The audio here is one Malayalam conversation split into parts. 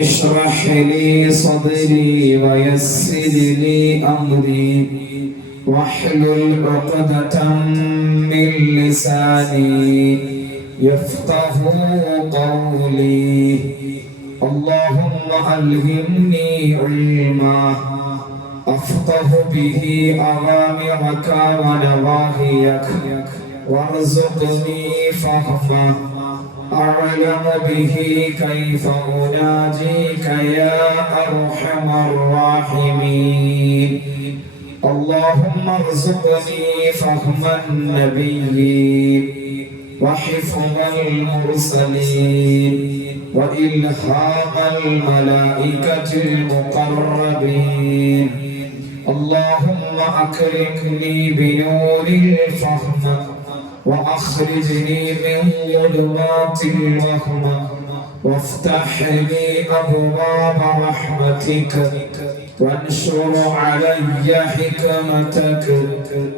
اشرح لي صدري ويسر لي أمري واحلل عقدة من لساني يفقه قولي. اللهم ألهمني علما أفقه به أوامرك ونواهيك وارزقني فهما أعلم به كيف أناجيك يا أرحم الراحمين. اللهم ارزقني فهم النبيين وحفظ المرسلين وإلهام الملائكة المقربين. اللهم أكرمني بنور الفهم وأخرجني من ظلمات الوهم وافتح لي أبواب رحمتك وانشر علي حكمتك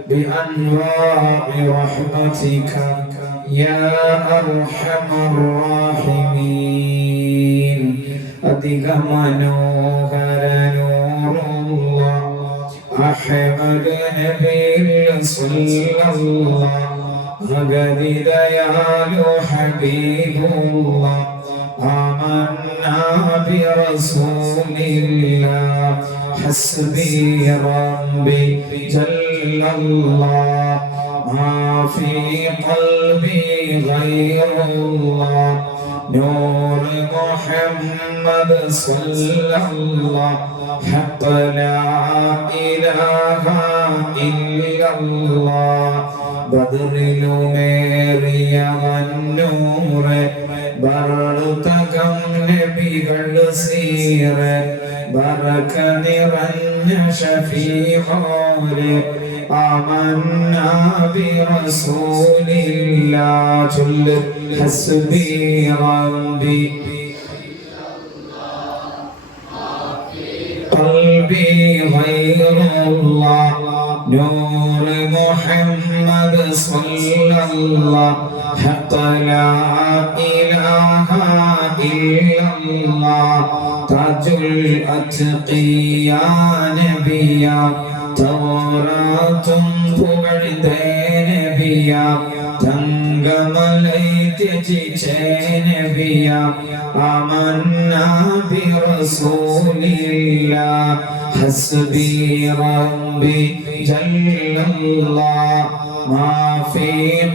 بأنواع رحمتك يا أرحم الراحمين. أدق منوهر نور الله أحمد نبي صلى الله مجد ديال حبيب الله. آمنا برسول الله حسبي ربي جل الله ما في قلبي غير الله. نور محمد صلى الله حتى لا إله إلا الله. ബദറിലുമേറിയ മന്നൂറെ ബർതകം നബികൾ സീറെ ബറക നിറഞ്ഞ ഷഫീഖോരെ ആമന്നാ ബിറസൂലില്ലാഹ് ചൊല്ല് ഹസ്ബി റബ്ബി قلبي غير الله. نور محمد صلى الله حتى لا إله إلا الله. تاج الأتقياء نبيا توراة പുകഴ്തേ നബിയാ തങ്കമലൈത്യജിച്ചേ നബിയാ ആമന്നാ ബിറസൂലില്ലാഹ് ഹസ്ബി റബ്ബി ജല്ലല്ലാഹ് മാ ഫീ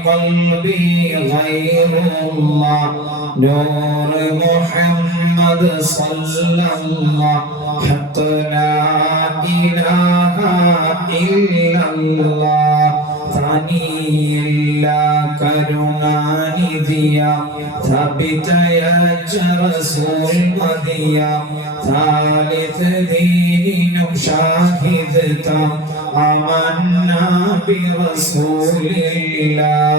ഖൽബി ഗൈറുല്ലാഹ്. നൂർ മുഹമ്മദ് സല്ലല്ലാഹ് ഹഖ് ലാ ഇലാഹ ഇല്ലല്ലാഹ്. തനിയില്ലാ കരുണാനിധിയ ثابتയ റസൂൽ മദിയ ثالث ദീനിനും ഷാഹിദത آمنا برسول الله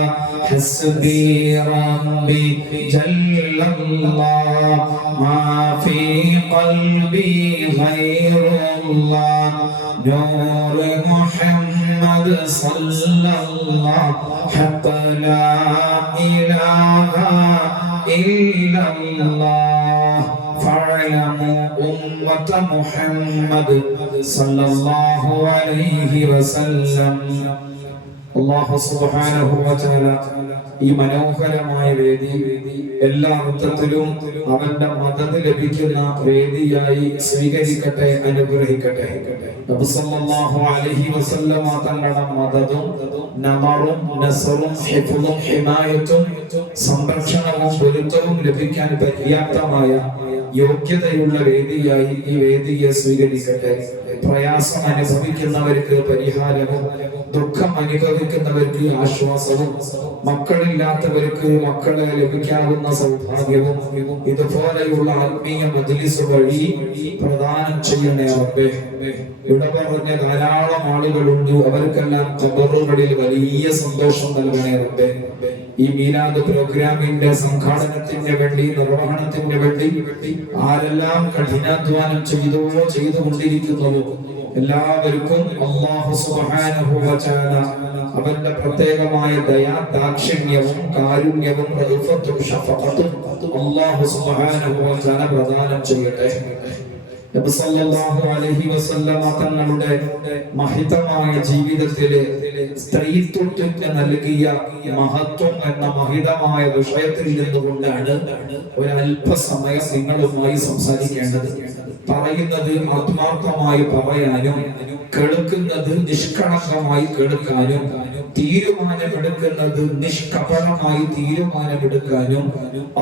حسبي ربي جل الله ما في قلبي غير الله. نور محمد صلى الله حتى لا إله إلا الله. فاعلموا أمة محمد صلى الله عليه وسلم. അല്ലാഹു സുബ്ഹാനഹു വ തആല ഈ മനോഹരമായ വേദി എല്ലാ അർത്ഥത്തിലും അവന്റെ മദദ് ലഭിക്കുന്ന വേദിയായി സ്വീകരിക്കട്ടെ, അനുഗ്രഹിക്കട്ടെ. നബി സല്ലല്ലാഹു അലൈഹി വസല്ലമ തങ്ങളുടെ മദദും നമറും നസറും ഹിഫ്ളും ഹിമായത്തും സംരക്ഷണവും പൊരുത്തവും ലഭിക്കാൻ പര്യാപ്തമായ യോഗ്യതയുള്ള വേദിയായി ഈ വേദിയെ സ്വീകരിക്കട്ടെ. പ്രയാസം അനുഭവിക്കുന്നവർക്ക് പരിഹാരവും ദുഃഖം അനുഭവിക്കുന്നവർക്ക് ആശ്വാസവും മക്കളില്ലാത്തവർക്ക് മക്കളെ ലഭിക്കാവുന്ന സൗഭാഗ്യവും ഇതുപോലെയുള്ള ആത്മീയ മജ്ലിസ് വഴി പ്രദാനം ചെയ്യണേ റബ്ബേ. ഇവിടെ പറഞ്ഞ ധാരാളം ആളുകളുണ്ട്, അവർക്കെല്ലാം ഖബറുകളിൽ വലിയ സന്തോഷം നൽകണേ റബ്ബേ. ഈ മീലാദ് പ്രോഗ്രാമിന്റെ സംഘാടനത്തിന് വേണ്ടി, നിർവഹണത്തിന് വേണ്ടി ആരെല്ലാം കഠിനാധ്വാനം ചെയ്തുകൊണ്ടിരിക്കുന്നതോ എല്ലാവർക്കും അല്ലാഹു സുബ്ഹാനഹു വ തആല അവന്റെ പ്രത്യേകമായ ദയാ ദാക്ഷിണ്യവും കാരുണ്യവും റഹ്മത്തും ഷഫഖത്തും അല്ലാഹു സുബ്ഹാനഹു വ തആല പ്രദാനം ചെയ്യട്ടെ. നബി സല്ലല്ലാഹു അലൈഹി വസല്ലമ തങ്ങളുടെ മഹിതമായ ജീവിതത്തിലെ സ്ത്രീത്വത്തിന് നൽകിയ മഹത്വം എന്ന മഹിതമായ വിഷയത്തിൽ നിന്നുകൊണ്ടാണ് ഒരല്പസമയം നിങ്ങളുമായി സംസാരിക്കേണ്ടത്. പറയുന്നത് ആത്മാർത്ഥമായി പറയാനും കേൾക്കുന്നത് നിഷ്കളങ്കമായി കേൾക്കാനും തീരുമാനമെടുക്കുന്നത് നിഷ്കപടമായി തീരുമാനമെടുക്കാനും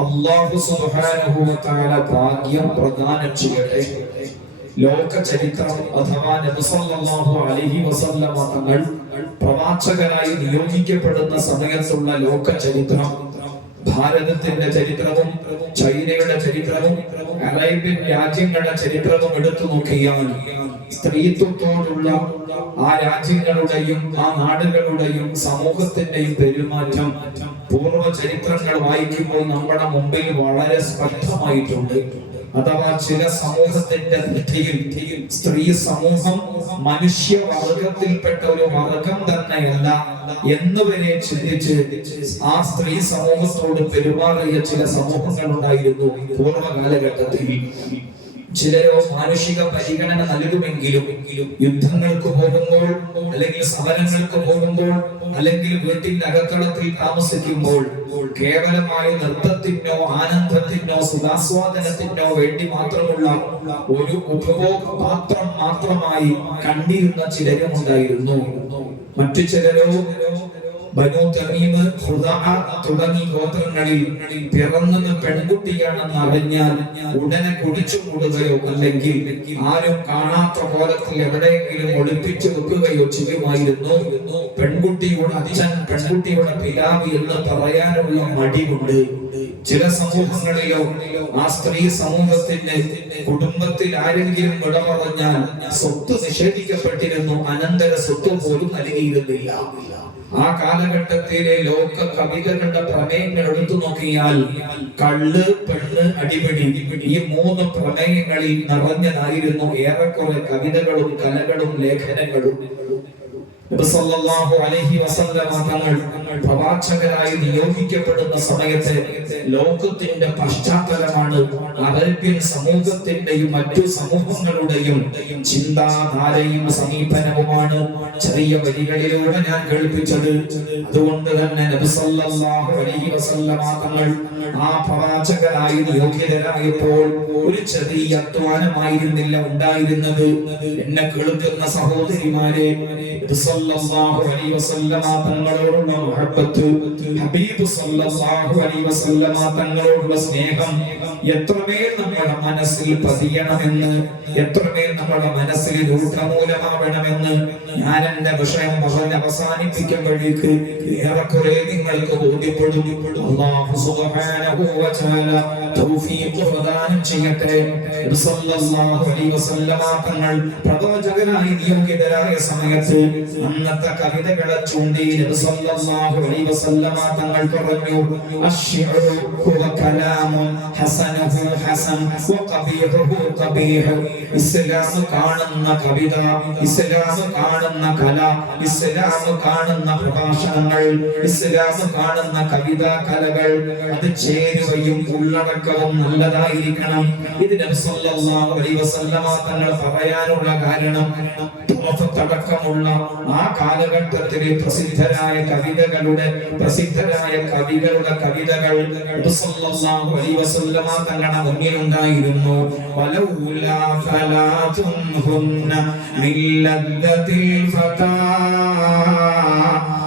അല്ലാഹു സുബ്ഹാനഹു വ തആല ഭാഗ്യം പ്രദാനം ചെയ്യട്ടെ. ലോക ചരിത്രം അഥവാ നബി സല്ലല്ലാഹു അലൈഹി വസല്ലമ തങ്ങൾ പ്രവാചകനായി നിയോഗിക്കപ്പെടുന്ന സമയത്തുള്ള ലോക ചരിത്രം, ഭാരതത്തിന്റെ ചരിത്രവും ചൈനയുടെ ചരിത്രവും അറേബ്യൻ രാജ്യങ്ങളുടെ ചരിത്രവും എടുത്തു നോക്കിയാൽ സ്ത്രീത്വത്തോടുള്ള ആ രാജ്യങ്ങളുടെയും ആ നാടുകളുടെയും സമൂഹത്തിന്റെയും പെരുമാറ്റം പൂർവ്വ ചരിത്രങ്ങൾ വായിക്കുമ്പോൾ നമ്മുടെ മുമ്പിൽ വളരെ സ്പഷ്ടമായിട്ടുണ്ട്. അഥവാ ചില സമൂഹത്തിന്റെ ദൃഷ്ടിയിൽ സ്ത്രീ സമൂഹം മനുഷ്യവർഗത്തിൽപ്പെട്ട ഒരു വർഗം തന്നെയല്ല എന്നുവരെ ചിന്തിച്ച് ആ സ്ത്രീ സമൂഹത്തോട് പെരുമാറിയ ചില സമൂഹങ്ങൾ ഉണ്ടായിരുന്നു പൂർവ്വ കാലഘട്ടത്തിൽ. ചിലരോ മാനുഷിക പരിഗണന നൽകുമെങ്കിലും യുദ്ധങ്ങൾക്ക് പോകുമ്പോൾ അല്ലെങ്കിൽ സമരങ്ങൾക്ക് പോകുമ്പോൾ അല്ലെങ്കിൽ വീട്ടിന്റെ അകത്തളത്തിൽ താമസിക്കുമ്പോൾ കേവലമായ നൃത്തത്തിനോ ആനന്ദത്തിനോ സുഖാസ്വാദനത്തിനോ വേണ്ടി മാത്രമുള്ള ഒരു ഉപഭോഗപാത്രം മാത്രമായി കണ്ടിരുന്ന ചിലരും ഉണ്ടായിരുന്നു. മറ്റു ചിലരോ ബനൂ തമീം, ഖുദഅ തുടങ്ങി ഗോത്രങ്ങളിൽ പിറന്നത് പെൺകുട്ടിയാണെന്ന് അറിഞ്ഞാൽ ഉടനെ കുടിച്ചു മൂടുകയോ അല്ലെങ്കിൽ ആരും കാണാത്ത കോലത്തിൽ എവിടെയെങ്കിലും ഒളിപ്പിച്ചു വെക്കുകയോ ചെയ്യുമായിരുന്നു. പെൺകുട്ടിയുടെ അച്ഛൻ, പെൺകുട്ടിയുടെ പിതാവ് എന്ന് പറയാനുള്ള മടി കൊണ്ട് ചില സമൂഹങ്ങളിലോ ആ സ്ത്രീ സമൂഹത്തിന്റെ കുടുംബത്തിൽ ആരെങ്കിലും വിട പറഞ്ഞാൽ സ്വത്ത് നിഷേധിക്കപ്പെട്ടിരുന്നു, അനന്തര സ്വത്ത് പോലും നൽകിയിരുന്നില്ല. ആ കാലഘട്ടത്തിലെ ലോക കവിതകളുടെ പ്രമേയങ്ങൾ എടുത്തു നോക്കിയാൽ കള്ള്, പെണ്ണ്, അടിപിടി ഈ മൂന്ന് പ്രമേയങ്ങളിൽ നിറഞ്ഞതായിരുന്നു ഏറെക്കുറെ കവിതകളും കലകളും ലേഖനങ്ങളും. നബി സല്ലല്ലാഹു അലൈഹി വസല്ലമ തങ്ങൾ പ്രവാചകരായി നിയോഗിക്കപ്പെടുന്ന സമയത്ത് ലോകത്തിന്റെ പശ്ചാത്തലമാണ് അറേബ്യൻ സമൂഹത്തിന്റെയും മറ്റു സമൂഹങ്ങളുടെയും ചിന്താധാരയും സമീപനവുമാണ് ചെറിയ വരികളിലൂടെ ഞാൻ കേൾപ്പിച്ചത്. അതുകൊണ്ട് തന്നെ നബി സല്ലല്ലാഹു അലൈഹി വസല്ലമ തങ്ങൾ ആ പ്രവാചകരായി നിയോഗിതരായപ്പോൾ ഒരു ചെറിയ അധ്വാനമായിരുന്നില്ല ഉണ്ടായിരുന്നത്. എന്നെ കേൾക്കുന്ന സഹോദരിമാരെ, സല്ലല്ലാഹു അലൈഹി വസല്ലമ തങ്ങളോടുള്ള മുഹബ്ബത്ത്, ഹബീബ് സല്ലല്ലാഹു അലൈഹി വസല്ലമ തങ്ങളോടുള്ള സ്നേഹം എത്രമേൽ നമ്മുടെ മനസ്സിൽ പതിയണമെന്ന്, എത്രമേൽ നമ്മുടെ മനസ്സിൽ രൂഢമൂലമാവണമെന്ന് ഞാൻ എന്റെ വിഷയം പറഞ്ഞ് അവസാനിപ്പിക്കുമ്പോഴേക്ക് ഏറെക്കുറെ നിങ്ങൾക്ക് ബോധ്യപ്പെടും. അല്ലാഹു സുബ്ഹാനഹു വ തആല തൗഫീഖ് പ്രദാനം ചെയ്യട്ടെ. സല്ലല്ലാഹു അലൈഹി വസല്ലമ തങ്ങൾ പ്രവാചകനായി നിയോഗിതരായ സമയത്ത് അന്നത്തെ കവിതകളെ ചൂണ്ടി നബി സല്ലല്ലാഹു അലൈഹി വസല്ലമ തങ്ങൾ പറഞ്ഞു, അശ്ശിഉ ഹുവ കലാമുൻ ഹസനുഹു ഹസൻ വ ഖബീഹുഹു ഖബീഹ്. ഇസ്ലാം കാണുന്ന കവിത, ഇസ്ലാം കാണുന്ന കല, ഇസ്ലാം കാണുന്ന പ്രഭാഷണങ്ങൾ, ഇസ്ലാം കാണുന്ന കവിത കലകൾ അത് ചേരുവയും ഉള്ളടക്കവും നല്ലതായിരിക്കണം. ഇത് നബി സല്ലല്ലാഹു അലൈഹി വസല്ലമ തങ്ങൾ പറയാനുള്ള കാരണം അടക്കമുള്ള ആ കാലഘട്ടത്തിലെ പ്രസിദ്ധരായ കവിതകളുടെ കവിതകൾ സല്ലല്ലാഹു അലൈഹി വസല്ലമ തങ്ങളുടെ മുന്നിലുണ്ടായിരുന്നു. വലൗലാ ഫലാതുൻ ഹുന്ന മിൻ ലദ്ദത്തിൽ ഫതാ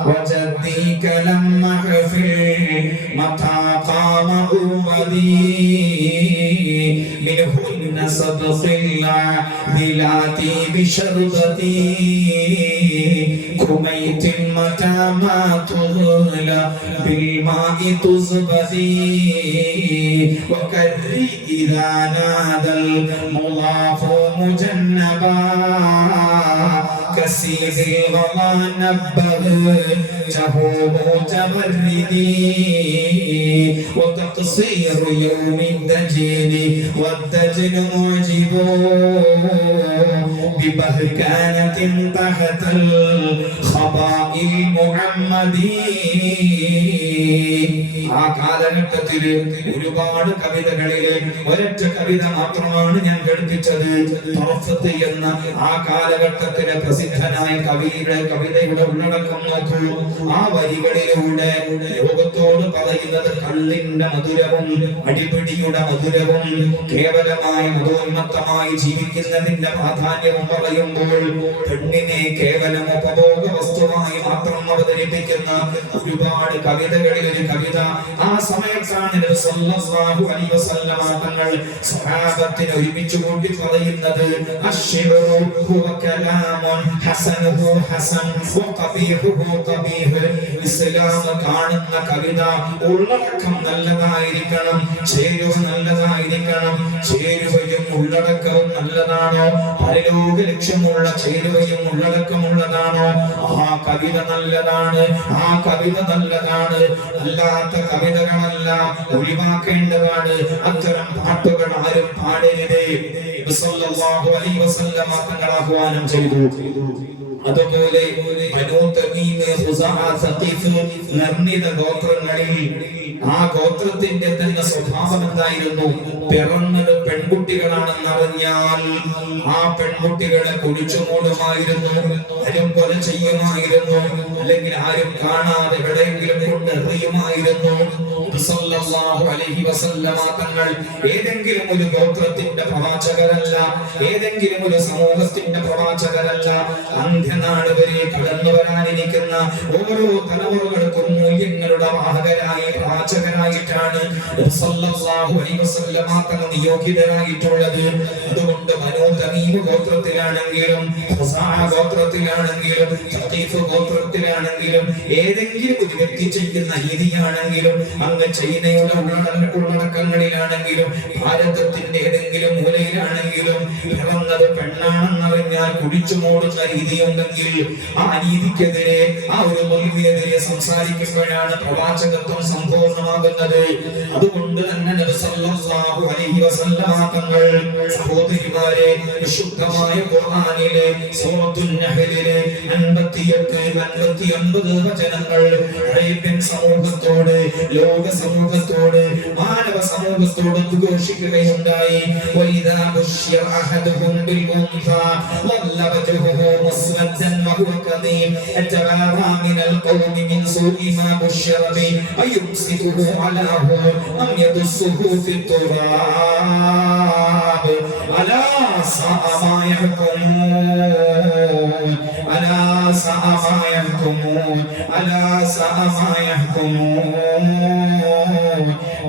വജദ്ദീക ലം മഹ്ഫിൽ മതാ ഖാമ ഉമദി മിൻഹുന്ന സബ്ഖില്ലാ ബിലാതി ബിശർബതി كميت متى ما تغلى بالماء تزبدي وكري إذا نادى المضاف مجنبا كسيد الغضا نبهته متمردي وتقصير يوم الدجن والدجن معجب ببهكانة تحت الخباء المعمدي. ആ കാലഘട്ടത്തിൽ ഒരുപാട് കവിതകളിൽ ഒരൊറ്റ കവിത മാത്രമാണ് ഞാൻ ഘടിപ്പിച്ചത്. തറഫത്ത് എന്ന ആ കാലഘട്ടത്തിലെ പ്രസിദ്ധനായ കവിതയുടെ ഉള്ളടക്കം നോക്കൂ. ആ വരികളിലൂടെ ലോകത്തോട് പറയുന്നത് കള്ളിന്റെ മധുരവും അടിപിടിയുടെ മധുരവും കേവലമായ മതോന്മത്തമായി ജീവിക്കുന്നതിന്റെ പ്രാധാന്യവും പറയുമ്പോൾ പെണ്ണിനെ കേവലം ഉപഭോഗ വസ്തുവായി മാത്രം അവതരിപ്പിക്കുന്ന ഒരുപാട് കവിതകളിൽ ഒരു കവിത ആ സമയത്താണ് നബി സല്ലല്ലാഹു അലൈഹി വസല്ലം തങ്ങൾ സ്വഹാബത്തിനെ ഒരുമിച്ച് കൂട്ടി പറയുന്നത് അശ്ശിറു ഹുവ കലാമുൻ ഹസനുഹു ഹസൻ വഖബീഹുഹു ഖബീഹ്. ഇസ്ലാം കാണുന്ന കവിത ഉള്ളടക്കം നല്ലതായിരിക്കണം, ചേരുവ നല്ലതായിരിക്കണം. ചേരുവയും ഉള്ളടക്കവും നല്ലതാണോ, പരലോക ലക്ഷ്യമുള്ള ചേരുവയും ഉള്ളടക്കമുള്ളതാണോ, ആ കവിത നല്ലതാണ്, ആ കവിത നല്ലതാണ്. അല്ലാത്ത കവിതകളെല്ലാം ഒഴിവാക്കേണ്ടതാണ്. അത്തരം പാട്ടുകൾ ആരും പാടരുത്. സല്ലല്ലാഹു അലൈഹി വസല്ലം തങ്ങൾ ആഹ്വാനം ചെയ്തു. അതുപോലെ ബനൂ തമീം, ഖുസാഅ, സഖീഫ് നിർണിത ഗോത്രങ്ങളിൽ ആ ഗോത്രത്തിന്റെ തന്നെ സ്വഭാവം എന്തായിരുന്നു? പിറന്നത് പെൺകുട്ടികളാണെന്ന് അറിഞ്ഞാൽ ആ പെൺകുട്ടികളെ കുഴിച്ചു മൂടുമായിരുന്നു, ആരും കൊല ചെയ്യുമായിരുന്നു, അല്ലെങ്കിൽ ആരും കാണാതെ എവിടെയെങ്കിലും കൊണ്ട് എറിയുമായിരുന്നു. സല്ലല്ലാഹു അലൈഹി വസല്ലം തങ്ങൾ ഏതെങ്കിലും ഒരു ഗോത്രത്തിന്റെ പ്രവാചകരല്ല, ഏതെങ്കിലും ഒരു സമൂഹത്തിന്റെ പ്രവാചകരല്ല. അന്ത്യനാൾ വരെ കടന്നു വരാനിരിക്കുന്ന ഓരോ തലമുറകൾക്കും മൂല്യങ്ങളുടെ വാഹകരായി പ്രവാചകരായിട്ടാണ് സല്ലല്ലാഹു അലൈഹി വസല്ലം തങ്ങൾ നിയോഗിതരായിട്ടുള്ളത്. അതുകൊണ്ട് ബനൂ തമീം ഗോത്രത്തിലാണെങ്കിലും ഖുസാഅ ഗോത്രത്തിലാണെങ്കിലും സഖീഫ് ഗോത്രത്തിലാണെങ്കിലും ഏതെങ്കിലും ഒരു വ്യക്തി ചെയ്യുന്ന രീതിയാണെങ്കിലും അങ്ങ് ചൈനയുടെ ഉള്ളടക്കങ്ങളിലാണെങ്കിലും ഭാരതത്തിന്റെ ഏതെങ്കിലും മൂലയിലാണെങ്കിലും പിറന്നത് പെണ്ണാണെന്നറിഞ്ഞാൽ കുടിച്ചു മൂടുന്ന രീതിയുണ്ടെങ്കിൽ ആ രീതിക്കെതിരെ, ആ ഒരു മൊഴിക്കെതിരെ സംസാരിക്കുമ്പോഴാണ് പ്രവാചകത്വം സമ്പൂർണ്ണമാകുന്നത്. അതുകൊണ്ട് തന്നെ നബി സല്ലല്ലാഹു അലൈഹി വസല്ലം തങ്ങൾ സഹോദരിമാരെ വിശുദ്ധമായ ഖുർആനിലെ സൂറത്തുൻ നഹ്ലിലെ 58-59 വചനങ്ങൾ അറേബ്യൻ സമൂഹത്തോട്, ലോക സമൂഹത്തോട്, മാനവ സമൂഹത്തോട് ഘോഷിക്കുകയുണ്ടായി. വൈദാ ബുശ്ശിറ അഹദുഹും ബിൽ ഉൻസാ വല്ല വജ്ഹുഹു മുസ്വദ്ദൻ വഹുവ കദീം അതവാറാ മിനൽ ഖൗമി മിൻ സൂഇ മാ ബുശ്ശിറ ബി അയുംസികുഹു അലാ ഹൂൻ അം യദുസ്സുഹു ഫി തുറാബ് അലാ സഅ മാ യഹ്കുമൂൻ അലാ സഅ മാ യഹ്കുമൂൻ അലാ സഅ മാ യഹ്കുമൂൻ.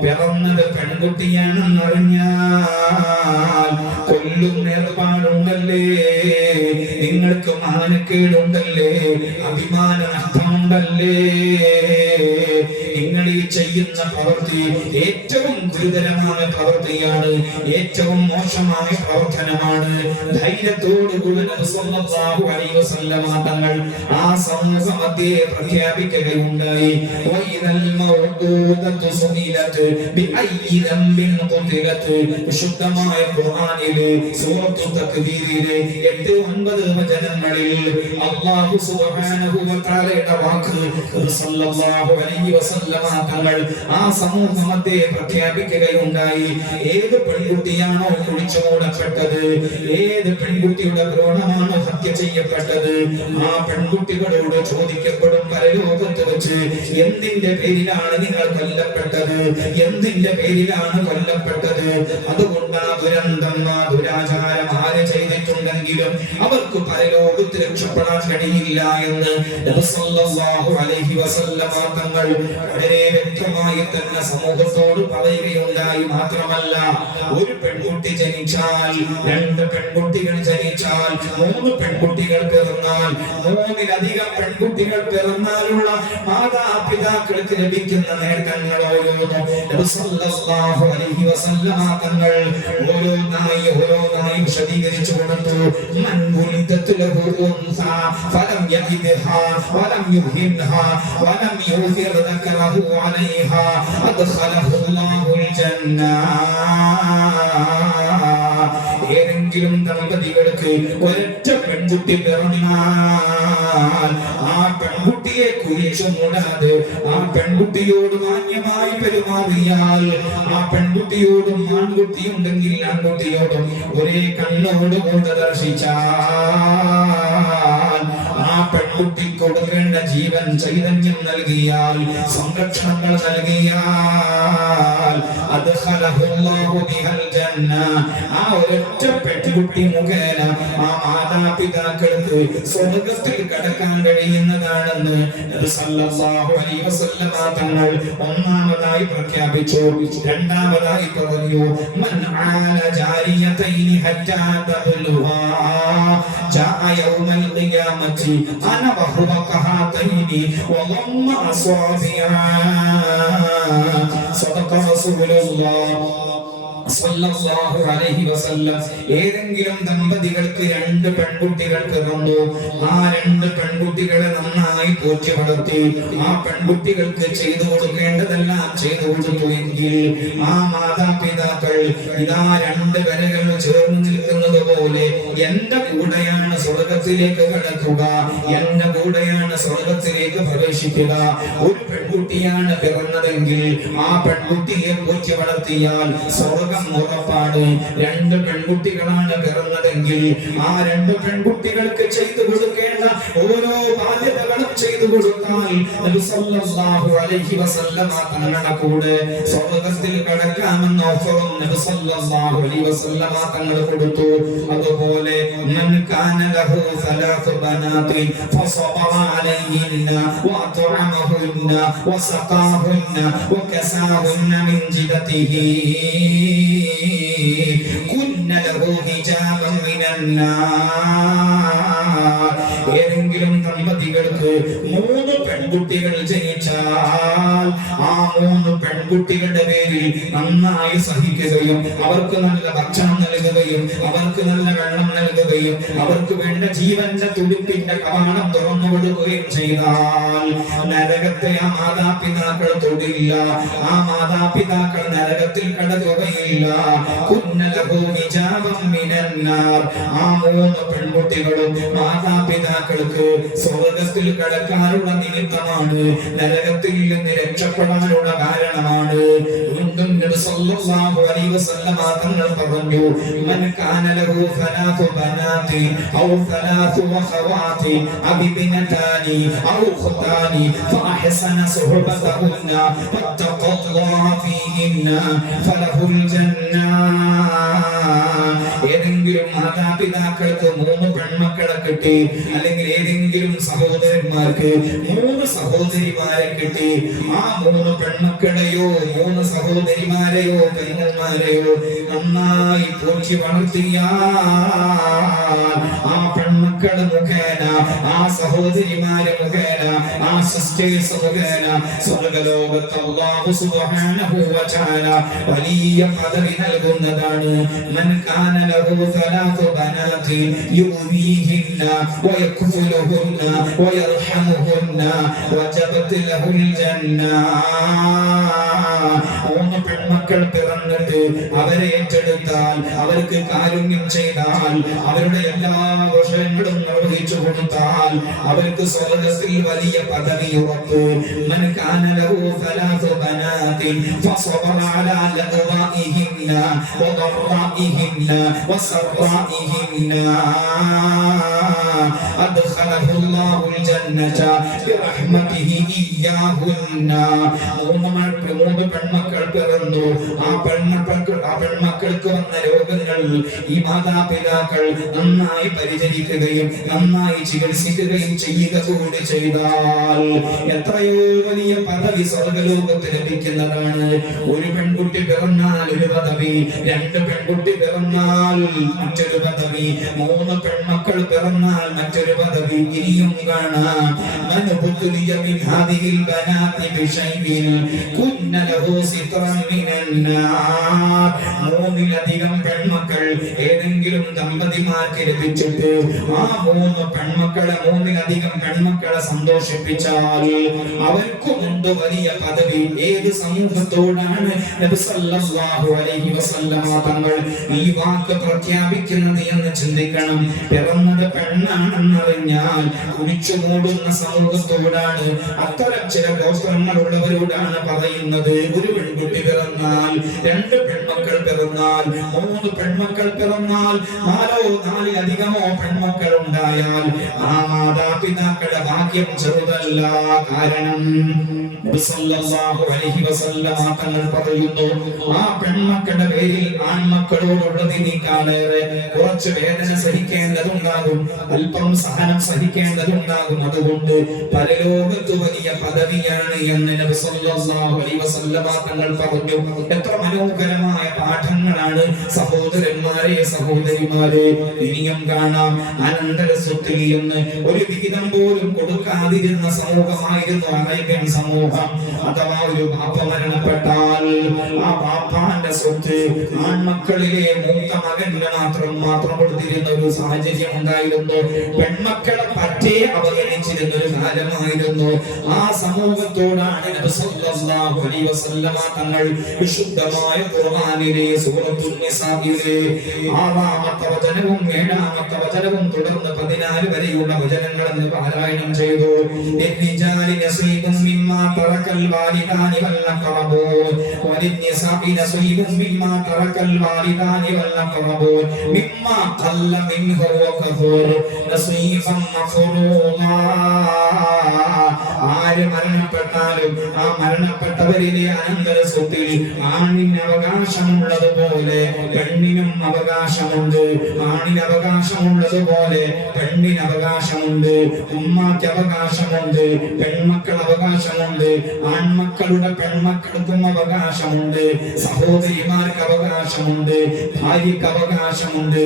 പിറന്നത് പെൺകുട്ടിയാണെന്നറിഞ്ഞാൽ കൊല്ലും ഏർപ്പാടുണ്ടല്ലേ, നിങ്ങൾക്ക് മാനക്കേടുണ്ടല്ലേ, അഭിമാന നഷ്ടമുണ്ടല്ലേ. നിങ്ങൾ ഈ ചെയ്യുന്ന പ്രവൃത്തി ഏറ്റവും ഗുരുതരമായ പ്രവൃത്തിയാണ്, ഏറ്റവും മോശമായ പ്രവർത്തനമാണ്. ധൈര്യത്തോടുകൂടി നബി സല്ലല്ലാഹു അലൈഹി വസല്ലം തങ്ങൾ ആ സമൂഹമധ്യേ പ്രഖ്യാപിക്കുകയുണ്ടായി. വഇദൽ മൗഊദതു സുഇലത് ബിഅയ്യി ദംബിൻ ഖുതിലത്. വിശുദ്ധമായ ഖുർആനിലെ സൂറത്തുൽ തക്വീരിലെ 8-9 വചനങ്ങളിൽ അല്ലാഹു സുബ്ഹാനഹു വ തആലയുടെ വാക്ക് സല്ലല്ലാഹു അലൈഹി വസല്ലം തങ്ങൾ ആ സമൂഹമധ്യേ പ്രഖ്യാപിക്കുകയുണ്ടായി. ഏത് പെൺകുട്ടിയാണോ കുഴിച്ചു മൂടപ്പെട്ടത്, ഏത് പെൺകുട്ടിയുടെ ഭ്രൂണമാണോ ഹത്യ ചെയ്യപ്പെട്ടത്, ആ പെൺകുട്ടികളോട് ചോദിക്കപ്പെടും പരലോകത്ത് വെച്ച്, എന്തിന്റെ പേരിലാണ് നിങ്ങൾ കൊല്ലപ്പെട്ടത്, എന്തിന്റെ പേരിലാണ് കൊല്ലപ്പെട്ടത്. അതുകൊണ്ട് ആ ദുരന്തം, ആ ദുരാചാരം ആര് ചെയ്തിട്ടുണ്ടെങ്കിലും അവർക്ക് പരലോകത്ത് രക്ഷപ്പെടാൻ കഴിയില്ല എന്ന് നബി സല്ലല്ലാഹു അലൈഹി വസല്ലം തങ്ങൾ വളരെ വ്യക്തമായി തന്നെ സമൂഹത്തോട് പറയുകയുണ്ടായി. മാത്രമല്ല, ഒരു പെൺകുട്ടി ജനിച്ചാൽ, 2 പെൺകുട്ടികൾ ജനിച്ചാൽ, 3 പെൺകുട്ടികൾ പിറന്നാൽ, 3-ലധികം പെൺകുട്ടികൾ പിറന്നാലുള്ള മാതാപിതാക്കൾക്ക് ലഭിക്കുന്ന നേട്ടങ്ങൾ ഓരോന്നും നബി സല്ലല്ലാഹു അലൈഹി വസല്ലം തങ്ങൾ ഓരോന്നായി വ്യക്തമായി വിശദീകരിച്ചു കൊടുത്തു. മൻ വുലിദത് ലഹു ഉൻസ ഫലം യലിദ്ഹാ വലം യുഹിൻഹാ വലം യൂസിർ ദക്കറഹു അലൈഹാ അദ്ഖലഹു അല്ലാഹുൽ ജന്ന. ഏതെങ്കിലും ദമ്പതികൾക്ക് ഒരൊറ്റ പെൺകുട്ടി പിറന്നാൽ ആ പെൺകുട്ടിയെ കുറിച്ച് മൂടാതെ ആ പെൺകുട്ടിയോട് മാന്യമായി പെരുമാറിയാൽ, ആ പെൺകുട്ടിയോടും ആൺകുട്ടിയുണ്ടെങ്കിൽ ആൺകുട്ടിയോടും ഒരേ കണ്ണോട് കൊണ്ട് ദർശിച്ചാൽ, ആ പെൺകുട്ടിക്ക് കൊടുക്കേണ്ട ജീവൻ ചൈതന്യം നൽകിയാൽ, സംരക്ഷണങ്ങൾ നൽകിയാൽ, അദ്ഖലഹുല്ലാഹു ബിഹൽ ജന്ന. ആ ഒരൊറ്റ പെൺകുട്ടി മുഖേന ആ മാതാപിതാക്കൾക്ക് സ്വർഗ്ഗത്തിൽ കടക്കാൻ കഴിയുന്നതാണെന്ന് നബി സല്ലല്ലാഹു അലൈഹി വസല്ലം തങ്ങൾ ഒന്നാമതായി പ്രഖ്യാപിച്ചു. രണ്ടാമതായി പറഞ്ഞു, മൻ ആല ജാരിയതൈനി ഹത്താ തബ്ലുഹാ ജാഅ യൗമൽ ഖിയാമത്തി അന വഹുവ കഹാതൈനി വളമ്മ അസ്വാബിആ. സദഖ റസൂലുള്ളാഹ് സല്ലല്ലാഹു അലൈഹി വസല്ലം. ഏതെങ്കിലും ദമ്പതികൾക്ക് രണ്ട് പെൺകുട്ടികൾ പിറന്നു. ആ രണ്ട് പെൺകുട്ടികളെ നന്നായി പോറ്റി വളർത്തി ആ പെൺകുട്ടികൾക്ക് ചെയ്തു കൊടുക്കേണ്ടതെല്ലാം ചെയ്തു കൊടുത്തു എങ്കിൽ ആ മാതാപിതാക്കൾ ഇതാ രണ്ട് വരകൾ ചേർന്ന് നിൽക്കുന്നത് പോലെ എന്റെ കൂടെയാണ് സ്വർഗത്തിലേക്ക് കടക്കുക, എന്റെ കൂടെയാണ് സ്വർഗത്തിലേക്ക് പ്രവേശിക്കുക. ഒരു പെൺകുട്ടിയാണ് പിറന്നതെങ്കിൽ ആ പെൺകുട്ടിയെ പോറ്റി വളർത്തിയാൽ സ്വർഗം ഉറപ്പാണ്. രണ്ട് പെൺകുട്ടികളാണ് പിറന്നതെങ്കിൽ ആ രണ്ട് പെൺകുട്ടികൾക്ക് ചെയ്തു കൊടുക്കേണ്ട ഓരോ ബാധ്യതകളും ചെയ്തു കൊടുത്താൽ നബി സല്ലല്ലാഹു അലൈഹി വസല്ലം തങ്ങളുടെ കൂടെ സ്വർഗ്ഗത്തിൽ കടക്കാമെന്ന ഓഫറും നബി സല്ലല്ലാഹു അലൈഹി വസല്ലം തങ്ങൾ കൊടുത്തു. അതുപോലെ മൻ കാന ലഹു സലാസു ബനാതിൻ ഫസബറ അലൈഹിന്ന വഅത്അമഹുന്ന വസഖാഹുന്ന വകസാഹുന്ന മിൻ ജിദതിഹി കുന്ന ലഹു ഹിജാബൻ മിനൻ നാർ. ഏതെങ്കിലും ദമ്പതികൾക്ക് മൂന്ന് പെൺകുട്ടികൾ ജനിച്ചാൽ ആ മൂന്ന് പെൺകുട്ടികളുടെ പേരിൽ നന്നായി സഹിക്കുകയും അവർക്ക് നല്ല ഭക്ഷണം നൽകുകയും അവർക്ക് നല്ല വെള്ളം നൽകുകയും അവർക്ക് വേണ്ട ജീവന്റെ തുടിപ്പിന്റെ കവാടം തുറന്നു കൊടുക്കുകയും ചെയ്താൽ നരകത്തെ ആ മാതാപിതാക്കൾ തൊടില്ല, ആ മാതാപിതാക്കൾ നരകത്തിൽ കടക്കുകയില്ല. ആ മൂന്ന് പെൺകുട്ടികളും മാതാപിതാക്കൾക്ക് സ്വർഗ്ഗത്തിൽ കടക്കാനുള്ള നിമിത്തമാണ്, നരകത്തിൽ നിന്ന് രക്ഷപ്പെടാനുള്ള കാരണമാണ്. തങ്ങൾ പറഞ്ഞു, മൻ കാന ലഹു സലാസു ബനാതി ഔ സലാസു വഖവാതി അബിബിനതാനി ഔ ഖുതാനി ഫഅഹ്സന സുഹബതഹുന്ന വത്തഖല്ലാഹ ഫീഹിന്ന ഫലഹുൽ ജന്ന. ഏതെങ്കിലും മാതാപിതാക്കൾക്ക് മൂന്ന് പെൺമക്കളെ കിട്ടി, അല്ലെങ്കിൽ ഏതെങ്കിലും സഹോദരന്മാർക്ക് മൂന്ന് സഹോദരിമാരെ കിട്ടി, ആ മൂന്ന് പെൺമക്കളെയോ മൂന്ന് സഹോദരിമാരെയോ പെങ്ങന്മാരെയോ നന്നായി പോറ്റി വളർത്തിയാൽ ആ പെൺമക്കള് മുഖേന, ആ സഹോദരിമാര് മുഖേന, ആ സിസ്റ്റേഴ്സ് മുഖേന സ്വർഗ്ഗലോകത്ത് അല്ലാഹു സുബ്ഹാനഹു വ തആല വലിയ പദവി നൽകുന്നതാണ്. മൻ കാന ലഹു സലാസു ബനാതി യുവീഹിന്ന വയക്ഫുലുഹുന്ന വയർഹമുഹുന്ന വജബത് ലഹുൽ ജന്ന. മൂന്ന് പെൺമക്കൾ പിറന്നിട്ട് അവരെ ഏറ്റെടുത്താൽ, അവർക്ക് കാരുണ്യം ചെയ്താൽ, അവരുടെ എല്ലാ വിഷയങ്ങളും നിർവഹിച്ചു കൊടുത്താൽ അവർക്ക് സ്വർഗ്ഗത്തിൽ വലിയ പദവി ഉറപ്പ്. മൻ കാന ലഹു സലാസു ബനാതിൻ ഫസബറ അലാ ലഅവാഇഹിന്ന വദറാഇഹിന്ന വസറാഇഹിന്ന അദ്ഖലഹു അല്ലാഹുൽ ജന്നത ബിറഹ്മതിഹി ഇയ്യാഹുന്ന. മൂന്ന് പെൺമക്കൾ പിറന്നു. ആ പെൺമക്കൾക്ക് വന്ന രോഗങ്ങൾ ഈ മാതാപിതാക്കൾ നന്നായി പരിചരിക്കുകയും നന്നായി ചികിത്സിക്കുകയും ചെയ്യുക കൂടി ചെയ്താൽ എത്രയോ വലിയ പദവി സ്വർഗ്ഗലോകത്ത് ലഭിക്കുന്നതാണ്. ഒരു പെൺകുട്ടി പിറന്നാൽ ഒരു പദവി, പദവി, 2 പെൺകുട്ടി പിറന്നാൽ മറ്റൊരു പദവി, 3 പെൺമക്കൾ പിറന്നാൽ മറ്റൊരു പദവി. ഇനിയും കാണാം മനബുതുലിയ മിൻ ഹാദിഹിൽ ബനാതി ബിശൈഇൻ കുന്ന ലഹു സിത്റൻ മിനന്നാർ. 3-ലധികം പെൺമക്കൾ ഏതെങ്കിലും ദമ്പതിമാർക്ക് ലഭിച്ചിട്ട് ആ 3 പെൺമക്കളെ 3-ലധികം പെൺമക്കളെ സന്തോഷിപ്പിച്ചാൽ അവർക്കുമുണ്ട് വലിയ പദവി. ഏത് സമൂഹത്തോടാണ് നബി സല്ലല്ലാഹു അലൈഹി വസല്ലമ തങ്ങൾ ഈ വാക്ക് പ്രഖ്യാപിക്കുന്നത് എന്ന് ചിന്തിക്കണം. പിറന്നത് പെണ്ണാണെന്നറിഞ്ഞാൽ കുഴിച്ചു മൂടുന്ന സമൂഹത്തോടാണ്, അത്തരം ചില ഗോത്രങ്ങളുള്ളവരോടാണ് പറയുന്നത്. ഒരു പെൺകുട്ടി പിറന്നാൽ, 2 പെൺമക്കൾ പിറന്നാൽ, 3 പെൺമക്കൾ പിറന്നാൽ, 4-ാധികമോ പെൺമക്കൾ ഉണ്ടായാൽ ആ മാതാപിതാക്കളുടെ ഭാഗ്യം ചെറുതല്ല. കാരണം നബി സല്ലല്ലാഹു അലൈഹി വസല്ലമ തങ്ങൾ പറയുന്നു, ആ പെൺമക്കളുടെ പേരിൽ ആൺമക്കളോടുള്ളതിനേക്കാളേറെ കുറച്ച് വേദന സഹിക്കേണ്ടതുണ്ടാകും, അല്പം സഹനം സഹിക്കേണ്ടതുണ്ടാകും. അതുകൊണ്ട് പരലോകത്ത് വലിയ പദവിയാണ് എന്ന് നബി സല്ലല്ലാഹു അലൈഹി വസല്ലമ തങ്ങൾ പറഞ്ഞു. എത്ര മനോഹരമായ പാഠങ്ങളാണ് സഹോദരന്മാരെ, സഹോദരിമാരെ. ഇനിയും കാണാം അനന്തര സ്വത്തിൽ നിന്ന് ഒരു വിഹിതം പോലും കൊടുക്കാതിരുന്ന സമൂഹമായിരുന്നു അറേബ്യൻ സമൂഹം. അഥവാ ഒരു ബാപ്പ മരണപ്പെട്ടാൽ ആ ബാപ്പാന്റെ സ്വത്ത് ആൺമക്കളിലെ മൂത്ത മകന് മാത്രം കൊടുത്തിരുന്ന ഒരു സാഹചര്യം ഉണ്ടായിരുന്നു. പെൺമക്കളെ പറ്റേ അവഗണിച്ചിരുന്ന ഒരു കാലമായിരുന്നു. ആ സമൂഹത്തോടാണ് നബി സല്ലല്ലാഹു അലൈഹി വസല്ലമ തങ്ങൾ വിശുദ്ധമായ ഖുർആനിലെ സൂറത്തുൻ നിസാഇലെ 6-ാമത്തെ വചനവും 7-ാമത്തെ വചനവും തുടർന്ന് 14 വരെയുള്ള വചനങ്ങളെന്ന് പാരായണം ചെയ്തു. ലിർരിജാലി നസീബും മിമ്മാ തറക്കൽ വാലിദാനി വൽ അഖറബൂൻ വലിന്നിസാഇ നസീബും മിമ്മാ തറക്കൽ വാലിദാനി വൽ അഖറബൂൻ മിമ്മാ ഖല്ല മിൻഹു വകഫൂർ നസീബൻ മഫ്റൂളാ. ആര് മരണപ്പെട്ടാലും ആ മരണപ്പെട്ടവരിലെ അനന്തര സ്വത്തിൽ ആണിന് അവകാശമുള്ളതുപോലെ പെണ്ണിനും അവകാശമുണ്ട്. ആണിന് അവകാശമുള്ളതുപോലെ പെണ്ണിന് അവകാശമുണ്ട്. ഉമ്മാക്ക് അവകാശമുണ്ട്, പെൺമക്കൾ അവകാശമുണ്ട്, ആൺമക്കളുടെ പെൺമക്കൾക്കും അവകാശമുണ്ട്, സഹോദരിമാർക്ക് അവകാശമുണ്ട്, ഭാര്യക്ക് അവകാശമുണ്ട്.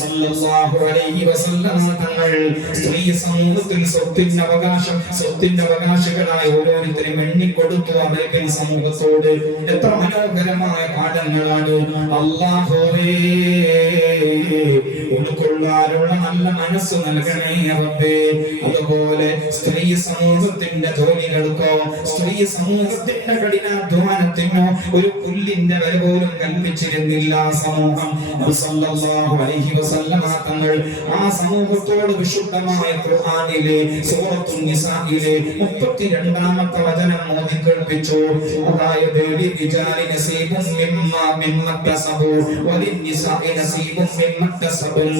സല്ലല്ലാഹു അലൈഹി വസല്ലം തങ്ങൾ സ്ത്രീ സമൂഹത്തിൽ സ്വത്തിന്റെ അവകാശികളായ ഓരോരുത്തരും എണ്ണിക്കൊടുത്തു അറേബ്യൻ സമൂഹത്തോട്. എത്ര മനോഹരമായ പാഠങ്ങളാണ്. അല്ലാഹുവേ ഉൾക്കൊള്ളാനുള്ള നല്ല മനസ്സ് നൽകണേ റബ്ബേ. അതുപോലെ സ്ത്രീ സമൂഹത്തിന്റെ ജോലികൾക്കോ സ്ത്രീ സമൂഹത്തിന്റെ കഠിനാധ്വാനത്തിനോ ഒരു പുല്ലിന്റെ വില പോലും കൽപ്പിച്ചിരുന്നില്ല സമൂഹം. സല്ലല്ലാഹു അലൈഹി വസല്ലമ തങ്ങൾ ആ സമൂഹത്തോട് വിശുദ്ധമായ ഖുർആനിലെ സൂറത്തുൻ നിസാഇലെ 32-ാമത്തെ വചനം ഓതി കേൾപ്പിച്ചു. അതായത് ലിർരിജാലി നസീബുൻ മിമ്മാ കസബു വലിന്നിസാഇ നസീബുൻ മിമ്മാ കസബൽ.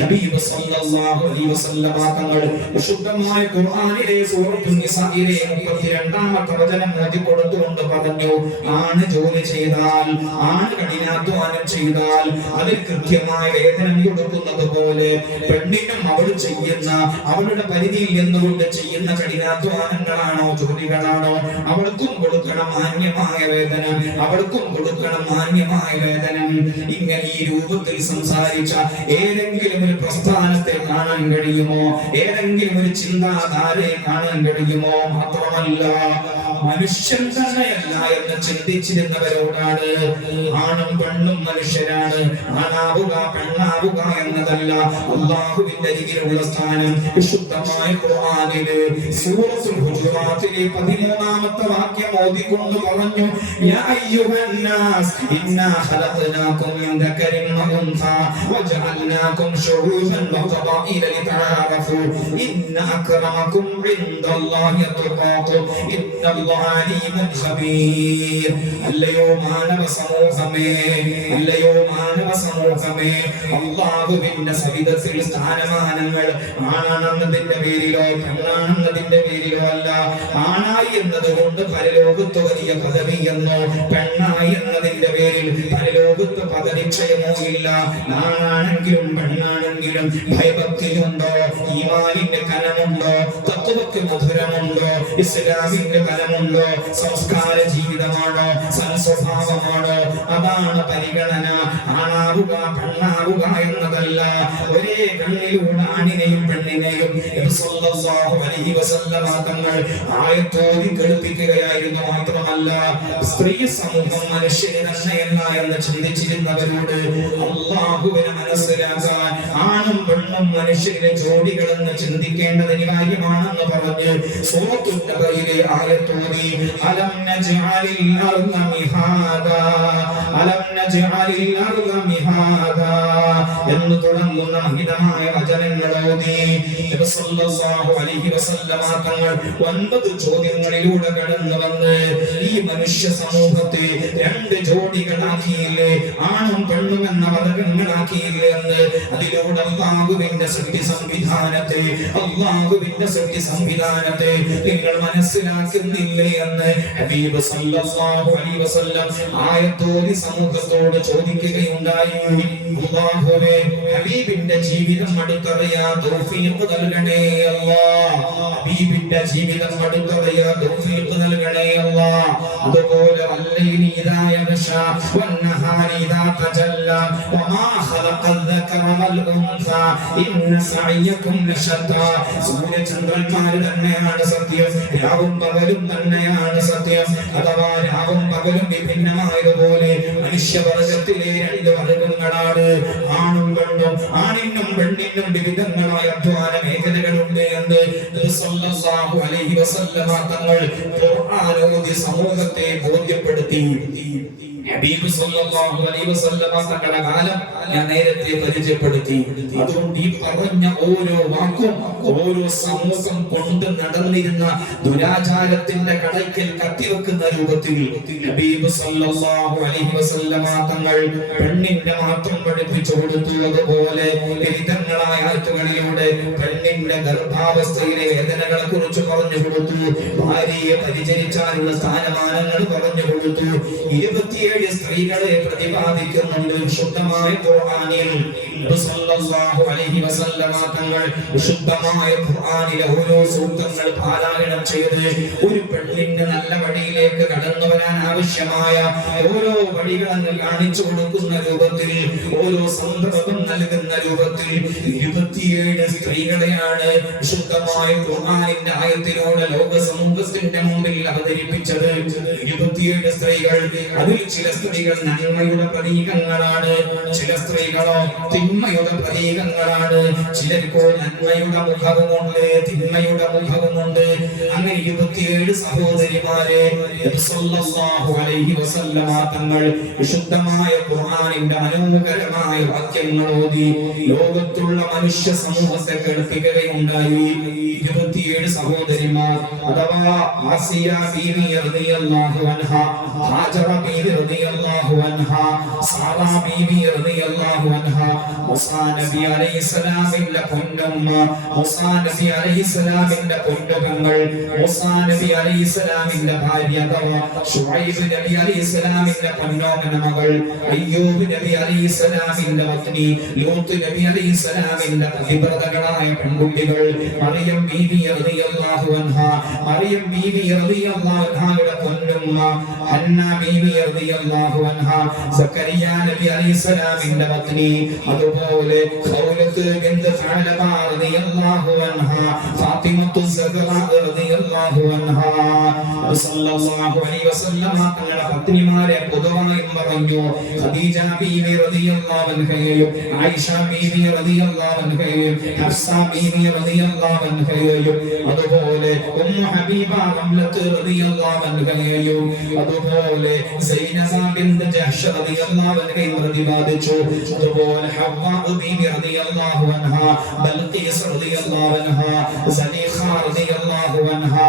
ഹബീബ് സല്ലല്ലാഹു അലൈഹി വസല്ലമ തങ്ങൾ വിശുദ്ധമായ ഖുർആനിലെ സൂറത്തുൻ നിസാഇലെ 32-ാമത്തെ വചനം ഓതി കൊടുത്തുകൊണ്ട് പറഞ്ഞു, ആണ് ജോലി ചെയ്താൽ, ആണ് കഠിനാധ്വാനം ചെയ്താൽ അതിൽ കൃത്യമായ വേതനം കൊടുക്കുന്നത് പോലെ പെണ്ണിനും അവൾ ചെയ്യുന്ന അവളുടെ പരിധിയിൽ നിന്നുകൊണ്ട് ചെയ്യുന്ന കഠിനാധ്വാനങ്ങളാണോ ജോലികളാണോ അവൾക്കും കൊടുക്കണം മാന്യമായ വേതനം, അവൾക്കും കൊടുക്കണം മാന്യമായ വേതനം. ഇങ്ങനെ ഈ രൂപത്തിൽ സംസാരിച്ച ഏതെങ്കിലും ഒരു പ്രസ്ഥാനത്തെ കാണാൻ കഴിയുമോ? ഏതെങ്കിലും ഒരു ചിന്താധാരയെ കാണാൻ കഴിയുമോ? മാത്രമല്ല മനുഷ്യൻ തന്നെയല്ല എന്ന് ചിന്തിച്ചിരുന്നവരോടാണ്. ആണും പെണ്ണും മനുഷ്യരാണ്, ആണാവുക പെണ്ണാവുക എന്നതല്ല അല്ലാഹുവിന്റെ അരികിലുള്ള സ്ഥാനം. വിശുദ്ധമായ ഖുർആനിലെ സൂറത്തുൽ ഹുജറാത്തിലെ 13-ാമത്തെ വാക്യം ഓതിക്കൊണ്ട് പറഞ്ഞു, യാ അയ്യുഹന്നാസ് ഇന്നാ ഖലഖനാകും മിൻ ദക്കരിൻ വ ഉൻസാ വജഅൽനാകും ശുഊബൻ വ ഖബായില ലിതആറഫു ഇന്ന അക്രമകും ഇൻദല്ലാഹി അത്ഖാകും ഇന്നല്ലാഹ അലീമുൻ ഖബീർ. അല്ലയോ മാനവ സമൂഹമേ, അല്ലയോ മാനവ സമൂഹമേ, അല്ലാഹുവിന്റെ സവിധത്തിൽ സ്ഥാനമാനങ്ങൾ ആണാണെന്നതിന്റെ പേരിലോ പെണ്ണാണെന്നതിന്റെ പേരിലോ അല്ല. ആണായി എന്നതുകൊണ്ട് പരലോകത്ത് വലിയ പദവിയെന്നോ പെണ്ണായി എന്നതിന്റെ പേരിൽ പരലോകത്ത് പദവിക്ഷയമോ ഇല്ല. ആണാണെങ്കിലും പെണ്ണാണെങ്കിലും ഭയഭക്തിയുണ്ടോ, ഈമാനിന്റെ കനമുണ്ടോ, ഹുതുബക്ക് മധുരമുണ്ടോ, ഇസ്ലാമിന്റെ ഫലമുണ്ടോ, സംസ്കാര ജീവിതമാണോ, സൽസ്വഭാവമാണോ, അതാണ് പരിഗണന. ആണാവുക പെണ്ണാവുക എന്നതല്ല. ഒരേ കണ്ണിലൂടെ ആണിനെയും പെണ്ണിനെയും സല്ലല്ലാഹു അലൈഹി വസല്ലമ തങ്ങൾ ആയത്തോതി കേൾപ്പിക്കുകയായിരുന്നു. മാത്രമല്ല സ്ത്രീ സമൂഹം മനുഷ്യന് തന്നെയല്ല എന്ന് ചിന്തിച്ചിരുന്നവരോട് അല്ലാഹുവിനെ മനസ്സിലാക്കാൻ ആണും പെണ്ണും മനുഷ്യരുടെ ജോഡികളെന്ന് ചിന്തിക്കേണ്ടത് അനിവാര്യമാണെന്ന് പറഞ്ഞ് സൂറത്തുൻ നബയിലെ ആയത്തോതി അലം നജ്അലിൽ അർള മിഹാദാ അലം നജ്അലിൽ അർള മിഹാദാ എന്ന് തുടങ്ങുന്ന മഹിതമായ വചനങ്ങളോതി നബി സല്ലല്ലാഹു അലൈഹി വസല്ലമ തങ്ങൾ 9 ചോദ്യങ്ങളിലൂടെ കടന്നു വന്ന് ഈ മനുഷ്യ സമൂഹത്തെ 2 ജോഡികളാക്കിയില്ലേ, ആണും പെണ്ണും എന്ന വർഗങ്ങളാക്കിയില്ലേ എന്ന് അതിലൂടെ അല്ലാഹുവിന്റെ സൃഷ്ടി സംവിധാനത്തെ നിങ്ങൾ മനസ്സിലാക്കുന്നില്ലേ എന്ന് ഹബീബ് സല്ലല്ലാഹു അലൈഹി വസല്ലം ആയത്തോതി സമൂഹത്തോട് ചോദിക്കുകയുണ്ടായി. അല്ലാഹുവേ, ഹബീബിന്റെ ജീവിതം അടുത്തറിയാൻ തൗഫീഖ് നൽകണേ അല്ലാഹ്. ഹബീബിന്റെ ജീവിതം അടുത്തറിയാൻ തൗഫീഖ് നൽകണേ അല്ലാഹ്. അതുപോലെ വല്ലൈലി ഇദാ യഗ്ശാ വന്നഹാരി ഇദാ തജല്ലാ വമാ ഖലഖൽ ദക്കറ വൽ ഉൻസാ ഇന്ന സഅയകും ലശത്താ. സൂര്യചന്ദ്രന്മാർ തന്നെയാണ് സത്യം, രാവും പകലും തന്നെയാണ് സത്യം. അഥവാ രാവും പകലും വിഭിന്നമായതുപോലെ മനുഷ്യവർഗത്തിലെ 2 വർഗങ്ങളാണ് ആണും പെണ്ണും. ആണിനും പെണ്ണിനും വിവിധങ്ങളായ അധ്വാന മേഖലകളുണ്ട് എന്ന് നബി സല്ലല്ലാഹു അലൈഹി വസല്ലമ തങ്ങൾ ഖുർആനോതി സമൂഹത്തെ ബോധ്യപ്പെടുത്തി. ഹബീബ് സല്ലല്ലാഹു അലൈഹി വസല്ലമ തങ്ങളുടെ കാലം ഞാൻ നേരത്തെ പരിചയപ്പെടുത്തി. അതുകൊണ്ട് ഈ പറഞ്ഞ ഓരോ വാക്കും ഓരോ സമൂഹം കൊണ്ട് നടന്നിരുന്ന ദുരാചാരത്തിന്റെ കടയ്ക്കൽ കത്തിവെക്കുന്ന രൂപത്തിൽ ഹബീബ് സല്ലല്ലാഹു അലൈഹി വസല്ലമ തങ്ങൾ പെണ്ണിന്റെ മാത്രം പഠിപ്പിച്ചു കൊടുത്തു. അതുപോലെ വിവിധങ്ങളായ ആയത്തുകളിലൂടെ പെണ്ണിന്റെ ഗർഭാവസ്ഥയിലെ വേദനകളെ കുറിച്ച് പറഞ്ഞു കൊടുത്തു. ഭാര്യയെ പരിചരിച്ചാലുള്ള സ്ഥാനമാനങ്ങൾ പറഞ്ഞു കൊടുത്തു. 27 സ്ത്രീകളെ പ്രതിപാദിക്കുന്നുണ്ട് വിശുദ്ധമായ ഖുർആനിൽ. സല്ലല്ലാഹു അലൈഹി വസല്ലമ തങ്ങൾ വിശുദ്ധമായ ഖുർആനിലെ ഓരോ സൂക്തങ്ങൾ പാരായണം ചെയ്ത് ഒരു പെണ്ണിന്റെ നല്ല വഴിയിലേക്ക് കടന്നു വരാൻ ആവശ്യമായ ഓരോ വഴികളും കാണിച്ചു കൊടുക്കുന്ന രൂപത്തിൽ, ഓരോ സന്ദർഭം നൽകുന്ന രൂപത്തിൽ 27 സ്ത്രീകളെയാണ് വിശുദ്ധമായ ഖുർആനിന്റെ ആയത്തിലൂടെ ലോക സമൂഹത്തിന്റെ മുമ്പിൽ അവതരിപ്പിച്ചത്. 27 സ്ത്രീകൾ. അതിൽ ചില സ്ത്രീകൾ നന്മയുടെ പ്രതീകങ്ങളാണ്, ചില സ്ത്രീകളോ തിന്മയുടെ പ്രതീകങ്ങളാണ്. ചിലർക്കോ നന്മയുടെ മുഖവുമുണ്ട്, തിന്മയുടെ മുഖവുമുണ്ട്. അങ്ങനെ 27 സഹോദരിമാരെ നബി സല്ലല്ലാഹു അലൈഹി വസല്ലമ തങ്ങൾ വിശുദ്ധമായ ഖുർആനിന്റെ മനോഹരമായ വാക്യങ്ങൾ ഓതി ലോകത്തുള്ള മനുഷ്യ സമൂഹത്തെ കേൾപ്പിക്കുകയുണ്ടായി. 27 സഹോദരിമാർ അഥവാ ആസിയ ബീവി റളിയല്ലാഹു അൻഹാ, ഹാജറ ബീവി റളിയല്ലാഹു അൻഹാ, സാറ ബീവി റളിയല്ലാഹു അൻഹാ, മൂസാ നബി അലൈഹിസ്സലാമിന്റെ പൊന്നുമ്മ, മൂസാ നബി അലൈഹിസ്സലാമിന്റെ പൊന്നുപെങ്ങൾ, മൂസാ നബി അലൈഹിസ്സലാമിന്റെ ഭാര്യ അഥവാ ശുഐബ് നബി അലൈഹിസ്സലാമിന്റെ പൊന്നോമന മകൾ, അയ്യൂബ് നബി അലൈഹിസ്സലാമിന്റെ പത്നി, ലൂത്ത് നബി അലൈഹിസ്സലാമിന്റെ പതിവ്രതകളായ പെൺകുട്ടികൾ, മറിയം ബീവി റളിയല്ലാഹു അൻഹാ, മറിയം ബീവി റളിയല്ലാഹു അൻഹായുടെ പൊന്നുമ്മ, ഹന്ന ബീവി റളിയല്ലാഹു അൻഹാ, സക്കരിയ നബി അലൈഹിസ്സലാമിന്റെ പത്നി, അതുപോലെ ഖൗലത്ത് ബിൻത് ഫഅലബ റളിയല്ലാഹു അൻഹാ, ഫാത്തിമത്തു സഗ്റ റളിയല്ലാഹു അൻഹാ. സല്ലല്ലാഹു അലൈഹി വസല്ലം തങ്ങളുടെ പത്നിമാരെ പൊതുവായി പറഞ്ഞു. ഖദീജ ബീവി റളിയല്ലാഹു അൻഹയും ആയിഷ ബീവി റളിയല്ലാഹു അൻഹയും ഹഫ്സ ബീവി റളിയല്ലാഹു അൻഹയും അതുപോലെ ഉമ്മു ഹബീബ റംലത്ത് റളിയല്ലാഹു അൻഹയും അതുപോലെ സൈനബ ബിൻത് ജഹ്ഷ് റളിയല്ലാഹു അൻഹയും പ്രതിപാദിച്ചു. അതുപോലെ ഹവ്വ ബീവി റളിയല്ലാഹു അൻഹാ, ബൽഖീസ് റളിയല്ലാഹു അൻഹാ, സലീഖ റളിയല്ലാഹു അൻഹാ,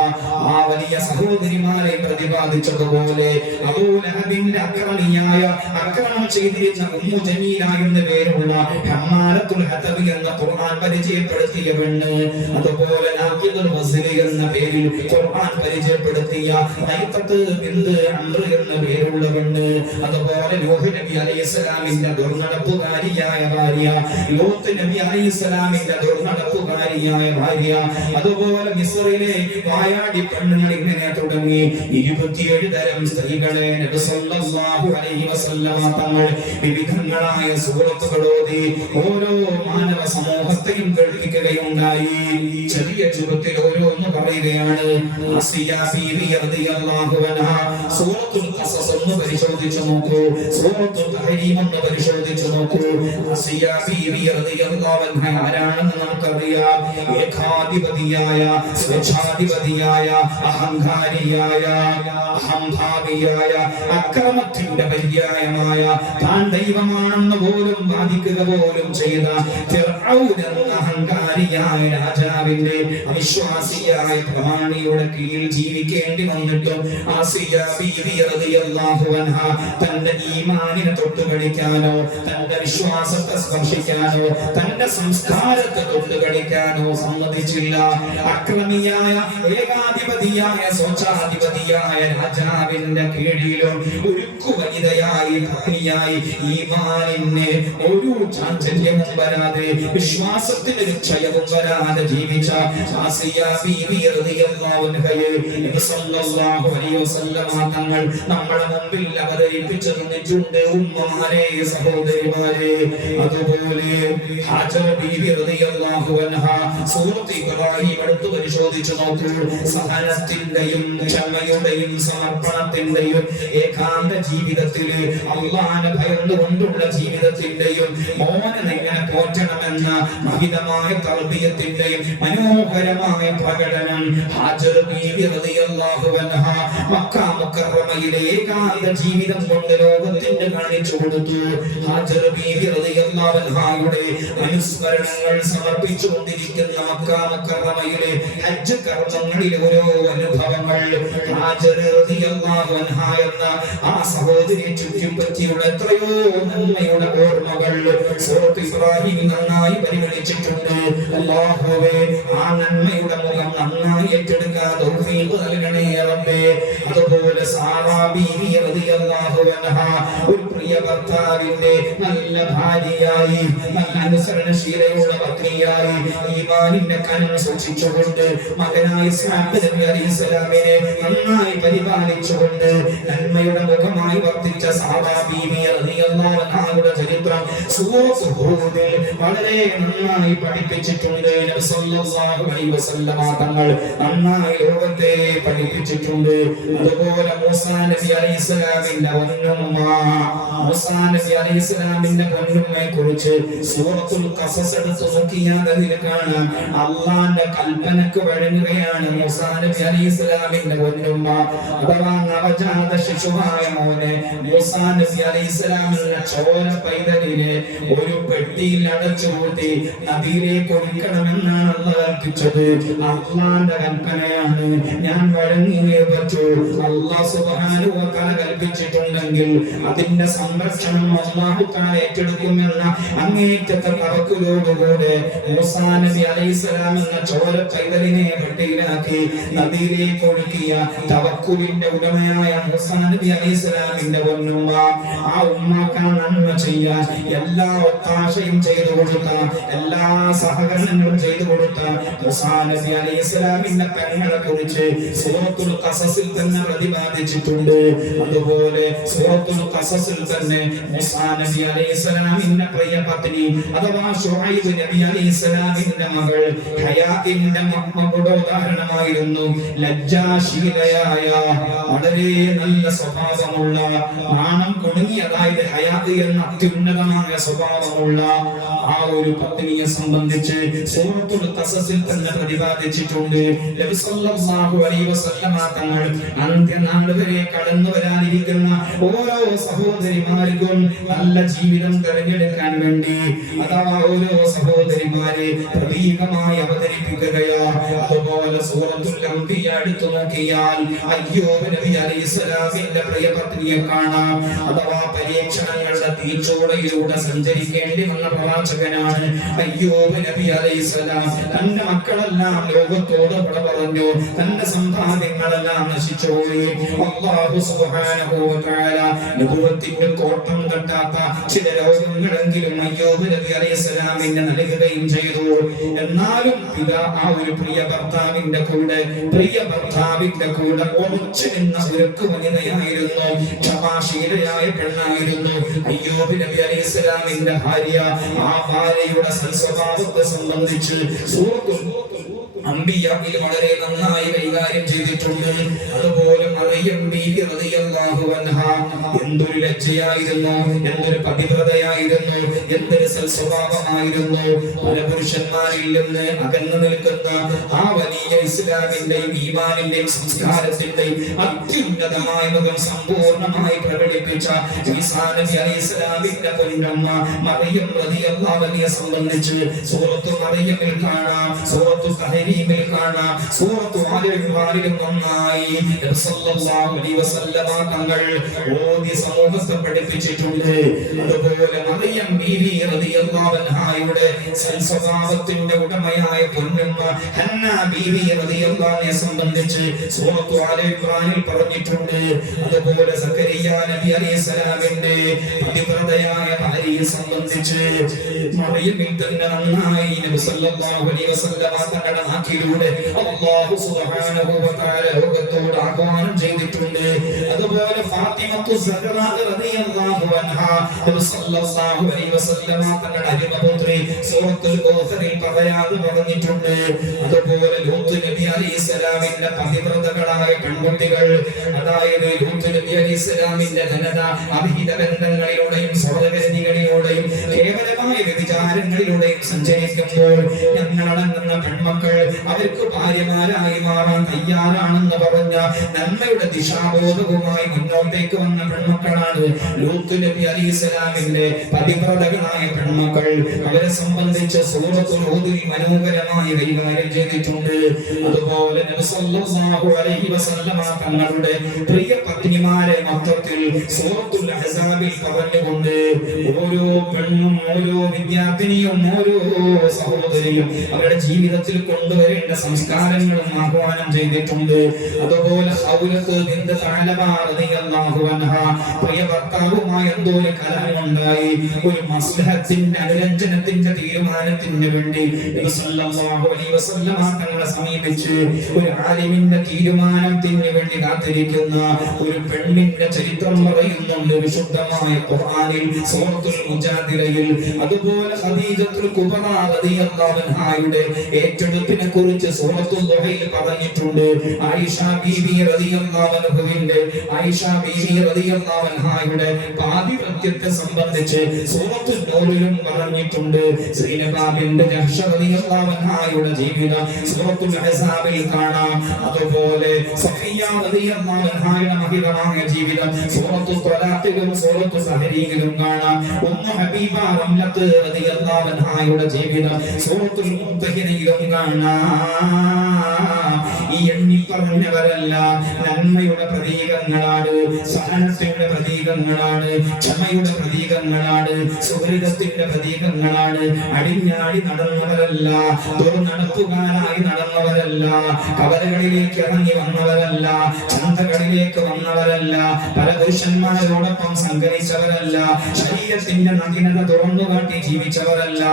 ആ വലിയ സഹോദരിമാരെ പ്രതിപാദിച്ചതുപോലെ അബൂ ലഹബിന്റെ അക്രമിയായ ആക്രമണം ചെയ്തിരുന്ന ഉമ്മു ജമീല എന്ന പേരുള്ള ഹമ്മാലത്തുൽ ഖാലിദത്തുൽ ഹതബി എന്ന ഖുർആൻ പരിചയപ്പെടുത്തിയ പെണ്ണ്, അതുപോലെ നാഖിദുൽ വസ്ലി എന്ന പേരിൽ ഖുർആൻ പരിചയപ്പെടുത്തിയ ഐഖത്ത് ബിന്ത് അംർ എന്ന പേരുള്ള പെണ്ണ്, അതുപോലെ നൂഹ് നബി അലൈഹിസ്സലാമിന്റെ ദുർനടപ്പുകാരിയായ ഭാര്യ, ലൂത്ത് നബി അലൈഹിസ്സലാമിന്റെ ദുർനടപ്പുകാരിയായ ഭാര്യ, അതുപോലെ മിസ്രിലെ വായാടി പെണ്ണുങ്ങൾ, ഇങ്ങനെ തുടങ്ങി 27 തരം സ്ത്രീകളെ നബി സല്ലല്ലാഹു അലൈഹി വസല്ലമ തങ്ങൾ വിവിധങ്ങളായ സൂറത്തുകൾ ഓതി ഓരോ മാനവ സമൂഹത്തെയും കേൾപ്പിക്കുകയുണ്ടായി. ചെറിയ ചുരുക്കത്തിൽ ഓരോന്ന് പറയുകയാണ്. ആസിയ ബീവി റളിയല്ലാഹു അൻഹാ സൂറത്തുൽ ഖസസ് ഒന്ന് പരിശോധിച്ചു നോക്കൂ, സൂറത്തുൽ തഹരീം ഒന്ന് പരിശോധിച്ചു നോക്കൂ. ആസിയ ബീവി റളിയല്ലാഹു അൻഹ ആരാണെന്ന് നമുക്കറിയാം. ഏകാധിപതിയായ, സ്വേച്ഛാധിപതിയായ, അഹങ്കാരിയായ, അഹംഭാവിയായ, അക്രമത്തിന്റെ പര്യായമായ, താൻ ദൈവമാണെന്ന് പോലും വാദിക്കുക പോലും ചെയ്ത ഫിർഔൻ എന്ന അഹങ്കാരിയായ രാജാവിന്റെ അവിശ്വാസിയായ പ്രമാണിയുടെ കീഴിൽ ജീവിക്കേണ്ടി വന്നിട്ടും ആസിയ ബീവി റളിയല്ലാഹു അൻഹ തന്റെ ഈമാനിനെ തൊട്ടുകളിക്കാനോ, തന്റെ വിശ്വാസത്തെ സ്പർശിക്കാനോ, തന്റെ സംസ്കാരത്തെ തൊട്ടുകളിക്കാനോ സമ്മതിച്ചില്ല. അക്രമിയായ, ഏകാധിപതിയായ, സ്വച്ഛാധിപതിയായ രാജാവിന്റെ കീഴിലും ഉരുക്കുവനിതയായി, പത്നിയായി, ഈമാനിന് ഒരു ചാഞ്ചല്യവും വരാതെ, വിശ്വാസത്തിന് ഒരു ക്ഷയവും വരാതെ ജീവിച്ച ആസിയ ബീവി റളിയല്ലാഹു അൻഹയെ നബി സല്ലല്ലാഹു അലൈഹി വസല്ലമ തങ്ങൾ നമ്മുടെ മുമ്പിൽ അവതരിപ്പിച്ചു തന്നിട്ടുണ്ട്. ഉമ്മമാരെ, സഹോദരിമാരെ, അതുപോലെ ഹാജറ ബീവി റളിയല്ലാഹു അൻഹ സൂറത്ത് ഇബ്രാഹിം എടുത്തു പരിശോധിച്ചു നോക്കൂ. സഹനത്തിന്റെയും ക്ഷമയുടെയും സമർപ്പണത്തിന്റെയും ഏകാന്ത ജീവിതത്തിൽ, അല്ലാഹുവിനെ ഭയന്നുകൊണ്ടുള്ള ജീവിതത്തിന്റെയും മോനെ എങ്ങനെ പോറ്റണമെന്ന മഹിതമായ തർബിയത്തിന്റെയും മനോഹരമായ പ്രകടനം ഹാജറ ബീവി റളിയല്ലാഹു അൻഹ മക്ക മുക്കറമയിലെ ഏകാന്ത ജീവിതം കൊണ്ട് ലോകത്തിന് കാണിച്ചു കൊടുത്തു. ഹാജറ ബീവി റളിയല്ലാഹു അൻഹയുടെ അനുസ്മരണങ്ങൾ സമർപ്പിച്ചുകൊണ്ടിരിക്കുന്ന മക്ക മുക്കറമയിലെ ഹജ്ജ് കർമ്മങ്ങളിലെ ഓരോ അനുഭവങ്ങൾ, ഹാജറ റളിയല്ലാഹു അൻഹ എന്ന ആ സഹോദരിയെ ചുറ്റിപ്പറ്റിയുള്ള എത്രയോ നന്മയുടെ ഓർമ്മകൾ സൂറത്ത് ഇബ്രാഹിം നന്നായി പരിഗണിച്ചിട്ടുണ്ട്. അല്ലാഹുവേ, ആ നന്മയുടെ മുഖം നന്നായി ഏറ്റെടുക്കാൻ തൗഫീഖ് നൽകണേ റബ്ബേ. അതുപോലെ സാറാ ബീവി റളിയല്ലാഹു അൻഹ ഒരു പ്രിയ ഭർത്താവിന്റെ നല്ല ഭാര്യയായി, നല്ല അനുസരണശീലയുള്ള പത്നിയായി, ഈമാനിന്റെ കനം സൂക്ഷിച്ചുകൊണ്ട് മകനായ ഇസ്ഹാഖ് നബി അലൈഹിസ്സലാമിനെ നന്നായി പരിപാലിച്ചുകൊണ്ട് നന്മയുടെ മുഖമായി വർത്തിച്ച സാറാ ബീവി റളിയല്ലാഹു അൻഹയുടെ ചരിത്രം സൂറത്ത് ഹൂദിൽ വളരെ നന്നായി പഠിപ്പിച്ചിട്ടുണ്ട്. നബി സല്ലല്ലാഹു അലൈഹി വസല്ലമ തങ്ങൾ നന്നായി ലോകത്തെ പഠിപ്പിച്ചിട്ടുണ്ട്. അതുപോലെ മൂസാ നബി അലൈഹിസ്സലാമിന്റെ പൊന്നുമ്മ, മൂസാ നബി അലൈഹിസ്സലാമിന്റെ പൊന്നുമ്മയെ കുറിച്ച് സൂറത്തുൽ ഖസസ് എടുത്ത് നോക്കിയാൽ അതിൽ കാണാം അല്ലാഹുവിന്റെ കൽപ്പനക്ക് വഴങ്ങുകയാണ് മൂസാ നബി അലൈഹിസ്സലാമിന്റെ പൊന്നുമ്മ. അഥവാ നവജാത ശിശുവായ മോനെ മൂസാ നബി അലൈഹിസ്സലാമിന്റെ ചോര പൈതലിനെ ഒരു പെട്ടിയിൽ അടച്ചുപൂട്ടി നദിയിലേക്ക് ഒഴുക്കണമെന്നാണ് അല്ലാഹ് കൽപ്പിച്ചത്. അല്ലാഹുവിന്റെ കൽപ്പനയാണ്, ഞാൻ വഴങ്ങിയേ പറ്റൂ. അല്ലാഹു സുബ്ഹാനഹു വ തആല കൽപ്പിച്ചിട്ടുണ്ടെങ്കിൽ അതിന്റെ സംരക്ഷണം അല്ലാഹു തആല ഏറ്റെടുക്കുമെന്ന അങ്ങേയറ്റത്തെ തവക്കുലോടുകൂടെ മൂസാ നബി അലൈഹിസ്സലാം എന്ന ചോര പൈതലിനെ പെട്ടിയിലാക്കി നദിയിലേക്ക് ഒഴുക്കിയ തവക്കുലിന്റെ ഉടമയായ മൂസാ നബി അലൈഹിസ്സലാമിന്റെ പൊന്നുമ്മ, ആ ഉമ്മാക്ക് നന്മ ചെയ്യാൻ എല്ലാ ഒത്താശയും ചെയ്തു കൊടുത്ത, എല്ലാ സഹകരണങ്ങളും ചെയ്തു കൊടുത്ത മൂസാ നബി അലൈഹിസ്സലാമിന്റെ പെങ്ങളെ കുറിച്ച് സൂറത്തുൽ ഖസസിൽ തന്നെ പ്രതിപാദിച്ചിട്ടുണ്ട്. അതുപോലെ സൂറത്തുൽ ഖസസിൽ തന്നെ മൂസാ നബി അലൈഹിസ്സലാമിന്റെ പ്രിയ പത്നി അഥവാ ശുഐബ് നബി അലൈഹിസ്സലാമിന്റെ മകൾ ഹയാത്തിന്റെ മകളുടെ ഉദാഹരണമായിരുന്നു. ലജ്ജാശീലയായ, വളരെ നല്ല സ്വഭാവമുള്ള, നാണം കുടുങ്ങി, അതായത് ഹയാത്ത് എന്ന അത്യുന്നതമായ സ്വഭാവമുള്ള ആ ഒരു പത്നിയെ സംബന്ധിച്ച് സൂറത്തുൽ ഖസസിൽ തന്നെ പ്രതിപാദിച്ചിട്ടുണ്ട്. നബി സല്ലല്ലാഹു അലൈഹി വസല്ലമ തങ്ങൾ അന്ത്യനാൾ വരെ കടന്നു വരാനിരിക്കുന്ന ഓരോ സഹോദരിമാർക്കും നല്ല ജീവിതം തിരഞ്ഞെടുക്കാൻ വേണ്ടി അഥവാ ഓരോ സഹോദരിമാരെ പ്രതീകമായി അവതരിപ്പിക്കുകയോ, അതുപോലെ സൂറത്തുൽ അംബിയ എടുത്തു നോക്കിയാൽ അയ്യൂബ് നബി അലൈഹിസ്സലാമിന്റെ പ്രിയപത്നിയെ കാണാം. അഥവാ പരീക്ഷണങ്ങളുടെ തീച്ചൂളയിലൂടെ സഞ്ചരിക്കേണ്ടി വന്ന പ്രവാചകനാണ് അയ്യൂബ് നബി അലൈഹിസ്സലാം. തന്റെ മക്കളെല്ലാം ലോകത്തോട് വിട പറഞ്ഞു, തന്റെ സമ്പാദ്യങ്ങളെല്ലാം നശിച്ചുപോയി. അല്ലാഹു സുബ്ഹാനഹു വ തആല നബുവത്തിന്റെ കോട്ടം തട്ടാത്ത ചില രോഗങ്ങളെങ്കിലും അയ്യൂബ് നബി അലൈഹിസ്സലാമിന് നൽകുകയും ചെയ്തു. എന്നാലും പിതാ ആ ഒരു പ്രിയ ഭർത്താവിന്റെ കൂടെ ഉറച്ചു നിന്ന ഉരക്ക് വനിതയായിരുന്നു, ക്ഷമാശീലയായ പെണ്ണായിരുന്നു അയ്യൂബ് നബി അലൈഹിസ്സലാമിന്റെ ഭാര്യ. ആ ഭാര്യയുടെ സൽസ്വഭാവത്തെ സംബന്ധിച്ച് സൂറത്തുൽ അംബിയായിൽ വളരെ നന്നായി കൈകാര്യം ചെയ്തിട്ടുണ്ട്. അതുപോലെ മറിയം ബീവി റളിയല്ലാഹു അൻഹ എന്തൊരു ലജ്ജയായിരുന്നു, എന്തൊരു പതിവ്രതയായിരുന്നു, എന്തൊരു സൽസ്വഭാവമായിരുന്നു. പല പുരുഷന്മാരിൽ നിന്ന് അകന്നു നിൽക്കുന്ന ആ വലിയ ഇസ്ലാമിന്റെയും ഈമാനിന്റെയും സംസ്കാരത്തിന്റെയും അത്യുന്നതമായ മുഖം സമ്പൂർണമായി പ്രകടിപ്പിച്ച ഈസാ നബി അലൈഹിസ്സലാമിന്റെ പൊന്നമ്മ മറിയം റളിയല്ലാഹു അൻഹയെ സംബന്ധിച്ച് സൂറത്തു മറിയമിൽ കാണാം, സൂറത്തു തഹരീമിൽ കാണാം, സൂറത്തു ആല ഇംറാനിലും നന്നായി നബി സല്ലല്ലാഹു അലൈഹി വസല്ലമ തങ്ങൾ ഓതി സമൂഹത്തെ പഠിപ്പിച്ചിട്ടുണ്ട്. അതുപോലെ മറിയം ബീവി റളിയല്ലാഹു അൻഹയുടെ സൽസ്വഭാവത്തിന്റെ ഉടമയായ പൊന്നമ്മ ഹന്ന ബീവി റളിയല്ലാഹു അൻഹയെ സംബന്ധിച്ച് സൂറത്തു ആല ഇംറാനിൽ പറഞ്ഞിട്ടുണ്ട്. അതുപോലെ സക്കരിയ നബി അലൈഹിസ്സലാമിന്റെ പതിവ്രതയായ ഭാര്യയെ സംബന്ധിച്ച് മറിയമിൽ തന്നെ നന്നായി നബി സല്ലല്ലാഹു അലൈഹി വസല്ലമ തങ്ങളുടെ നാക്കിലൂടെ അല്ലാഹു സുബ്ഹാനഹു വ തആല ലോകത്തോട് ആഹ്വാനം ചെയ്തിട്ടുണ്ട്. അതുപോലെ ഫാത്തിമത്തു സഹ്റ റളിയല്ലാഹു അൻഹാ നബി സല്ലല്ലാഹു അലൈഹി വസല്ലമ തങ്ങളുടെ അരുമപുത്രി സൂറത്തുൽ കൗസറിൽ പറയാതെ പറഞ്ഞിട്ടുണ്ട്. അതുപോലെ ലൂത്ത് നബി അലൈഹിസ്സലാമിന്റെ പതിവ്രതകളായ പെൺകുട്ടികൾ, അതായത് ലൂത്ത് നബി അലൈഹിസ്സലാമിന്റെ ധനത അഭിഹിത ബന്ധങ്ങളിലൂടെയും സഹോദരനികളിലൂടെയും കേവലമായ വ്യഭിചാരങ്ങളിലൂടെയും സഞ്ചരിക്കുമ്പോൾ ഞങ്ങളടങ്ങുന്ന പെൺമക്കൾ അവർക്ക് ഭാര്യമാരായി മാറാൻ തയ്യാറാണെന്ന് പറഞ്ഞ നന്മയുടെ ദിശാബോധവുമായി മുന്നോട്ടേക്ക് വന്ന പെൺമക്കളാണ് ലൂത്ത് നബി അലൈഹിസ്സലാമിന്റെ പതിവ്രതകളായ പെൺമക്കൾ. അവരെ സംബന്ധിച്ച് സൂറത്തുൽ ഹൂദിൽ മനോഹരമായി കൈകാര്യം ചെയ്തിട്ടുണ്ട്. അതുപോലെ നബി സല്ലല്ലാഹു അലൈഹി വസല്ലമ തങ്ങളുടെ പ്രിയ പത്നിമാരെ മൊത്തത്തിൽ സൂറത്തുൽ അഹ്സാബിൽ പറഞ്ഞുകൊണ്ട് ഓരോ പെണ്ണും ഓരോ വിദ്യാർത്ഥിനിയും ഓരോ സഹോദരിയും അവരുടെ ജീവിതത്തിൽ കൊണ്ടുവരേണ്ട സംസ്കാരങ്ങളും ആഹ്വാനം ചെയ്തിട്ടുണ്ട്. അതുപോലെ ഹൗലത്ത് ബിൻത് തഅലബ റളിയല്ലാഹു അൻഹ പ്രിയ ഭർത്താവുമായി എന്തോ ഒരു കലഹമുണ്ടായി. ഒരു മസ്ലഹത്തിന്റെ അനുരഞ്ജനത്തിന്റെ തീരുമാനത്തിന് വേണ്ടി നബി സല്ലല്ലാഹു അലൈഹി വസല്ലമ തങ്ങളെ സമീപിച്ച് ഒരു ആലിമിന്റെ തീരുമാനത്തിന് വേണ്ടി കാത്തിരിക്കുന്ന ഒരു പെണ്ണിന്റെ ചരിത്രം പറയുന്നുണ്ട് വിശുദ്ധമായ ഖുർആനിൽ സൂറത്തുൽ മുജാദിലയിൽ. അതുപോലെ ഖദീജത്തുൽ കുബ്ര റളിയല്ലാഹു അൻഹയുടെ ഏറ്റെടുപ്പിനെ കുറിച്ച് സൂറത്തുൽ ദുഹയിൽ പറഞ്ഞിട്ടുണ്ട്. ആയിഷ ബീവി റളിയല്ലാഹു അൻഹയുടെ പാതിവ്രത്യത്തെ സംബന്ധിച്ച് സൂറത്തുൽ നൂറിലും പറഞ്ഞിട്ടുണ്ട്. സൈനബ ബിൻത് ജഹ്ഷ റളിയല്ലാഹു അൻഹയുടെ ജീവിതം സൂറത്തുൽ അഹ്സാബിൽ കാണാം. അതുപോലെ സഫിയ റളിയല്ലാഹു അൻഹയുടെ മഹിതമായ ജീവിതം സൂറത്തുൽ ത്വലാഖിലും സൂറത്തുൽ സഹരീലും കാണാം. ഉമ്മു ഹബീബ റംലത്ത് റളിയല്ലാഹു അൻഹയുടെ ജീവിതം സൂറത്തുൽ മുംതഹിനയിലും കാണാം. ഈ എണ്ണി പറഞ്ഞവരല്ല നന്മയുടെ പ്രതീകങ്ങളാണ്, സഹനത്തിന്റെ പ്രതീകങ്ങളാണ്, ക്ഷമയുടെ പ്രതീകങ്ങളാണ്, സുഹൃതത്തിന്റെ പ്രതീകങ്ങളാണ്. അടിഞ്ഞാടി നടന്നവരല്ല, തുറന്നടപ്പുകാരായി നടന്നവരല്ല, കവലകളിലേക്ക് ഇറങ്ങി വന്നവരല്ല, ചന്തകളിലേക്ക് വന്നവരല്ല, പല പുരുഷന്മാരോടൊപ്പം സംഘടിച്ചവരല്ല, ശരീരത്തിന്റെ നഗ്നത തുറന്നുകാട്ടി ജീവിച്ചവരല്ല.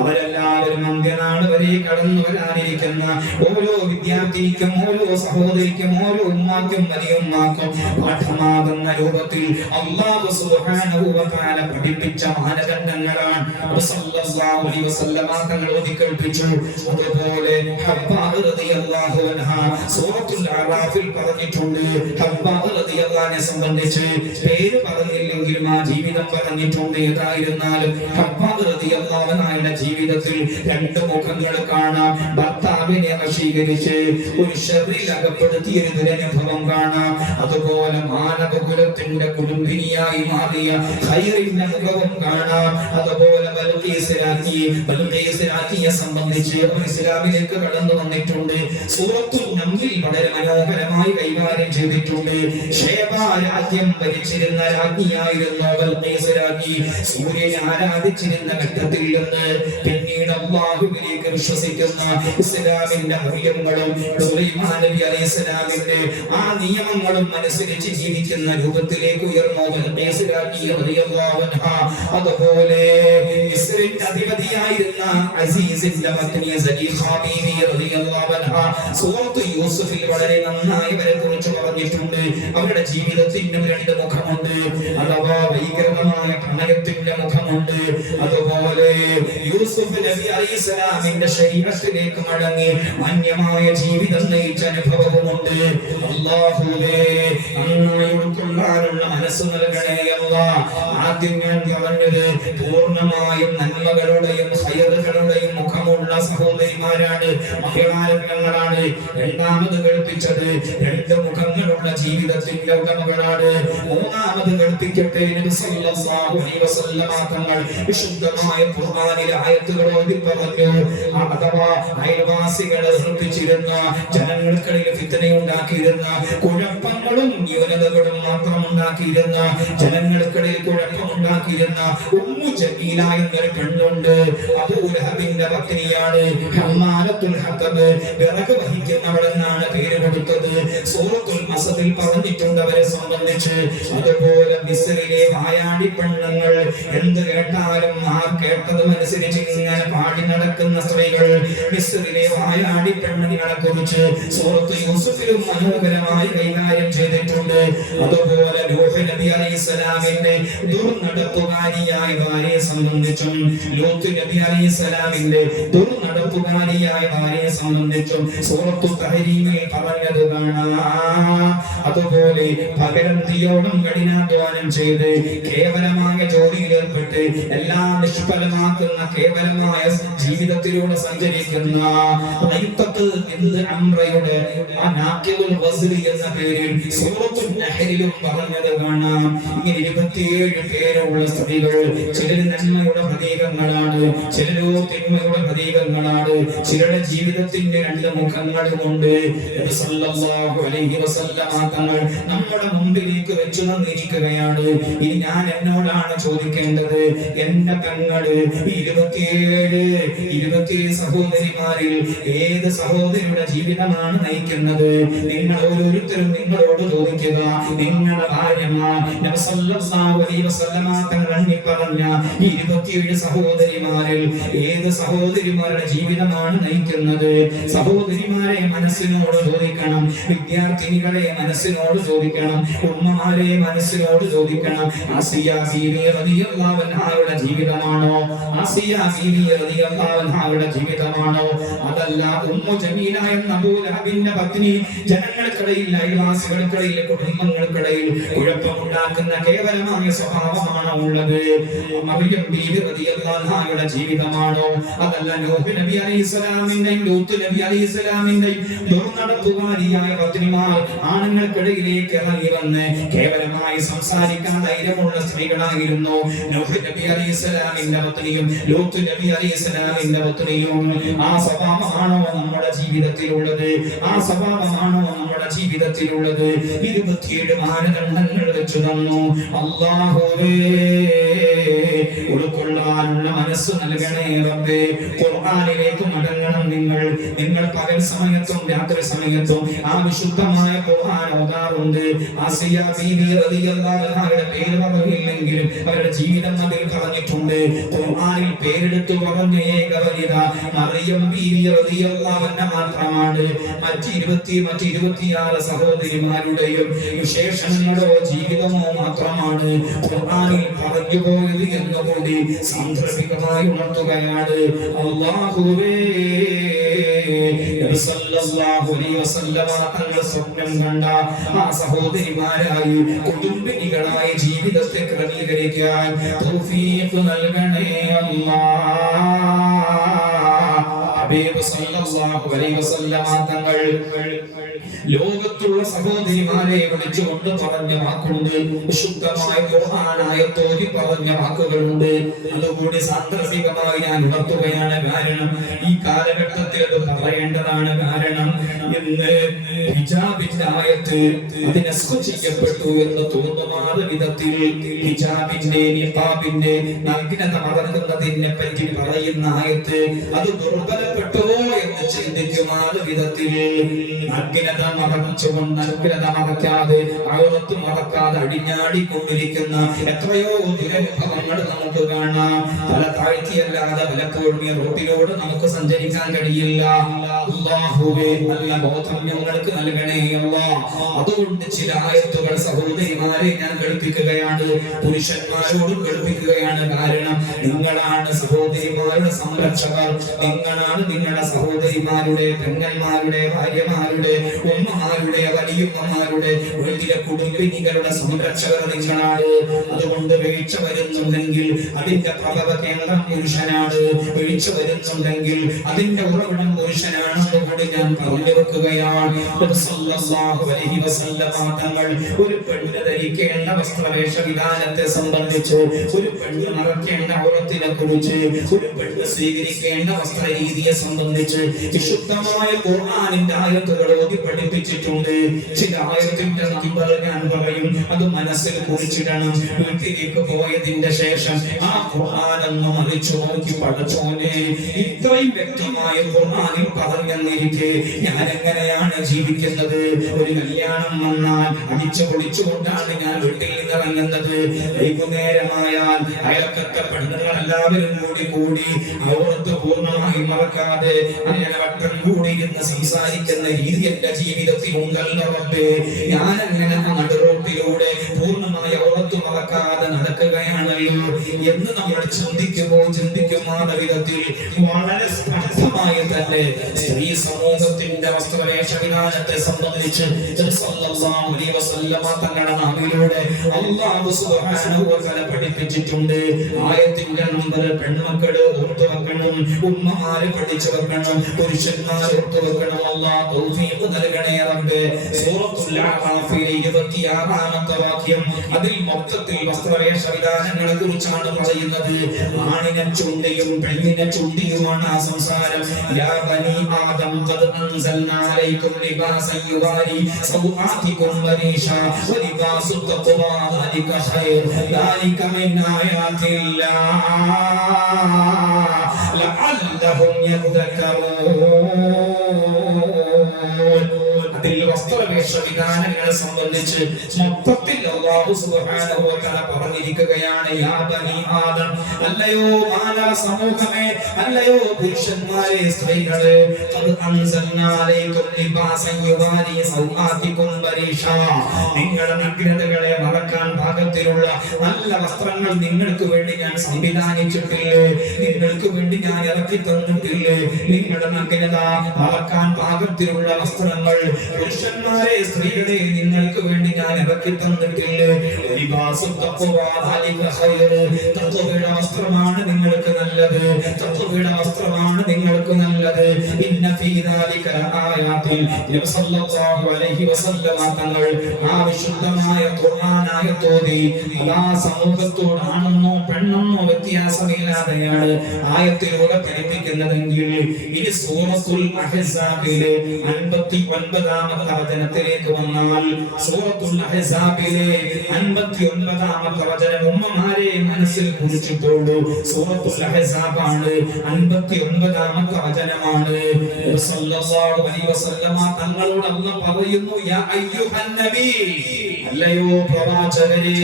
അവരെല്ലാവരും അന്ത്യനാട് വരെ കടന്നു വരാനിരിക്കുന്ന ഓരോ വിദ്യാർത്ഥിക്കും ഓരോ സഹോദരിക്കും ഓരോ ഉമ്മാക്കും വലിയുമ്മാക്കും പാഠമാകുന്ന രൂപത്തിൽ അല്ലാഹു സുബ്ഹാനഹു വ തആല പഠിപ്പിച്ച മാനദണ്ഡങ്ങളാണ് സല്ലല്ലാഹു അലൈഹി വസല്ലമ തങ്ങൾ ഓതി കേൾപ്പിച്ചു. അതുപോലെ ഹബ്ബാ റളിയല്ലാഹു അൻഹ സൂറത്തുൽ അറാഫിൽ പറഞ്ഞിട്ടുണ്ട്. ഹബ്ബാ റളിയല്ലാഹു അൻഹയെ സംബന്ധിച്ച് പേര് പറഞ്ഞില്ലെങ്കിലും ആ ജീവിതം പറഞ്ഞിട്ടുണ്ട്. ഏതായിരുന്നാലും ഹബ്ബാ റളിയല്ലാഹു അൻഹയുടെ ജീവിതത്തിൽ രണ്ട് മുഖങ്ങൾ കാണാം. ഭർത്താവിനെ വശീകരിച്ച് ഒരു ഷർറിൽ അകപ്പെടുത്തിയ ഒരു ദുരനുഭവം കാണാം. അതുപോലെ മാനവകുലത്തിന്റെ കുടുംബിനിയായി മാറിയ ഖൈറിന്റെ മുഖവും കാണാം. അതുപോലെ ബൽഖീസിനെ സംബന്ധിച്ച് ഇസ്ലാമിലേക്ക് കടന്നു വന്നിട്ടുണ്ട്. സൂറത്തുൽ നംലിൽ വളരെ മനോഹരമായി കൈകാര്യം ചെയ്തിട്ടുണ്ട്. ഷേബ രാജ്യം ഭരിച്ചിരുന്ന രാജ്ഞിയായിരുന്നു ബൽഖീസ് രാജ്ഞി. സൂര്യനെ ആരാധിച്ചിരുന്ന ഘട്ടത്തിൽ നിന്ന് പിന്നീട് അല്ലാഹുവിലേക്ക് വിശ്വസിക്കുന്ന ഇസ്ലാമിന്റെ മൂല്യങ്ങളും സുലൈമാൻ നബി അലൈഹിസ്സലാമിന്റെ ആ നിയമങ്ങളും അനുസരിച്ച് ജീവിക്കുന്ന രൂപത്തിലേക്ക് ഉയർന്നു ബൽഖീസ് രാജ്ഞി റളിയല്ലാഹു അൻഹാ. അതുപോലെ മിസ്രിന്റെ അധിപതിയായിരുന്ന അസീസിന്റെ പത്നി സലീഖ ബീവി റളിയല്ലാഹു അൻഹാ സൂറത്ത് യൂസുഫിൽ വളരെ നന്നായി അവരെ കുറിച്ച് പറഞ്ഞിട്ടുണ്ട്. അവരുടെ ജീവിതത്തിന് രണ്ട് മുഖമുണ്ട്. അഥവാ ഭീകരമായ പ്രണയത്തിന്റെ മുഖമുണ്ട്. അതുപോലെ യൂസുഫ് നബി അലൈഹിസ്സലാമിന്റെ ശരീരത്തിലേക്ക് മടങ്ങി മാന്യമായ ജീവിതം നയിച്ച അനുഭവവുമുണ്ട്. അല്ലാഹുവേ, അങ്ങ് ഉൾക്കൊള്ളാനുള്ള മനസ്സ് നൽകണേ അല്ലാഹ്. ആദ്യം ഞാൻ പറഞ്ഞത് പൂർണ്ണമായും നന്മകളുടെയും ഖൈറുകളുടെയും മുഖമുള്ള സഹോദരിമാരാണ്, മഹിളാരംഗങ്ങളാണ്. രണ്ടാമത് കൽപ്പിച്ചത് രണ്ട് മുഖങ്ങളുള്ള ജീവിതത്തിന്റെ ഉടമകളാണ്. മൂന്നാമത് കൽപ്പിക്കട്ടെ, നബി സല്ലല്ലാഹു അലൈഹി വസല്ലമ തങ്ങൾ വിശുദ്ധമായ ഖുർആനിലെ ആയത്തുകൾ ഓതി പറഞ്ഞു. അഥവാ അയൽവാസികളെ ശ്രദ്ധിച്ചിരുന്ന, ജനങ്ങൾക്കിടയിൽ ഫിത്നയുണ്ടാക്കിയിരുന്ന, കുഴപ്പങ്ങളും ന്യൂനതകളും മാത്രം ഉണ്ടാക്കിയിരുന്ന, ജനങ്ങൾക്കിടയിൽ കുഴപ്പമുണ്ടാക്കിയിരുന്ന ഉമ്മു ജമീല എന്നൊരു പെണ്ണുണ്ട്. അബൂ ലഹബിന്റെ പത്നിയാണ്. ഹമ്മാലത്തുൽ ഹതബ്, വിറക് വഹിക്കുന്നവളെന്നാണ് പേര് കൊടുത്തത്. സൂറത്തുൽ മസദിൽ പറഞ്ഞിട്ടുണ്ട് അവരെ സംബന്ധിച്ച്. അതുപോലെ മിസ്രിലെ വായാടി പെണ്ണുങ്ങൾ, എന്ത് കേട്ടാലും ആ കേട്ടതും അനുസരിച്ച് ഇങ്ങനെ പാടി നടക്കുന്ന സ്ത്രീകൾ, മിസ്രിലെ വായാടി പെണ്ണുങ്ങളെ കുറിച്ച് സൂറത്ത് യൂസുഫിലും മനോഹരമായി കൈകാര്യം ചെയ്തിട്ടുണ്ട്. അതുപോലെ നൂഹ് നബി അലൈഹിസ്സലാമിന്റെ ദുർനടപ്പുകാരിയായ ഭാര്യയെ സംബന്ധിച്ചും ലൂത്ത് നബി അലൈഹിസ്സലാമിന്റെ ദുർനടപ്പുകാരിയായ ഭാര്യയെ സംബന്ധിച്ചും സൂറത്തു തഹരീമിൽ പറഞ്ഞത് കാണാം. അതുപോലെ പകരന്തിയോടും കഠിനാധ്വാനം ചെയ്ത് കേവലമായ ജോലിയിൽ ഏർപ്പെട്ട് എല്ലാം നിഷ്ഫലമാക്കുന്ന കേവലമായ ജീവിതത്തിലൂടെ സഞ്ചരിക്കുന്ന അംറയുടെ എന്ന പേരിൽ സൂറത്തുൽ നഹ്ലിലും പറഞ്ഞത് കാണാം. ഇങ്ങനെ 27 പേരുള്ള സ്ത്രീകൾ, ചിലർ നന്മയുടെ പ്രതീകങ്ങളാണ്, ചിലരോ തിന്മയുടെ പ്രതീകങ്ങളാണ്. ചിലരുടെ ജീവിതത്തിന്റെ രണ്ട് മുഖങ്ങളുമുണ്ട്. നബി സല്ലല്ലാഹു അലൈഹി വസല്ലമ തങ്ങൾ നമ്മുടെ മുമ്പിലേക്ക് വെച്ചു തന്നിരിക്കുകയാണ്. ഇനി ഞാൻ എന്നോടാണ് ചോദിക്കേണ്ടത്, എന്റെ പെങ്ങള് 27 സഹോദരിമാരിൽ ഏത് സഹോദരിയുടെ ജീവിതമാണ് നയിക്കുന്നത്? നിങ്ങൾ ഓരോരുത്തരും നിങ്ങളോട് ചോദിക്കുക. നിങ്ങളുടെ ഭാര്യമാർ നബി സല്ലല്ലാഹു അലൈഹി വസല്ലമ തങ്ങൾ പറഞ്ഞ 27 സഹോദരിമാരിൽ ഏത് സഹോദരിമാരുടെ ജീവിതമാണ് നയിക്കുന്നത്? സഹോദരിമാരെ മനസ്സിനോട് ചോദിക്കണം, വിദ്യാർത്ഥിനികളെ മനസ്സിനോട് ചോദിക്കണം, ഉമ്മമാരെ മനസ്സിനോട് ചോദിക്കണം. ആസിയ ബീവി റളിയല്ലാഹു അൻഹായുടെ ജീവിതമാണോ? ആസിയ ബീവി റളിയല്ലാഹു അൻഹായുടെ ജീവിതമാണോ? അതല്ല ഉമ്മു ജമീല എന്ന അബൂ ലഹബിന്റെ പത്നി, ജനങ്ങൾക്കിടയിൽ, അയൽവാസികൾക്കിടയിൽ, കുടുംബങ്ങൾക്കിടയിൽ കുഴപ്പമുണ്ടാക്കുന്ന കേവലമായ സ്വഭാവമാണോ ഉള്ളത്? മറിയം ബീവി റളിയല്ലാഹു അൻഹായുടെ ജീവിതമാണോ? അതല്ല നൂഹ് നബി അലൈഹിസ്സലാമിന്റെയും ലൂത്ത് നബി അലൈഹിസ്സലാമിന്റെയും ദുർനടപ്പുകാരിയായ പത്നിമാർ ആണുങ്ങൾക്കിടയിലേക്ക് ഇറങ്ങി വന്ന് കേവലമായി സംസാരിക്കാൻ ധൈര്യമുള്ള സ്ത്രീകളായിരുന്നു നൂഹ് നബി അലൈഹിസ്സലാമിന്റെ പത്നിയും ലൂത്ത് നബി അലൈഹിസ്സലാമിന്റെ പത്നിയും. ആ സ്വഭാവമാണോ നമ്മുടെ ജീവിതത്തിലുള്ളത്? ആ സ്വഭാവമാണോ നമ്മുടെ ജീവിതത്തിലുള്ളത്? 27 മാനദണ്ഡങ്ങൾ വെച്ചു തന്നു. അല്ലാഹുവേ, ഉൾക്കൊള്ളാനുള്ള മനസ്സ് നൽകണേ റബ്ബേ. ഖുർആനിലേക്ക് മടങ്ങണം നിങ്ങൾ പകൽ സമയത്തും രാത്രി സമയത്തും ആ വിശുദ്ധമായ ഖുർആൻ ഓതാറുണ്ട്. ആസിയ ബീവി റളിയല്ലാഹു അൻഹയുടെ പേര് പറഞ്ഞില്ലെങ്കിലും അവരുടെ ജീവിതം അതിൽ പറഞ്ഞിട്ടുണ്ട്. ഖുർആനിൽ പേരെടുത്തു പറഞ്ഞ ഏക വനിത മറിയം ബീവി റളിയല്ലാഹു അൻഹ മാത്രമാണ്. മറ്റ് 26 സഹോദരിമാരുടെയും വിശേഷണങ്ങളോ ജീവിതമോ മാത്രമാണ് ഖുർആനിൽ പറഞ്ഞു പോയത് എന്നുകൂടി സാന്ദർഭികമായി ഉണർത്തുകയാണ്. അല്ലാഹുവേ, നബി സല്ലല്ലാഹു അലൈഹി വസല്ലമ തങ്ങൾ സ്വപ്നം കണ്ട ആ സഹോദരിമാരായി കുടുംബിനികളായി ജീവിതത്തെ ക്രമീകരിക്കാൻ തൗഫീഖ് നൽകണേ അല്ലാഹ്. ഹബീബ് സല്ലല്ലാഹു അലൈഹി വസല്ലമ തങ്ങൾ ലോകത്തുള്ള സഹോദരിമാരെ വിളിച്ചുകൊണ്ട് പറഞ്ഞ വാക്കുണ്ട്, ശുദ്ധമായ ഖുർആനായത്തോതി പറഞ്ഞ വാക്കുകളുണ്ട്. അതുകൂടി സാന്ദർഭികമായി ഞാൻ ഉണർത്തുകയാണ്. കാരണം ഈ കാലഘട്ടത്തിൽ അത് പറയേണ്ടതാണ്. കാരണം ഇന്ന് ഹിജാബിന്റെ ആയത്ത് അതിനെ ചെയ്യപ്പെട്ടു എന്ന് തോന്നുമാറ് വിധത്തിൽ ഹിജാബിന്റെ നിഖാബിന്റെ നഗ്നത മറക്കുന്നതിനെ പറ്റി പറയുന്ന ആയത്ത് അത് ദുർബലപ്പെട്ടോ എന്ന് ചിന്തിക്കുമാറ് വിധത്തിൽ നഗ്നത മറക്കാതെ ഔറത്ത് മറക്കാതെ അടിഞ്ഞാടിക്കൊണ്ടിരിക്കുന്ന എത്രയോ ദുരനുഭവങ്ങൾ നമുക്ക് കാണാം. തല താഴ്ത്തിയല്ലാതെ പലപ്പോഴും ഈ റോഡിലൂടെ നമുക്ക് സഞ്ചരിക്കാൻ കഴിയില്ല. അല്ലാഹുവേ, നല്ല ബോധം ഞങ്ങൾക്ക് നൽകണേ അല്ലാഹ്. അതുകൊണ്ട് ചില ആയത്തുകൾ സഹോദരിമാരെ ഞാൻ കേൾപ്പിക്കുകയാണ്, പുരുഷന്മാരോടും കേൾപ്പിക്കുകയാണ്. കാരണം നിങ്ങളാണ് സഹോദരിമാരുടെ സംരക്ഷകർ, നിങ്ങളാണ് നിങ്ങളുടെ സഹോദരിമാരുടെ, പെങ്ങന്മാരുടെ, ഭാര്യമാരുടെ, ഉമ്മമാരുടെ, വലിയമ്മമാരുടെ, വീട്ടിലെ കുടുംബിനികളുടെ സംരക്ഷകർ നിങ്ങളാണ്. അതുകൊണ്ട് വീഴ്ച വരുന്നുണ്ടെങ്കിൽ അതിന്റെ പ്രഭവ കേന്ദ്രം പുരുഷനാണ്. വീഴ്ച വരുന്നുണ്ടെങ്കിൽ അതിന്റെ ഉറവിടം പുരുഷനാണെന്ന് കൂടി ഞാൻ പറഞ്ഞു വെക്കുകയാണ്. തങ്ങൾ ഒരു പെണ്ണ് ധരിക്കേണ്ട വസ്ത്രവേഷ വിധാനത്തെ സംബന്ധിച്ച്, ഒരു പെണ്ണ് മറക്കേണ്ട ഔറത്തിനെ കുറിച്ച്, ഒരു പെണ്ണ് സ്വീകരിക്കേണ്ട വസ്ത്രരീതിയെ സംബന്ധിച്ച് വിശുദ്ധമായ ഖുർആനിന്റെ ആയത്തുകൾ ഓതി പഠിപ്പിച്ചിട്ടുണ്ട്. ചില ആയത്തിന്റെ നമ്പർ ഞാൻ പറയും, അത് മനസ്സിൽ കുറിച്ചിടണം. വീട്ടിലേക്ക് പോയതിന്റെ ശേഷം ആ ഖുർആൻ ഒന്ന് മറിച്ചു നോക്കി, പടച്ചോനെ ഇത്രയും വ്യക്തമായ ഖുർആനിൽ പറഞ്ഞെന്നിരിക്കെ ഞാൻ എങ്ങനെയാണ് ജീവിക്കുന്നത്? ഒരു കല്യാണം വന്നാൽ അടിച്ചു പൊളിച്ചുകൊണ്ടാണ് ഞാൻ വീട്ടിൽ നിന്നിറങ്ങുന്നത്. വൈകുന്നേരമായാൽ അയൽക്കത്തെ പെണ്ണുങ്ങൾ എല്ലാവരും കൂടി ഔറത്ത് പൂർണ്ണമായി മറക്കാതെ അങ്ങനെ വട്ടം കൂടി ഇരുന്ന് സംസാരിക്കുന്ന രീതി എന്റെ ജീവിതത്തിൽ ഉണ്ടല്ലോ റബ്ബേ. ഞാൻ അങ്ങനെ നടുറോട്ടിലൂടെ പൂർണ്ണമായ ഔറത്ത് മറക്കാതെ നടക്കുകയാണല്ലോ എന്ന് നമ്മൾ ചിന്തിക്കുമാന വിധത്തിൽ വളരെ സ്പഷ്ടമായി തന്നെ സ്ത്രീ സമൂഹത്തിന്റെ വസ്ത്രവേഷ വിധാനത്തെ സംബന്ധിച്ച് സല്ലല്ലാഹു അലൈഹി വസല്ലമ തങ്ങളുടെ നാവിലൂടെ അല്ലാഹു സുബ്ഹാനഹു വ തആല പഠിപ്പിച്ചിട്ടുണ്ട്. ആയത്തിന്റെ നമ്പർ പെൺമക്കള് ഓർത്തു വെക്കണം, ഉമ്മമാര് പഠിച്ചു വെക്കണം, പുരുഷന്മാർ ഓർത്തു വെക്കണം. അല്ലാഹു തൗഫീഖ് നൽകണേ റബ്ബേ. സൂറത്തുൽ അഅറാഫിലെ 26ാമത്തെ വാക്യം അതിൽ മൊത്തത്തിൽ വസ്ത്രവേഷ വിധാനങ്ങളെ കുറിച്ചാണ് പറയുന്നത്. ആണിനെ ചുണ്ടിയും പെണ്ണിനെ ചുണ്ടിയുമാണ് ആ സംസാരം. യാ ബനി ആദം ഖദ് അൻസൽനാ അലൈക്കും ലിബാസൻ യുവാരി സൗആതികും വരീഷാ വലിബാസു തഖ്വാ ദാലിക ഖൈർ ദാലിക മിൻ ആയാതില്ലാഹ് ലഅല്ലഹും യതദക്കറൂൻ. അതിൽ വസ്ത്രവേഷ വിധാനങ്ങളെ സംബന്ധിച്ച് മൊത്തത്തിൽ അല്ലാഹു സുബ്ഹാനഹു വ തആല പറഞ്ഞിരിക്കുകയാണ്. യാ ബനി ആദം, അല്ലയോ മാനവ സമൂഹമേ, അല്ലയോ പുരുഷന്മാരെ, സ്ത്രീകളെ, ഖദ് അൻസൽനാ അലൈക്കും ലിബാസൻ യുവാരി സൗആതികും വരീഷാ, നിങ്ങളുടെ നഗ്നതകളെ മറക്കാൻ പാകത്തിലുള്ള നല്ല വസ്ത്രങ്ങൾ നിങ്ങൾക്ക് വേണ്ടി ഞാൻ സംവിധാനിച്ചിട്ടില്ലേ, നിങ്ങൾക്ക് വേണ്ടി ഞാൻ ഇറക്കി തന്നിട്ടില്ലേ. നിങ്ങളുടെ നഗ്നത മറക്കാൻ പാകത്തിലുള്ള വസ്ത്രങ്ങൾ പുരുഷന്മാരെ, സ്ത്രീകളെ, നിങ്ങൾക്ക് വേണ്ടി ഞാൻ ഇറക്കി തന്നിട്ടില്ലേ. തഖ്വയുടെ വസ്ത്രമാണ് നിങ്ങൾക്ക് നല്ലത്, തഖ്വയുടെ വസ്ത്രമാണ് നിങ്ങൾക്ക് നല്ലത്. ഇന്ന ഫീ ദാലിക ആയാതിൻ, നബി സല്ലല്ലാഹു അലൈഹി വസല്ലമ തങ്ങൾ ആ വിശുദ്ധമായ ഖുർആനായത്തോതി ആ സമൂഹത്തോടാണെന്നോ പെണ്ണെന്നോ വ്യത്യാസമില്ലാതെയാണ് ആയത്തിലൂടെ പഠിപ്പിക്കുന്നതെങ്കിൽ ഇനി സൂറത്തുൽ അഹ്സാബിലെ 59ാമത്തെ വചനത്തിലേക്ക് വന്നാൽ, സൂറത്തുൽ അഹ്സാബിലെ 59ാമത്തെ വചനം ഉമ്മമാരെ മനസ്സിൽ കുറിച്ചിട്ടുള്ളൂ. സൂറത്തുൽ അഹ്സാബാണ്, 59ാമത്തെ വചനമാണ്. സല്ലല്ലാഹു അലൈഹി വസല്ലമ തങ്ങളോട് അല്ലാഹു പറയുന്നു, യാ അയ്യുഹൻ നബി, അല്ലയോ പ്രവാചകരേ,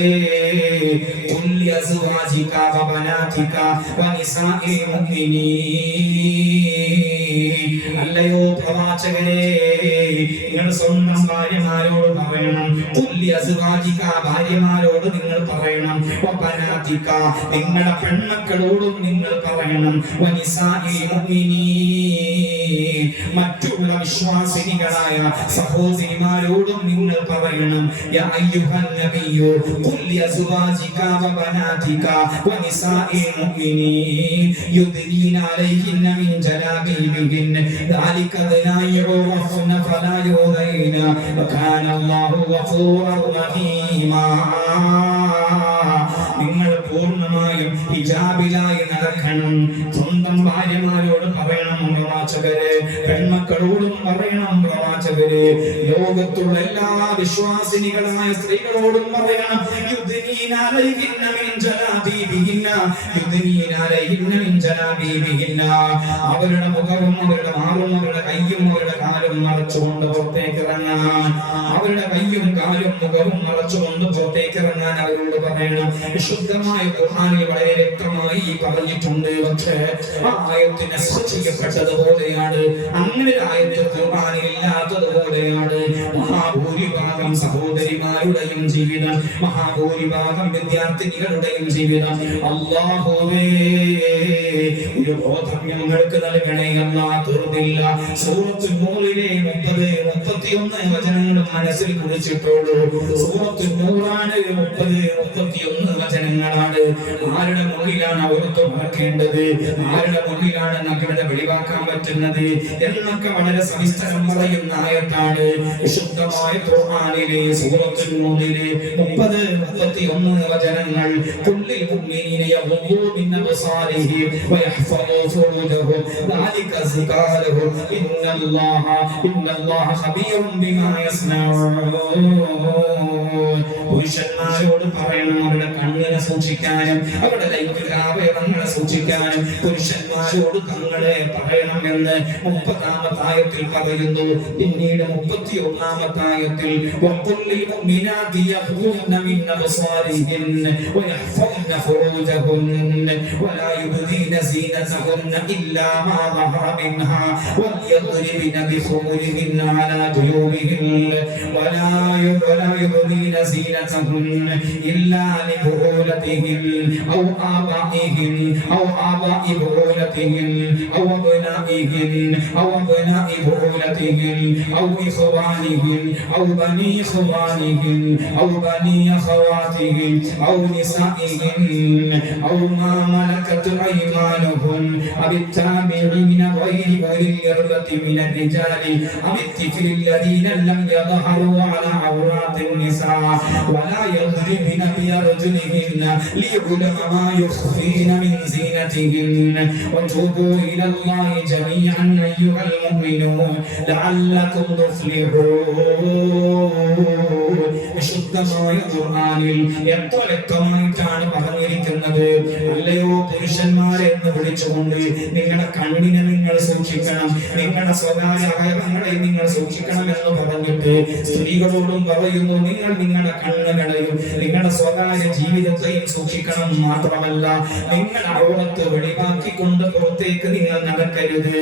ഖുൽ ലിഅസ്വാജിക വ ബനാതിക വ നിസാഇൽ മുഅ്മിനീൻ, അല്ലയോ പ്രവാചകരേ, നിങ്ങൾ സ്വന്തം ഭാര്യമാരോട് പറയണം. ഖുൽ ലിഅസ്വാജിക, ഭാര്യമാരോട് നിങ്ങൾ പറയണം. വ ബനാതിക, നിങ്ങളുടെ പെൺമക്കളോടും നിങ്ങൾ പറയണം. വ നിസാഇൽ മുഅ്മിനീൻ, മറ്റുള്ള വിശ്വാസിനികളായ സഹോദരിമാരോടും നിങ്ങൾ പറയണം യാ അയ്യുഹൻ നബിയ്യു ഖുൽ ലിഅസ്വാജിക വബനാതിക വനിസാഇൽ മുഅ്മിനീൻ യുദ്നീന അലൈഹിന്ന മിൻ ജലാബീബിഹിൻ ദാലിക അദ്നാ യുറഫ്ന ഫലാ യുദൈന വകാന അല്ലാഹു ഗഫൂറൻ റഹീമാ. നിങ്ങൾ പൂർണ്ണമായും ഹിജാബിലായി നടക്കണം. സ്വന്തം ഭാര്യമാരോട് പറയണം പ്രവാചകരെ, പെൺമക്കളോടും പറയണം പ്രവാചകരെ, ലോകത്തുള്ള എല്ലാ വിശ്വാസിനികളായ സ്ത്രീകളോടും പറയണം യുദ്നീന അലൈഹിന്ന മിൻ ജലാബീബിഹിന്ന യുദ്നീന അലൈഹിന്ന മിൻ ജലാബീബിഹിന്ന. അവരുടെ മുഖവും അവരുടെ മാറും അവരുടെ കയ്യും അവരുടെ കാലും മറച്ചുകൊണ്ട് പുറത്തേക്ക് ഇറങ്ങാൻ, അവരുടെ കയ്യും കാലും മുഖവും മറച്ചുകൊണ്ട് പുറത്തേക്ക് ഇറങ്ങാൻ അവരോട് പറയണം. വിശുദ്ധമായ ഖുർആനിൽ വളരെ വ്യക്തമായി പറഞ്ഞിട്ടുണ്ട്. പക്ഷേ ആ ആയത്ത് നസ്ഖ് ചെയ്യപ്പെട്ടതുപോലെയാണ്, അങ്ങനെ ആയത്ത് ഖുർആനിൽ ഇല്ലാത്തതുപോലെയാണ് മഹാഭൂരിഭാഗം സഹോദരിമാരുടെയും ജീവിതം, മഹാഭൂരിഭാഗം വിദ്യാർത്ഥിനികളുടെയും ജീവിതം. അല്ലാഹുവേ ഒരു ബോധം ഞങ്ങൾക്ക് നൽകണേ അല്ലാഹ്. തീർന്നില്ല. സൂറത്തുൽ നൂറിലെ 30-31 വചനങ്ങൾ മനസ്സിൽ കുറിച്ചിട്ടുള്ളൂ. സൂറത്തുൽ നൂറാണ് 30-31 വചനങ്ങളാണ്. ആരുടെ മുകളിലാണ് അവർക്ക് മറക്കേണ്ടത്, ആരുടെ മുകളിലാണ് ഞങ്ങളുടെ വെളിവാക്കാൻ പറ്റുന്നത് എന്നൊക്കെ വളരെ സവിസ്തരം പറയുന്ന ആയത്താണ് വിശുദ്ധമായ ഖുർആനിലെ സൂറത്തുൽ നൂറിലെ 30-31 വചനങ്ങൾ. കുല്ലിൽ മുഅ്മിനീന യഗ്ദൂ മിൻ അബ്സാരിഹി വയഹ്ഫദൂ ഫുറൂജഹും ദാലിക സികാ ലഹും ഇന്നല്ലാഹ ഖബീറുൻ ബിമാ യസ്നഊൻ. പുരുഷന്മാരോട് പറയണം അവരുടെ കണ്ണിനെ സൂക്ഷിക്കാനും അവരുടെ ലൈംഗിക അവയവങ്ങളെ സൂക്ഷിക്കാനും പുരുഷന്മാരോട് തങ്ങളെ പറയണം എന്ന് 30-ാമത്തെ ആയത്തിൽ പറയുന്നു. പിന്നീട് 31-ാമത്തെ ആയത്തിൽ വഖുല്ലിൽ മുഅ്മിനാതി യഗ്ദൂന മിൻ അബ്സാരിഹിന്ന വയഹ്ഫദ്ന ഫുറൂജഹുന്ന വലാ യുബ്ദീന സീനതഹുന്ന ഇല്ലാ മാ ളഹറ മിൻഹാ വൽയദ്രിബന ബിഖുമുരിഹിന്ന അലാ ജുയൂബിഹിന്ന വലാ യുബ്ദീന സീനതഹുന്ന ഇല്ലാ ലിബുഊലതിഹിൻ ഔ ആബാഇഹിൻ ഔ ആബാഇ ബുഊലതിഹിൻ ഔ അബ്നാഇഹിൻ ഔ അബ്നാഇ ബുഊലതിഹിൻ ഔ ഇഖ്വാനിഹിൻ ഔ ബനി ഇഖ്വാനിഹിൻ ഔ ബനി അഖവാതിഹിൻ ഔ നിസാഇഹിൻ ഔ മാ മലകത് അയ്മാനുഹും അബിത്താബിഈന ഗൈരി ഉലിൽ ഇർബതി മിനർ റിജാലി അബിത്തിഫിൽ ലദീന ലം യദ്ഹറു അലാ ഔറാത്തിൻ നിസാ വലാ യദ്രിബന ബിഅർജുലിഹിൻ ലിയുലമ മാ യുഖ്ഫീന മിൻ സീനതിഹിൻ വതൂബൂ ഇലല്ലാഹി ജമീഅൻ അയ്യുഹൽ മുഅ്മിനൂൻ ലഅല്ലകും തുഫ്ലിഹൂൻ. വിശുദ്ധമായ ഖുർആനിൽ എത്ര വ്യക്തമായിട്ടാണ് പറഞ്ഞിരിക്കുന്നത്. അല്ലയോ പുരുഷന്മാരെ എന്ന് വിളിച്ചുകൊണ്ട് നിങ്ങളുടെ കണ്ണിനെ നിങ്ങൾ സൂക്ഷിക്കണം, നിങ്ങളുടെ സ്വകാര്യ അവയവങ്ങളെ നിങ്ങൾ സൂക്ഷിക്കണം എന്ന് പറഞ്ഞിട്ട് സ്ത്രീകളോടും പറയുന്നു നിങ്ങൾ നിങ്ങളുടെ കണ്ണുകളെയും നിങ്ങളുടെ സ്വകാര്യ ജീവിതത്തെയും സൂക്ഷിക്കണം. മാത്രമല്ല നിങ്ങളുടെ ഔറത്ത് വെളിവാക്കിക്കൊണ്ട് പുറത്തേക്ക് നിങ്ങൾ നടക്കരുത്.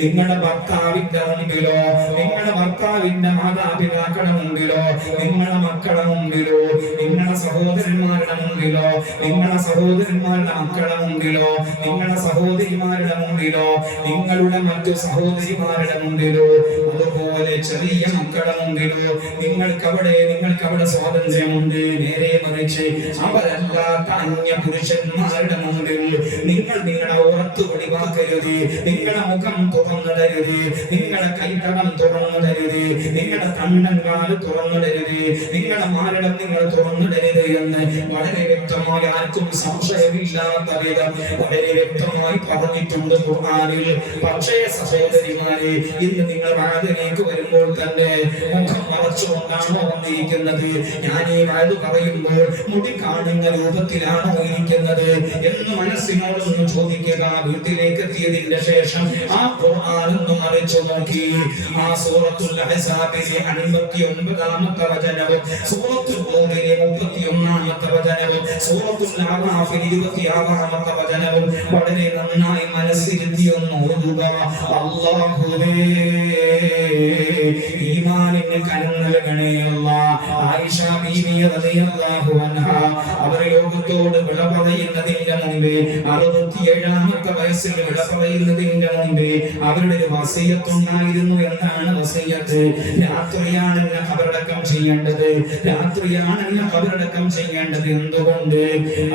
നിങ്ങളുടെ ഭർത്താവിന്റെ മുമ്പിലോ നിങ്ങളുടെ ഭർത്താവിന്റെ മാതാപിതാക്കളുടെ മുമ്പിലോ നിങ്ങളുടെ മക്കളുടെ മുമ്പിലോ നിങ്ങളുടെ സഹോദരന്മാരുടെ മുമ്പിലോ നിങ്ങളുടെ സഹോദരന്മാരുടെ മക്കളുടെ മുമ്പിലോ നിങ്ങളുടെ സഹോദരിമാരുടെ മുമ്പിലോ നിങ്ങളുടെ മറ്റു സഹോദരിമാരുടെ മുമ്പിലോ അതുപോലെ ചെറിയ മക്കളുടെ മുമ്പിലോ നിങ്ങൾക്കവിടെ സ്വാതന്ത്ര്യമുണ്ട്. നേരെ മറിച്ച് അവരല്ലാത്ത അന്യ പുരുഷന്മാരുടെ മുമ്പിൽ നിങ്ങൾ നിങ്ങളുടെ ഉറത്ത് വെളിവാക്കരുത്, നിങ്ങളുടെ മുഖം തുറന്നിടരുത്, നിങ്ങളുടെ കൈത്തടം തുറന്നിടരുത്, നിങ്ങളുടെ കണ്ണങ്കാല് തുറന്നിടരുത്, നിങ്ങളുടെ മാരടം നിങ്ങൾ തുറന്നിടരുത് എന്ന് വളരെ വ്യക്തമായി ആർക്കും സംശയമില്ലാത്ത വിധം വളരെ വ്യക്തമായി പറഞ്ഞിട്ടുണ്ട് ഖുർആനിൽ. പക്ഷേ സഹോദരിമാരെ, ഇന്ന് നിങ്ങൾ വാതിലേക്ക് വരുമ്പോൾ തന്നെ മുഖം മറച്ചുകൊണ്ടാണോ വന്നിരിക്കുന്നത്? ഞാൻ ഈ വാത് പറയുമ്പോൾ മുടി കാണുന്ന രൂപത്തിലാണോ ഇരിക്കുന്നത് എന്ന് മനസ്സിനോടൊന്ന് ചോദിക്കുക. വീട്ടിലേക്ക് എത്തിയതിന്റെ ശേഷം ആ ഖുർആനൊന്ന് മറിച്ചു നോക്കി. ആ സൂറത്തുൽ അഹ്സാബിലെ 59-ാമത്തെ വചനവും സൂറത്തുൽ നൂറിലെ 31-ാമത്തെ വചനവും സൂറത്തുൽ അറാഫിലെ 26-ാമത്തെ വചനവും വളരെ നന്നായി മനസ്സിരുത്തി ഒന്ന് ഓതുക. അല്ലാഹുവേ ഈമാനിന് കനം നൽകണേ അല്ലാഹ്. ആയിഷ ബീവി റളിയല്ലാഹു അൻഹ അവർ ലോകത്ത് ലോകത്തോട് വിട പറയുന്നതിന്റെ മുമ്പേ 67ാമത്തെ വയസ്സിൽ വിട പറയുന്നതിന്റെ മുമ്പേ അവരുടെ ഒരു വസിയത്തുണ്ടായിരുന്നു. എന്താണ് വസിയത്ത്? രാത്രിയാണ് എന്നെ ഖബറടക്കം ചെയ്യേണ്ടത്, രാത്രിയാണ് എന്നെ ഖബറടക്കം ചെയ്യേണ്ടത്. എന്തുകൊണ്ട്?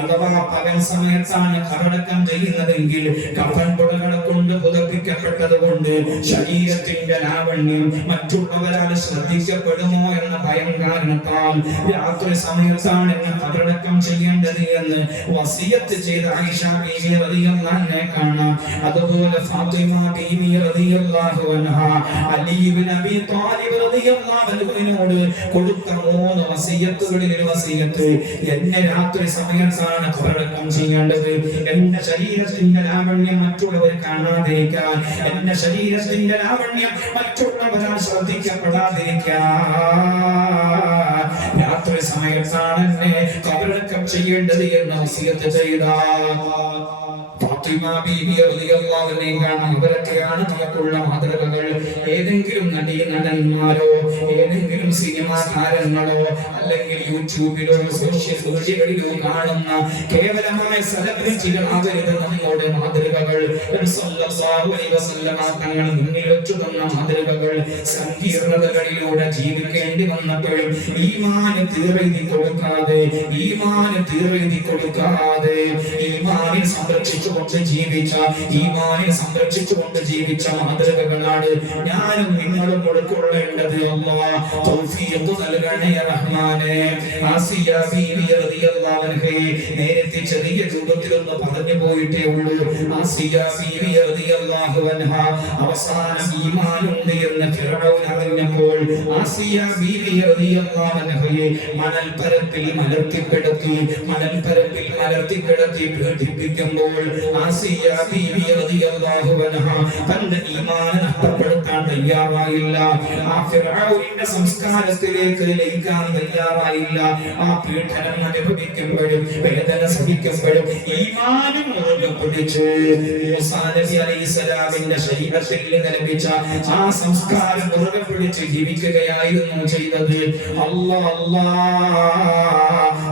അഥവാ പകൽ സമയത്താണ് ഖബറടക്കം ചെയ്യുന്നതെങ്കിൽ കഫൻ പുടകളെ കൊണ്ട് പുതപ്പിക്കപ്പെട്ടത് കൊണ്ട് ശരീരത്തിന്റെ ലാവണ്യം മറ്റുള്ളവരാൽ ശ്രദ്ധിക്കപ്പെടുമോ എന്ന ഭയം കാരണത്താൽ രാത്രി സമയത്താണ് എന്നെ ഖബറടക്കം ചെയ്യേണ്ടത് എന്ന് വസിയത്ത് ചെയ്ത ആയിഷ ബീവി റളിയല്ലാഹു അൻഹയെ കാണാം. അതുപോലെ ഫാത്തിമ ബീവി റളിയല്ലാഹു അൻഹ അലി ഇബ്നു അബീ ത്വാലിബ് റളിയല്ലാഹു അൻഹുവിനോട് കൊടുത്ത 3 വസിയത്തുകളിൽ ഒരു വസിയത്ത്, എന്നെ രാത്രി സമയത്താണ് ഖബറടക്കം ചെയ്യേണ്ടത്, എന്റെ ശരീരത്തിന്റെ ലാവണ്യം മറ്റുള്ളവർ കാണാതിരിക്കാൻ, എന്റെ ശരീരത്തിന്റെ ലാവണ്യം മറ്റുള്ളവരാൽ ശ്രദ്ധിക്കപ്പെടാതിരിക്കാൻ രാത്രി സമയത്താണ് എന്നെ ഖബറടക്കം ചെയ്യേണ്ടത് എന്ന് വസിയത്ത് ചെയ്ത ഫാത്തിമ ബീവി റളിയല്ലാഹു അൻഹയാണ്. അവരൊക്കെയാണ് നമുക്കുള്ള മാതൃകകൾ. ഏതെങ്കിലും നടന്മാരോ ഏതെങ്കിലും സിനിമാ താരങ്ങളോ അല്ലെങ്കിൽ യൂട്യൂബിലോ സോഷ്യൽ മീഡിയകളിലോ കാണുന്ന കേവലമായ സെലിബ്രിറ്റികൾ ആവരുത് നമ്മുടെ മാതൃകകൾ. സല്ലല്ലാഹു അലൈഹി വസല്ലമ തങ്ങൾ മുന്നിൽ വെച്ചു തന്ന മാതൃകകൾ സങ്കീർണതകളിലൂടെ ജീവിക്കേണ്ടി വന്നപ്പോഴും ഈമാന് തീറെഴുതി കൊടുക്കാതെ ഈമാനിൽ സംരക്ഷിച്ചുകൊണ്ട് ജീവിച്ച മാതൃകകളാണ് ഞാനും നിങ്ങളും കൊടുക്കൊള്ളേണ്ടത്. അല്ലാഹ് തൗഫീഖ് നൽകണേ റഹ്മാനേ. ആസിയ ബീവി റളിയല്ലാഹു അൻഹയെ നേരത്തെ ചെറിയ രൂപത്തിലൊന്ന് പറഞ്ഞു പോയിട്ടേ ഉള്ളൂ. ആസിയ ബീവി റളിയല്ലാഹു അൻഹ അവസാനം ഈമാനുണ്ട് എന്ന് ഫിർഔൻ അറിഞ്ഞപ്പോൾ ആസിയ ബീവി റളിയല്ലാഹു അൻഹയെ മണൽപ്പരപ്പിൽ മലർത്തിക്കിടത്തി പീഡിപ്പിക്കുമ്പോൾ ആസിയ ബീവി റളിയല്ലാഹു അൻഹ തന്റെ ഈമാൻ നഷ്ടപ്പെടുത്താൻ തയ്യാറായില്ല. ആ ഫിർഔനിന്റെ സംസ്കാരത്തിലേക്ക് ലയിക്കാൻ തയ്യാറായില്ല. ആ പീഡനം അനുഭവിക്കുമ്പോഴും വേദന സഹിക്കുമ്പോഴും ഈമാനും മുറുകെ പിടിച്ച് മൂസാ നബി അലൈഹിസ്സലാമിന്റെ ശരീരത്തിൽ ലഭിച്ച ആ സംസ്കാരം മുറുകെ പിടിച്ച് ജീവിക്കുകയായിരുന്നു ചെയ്തത്.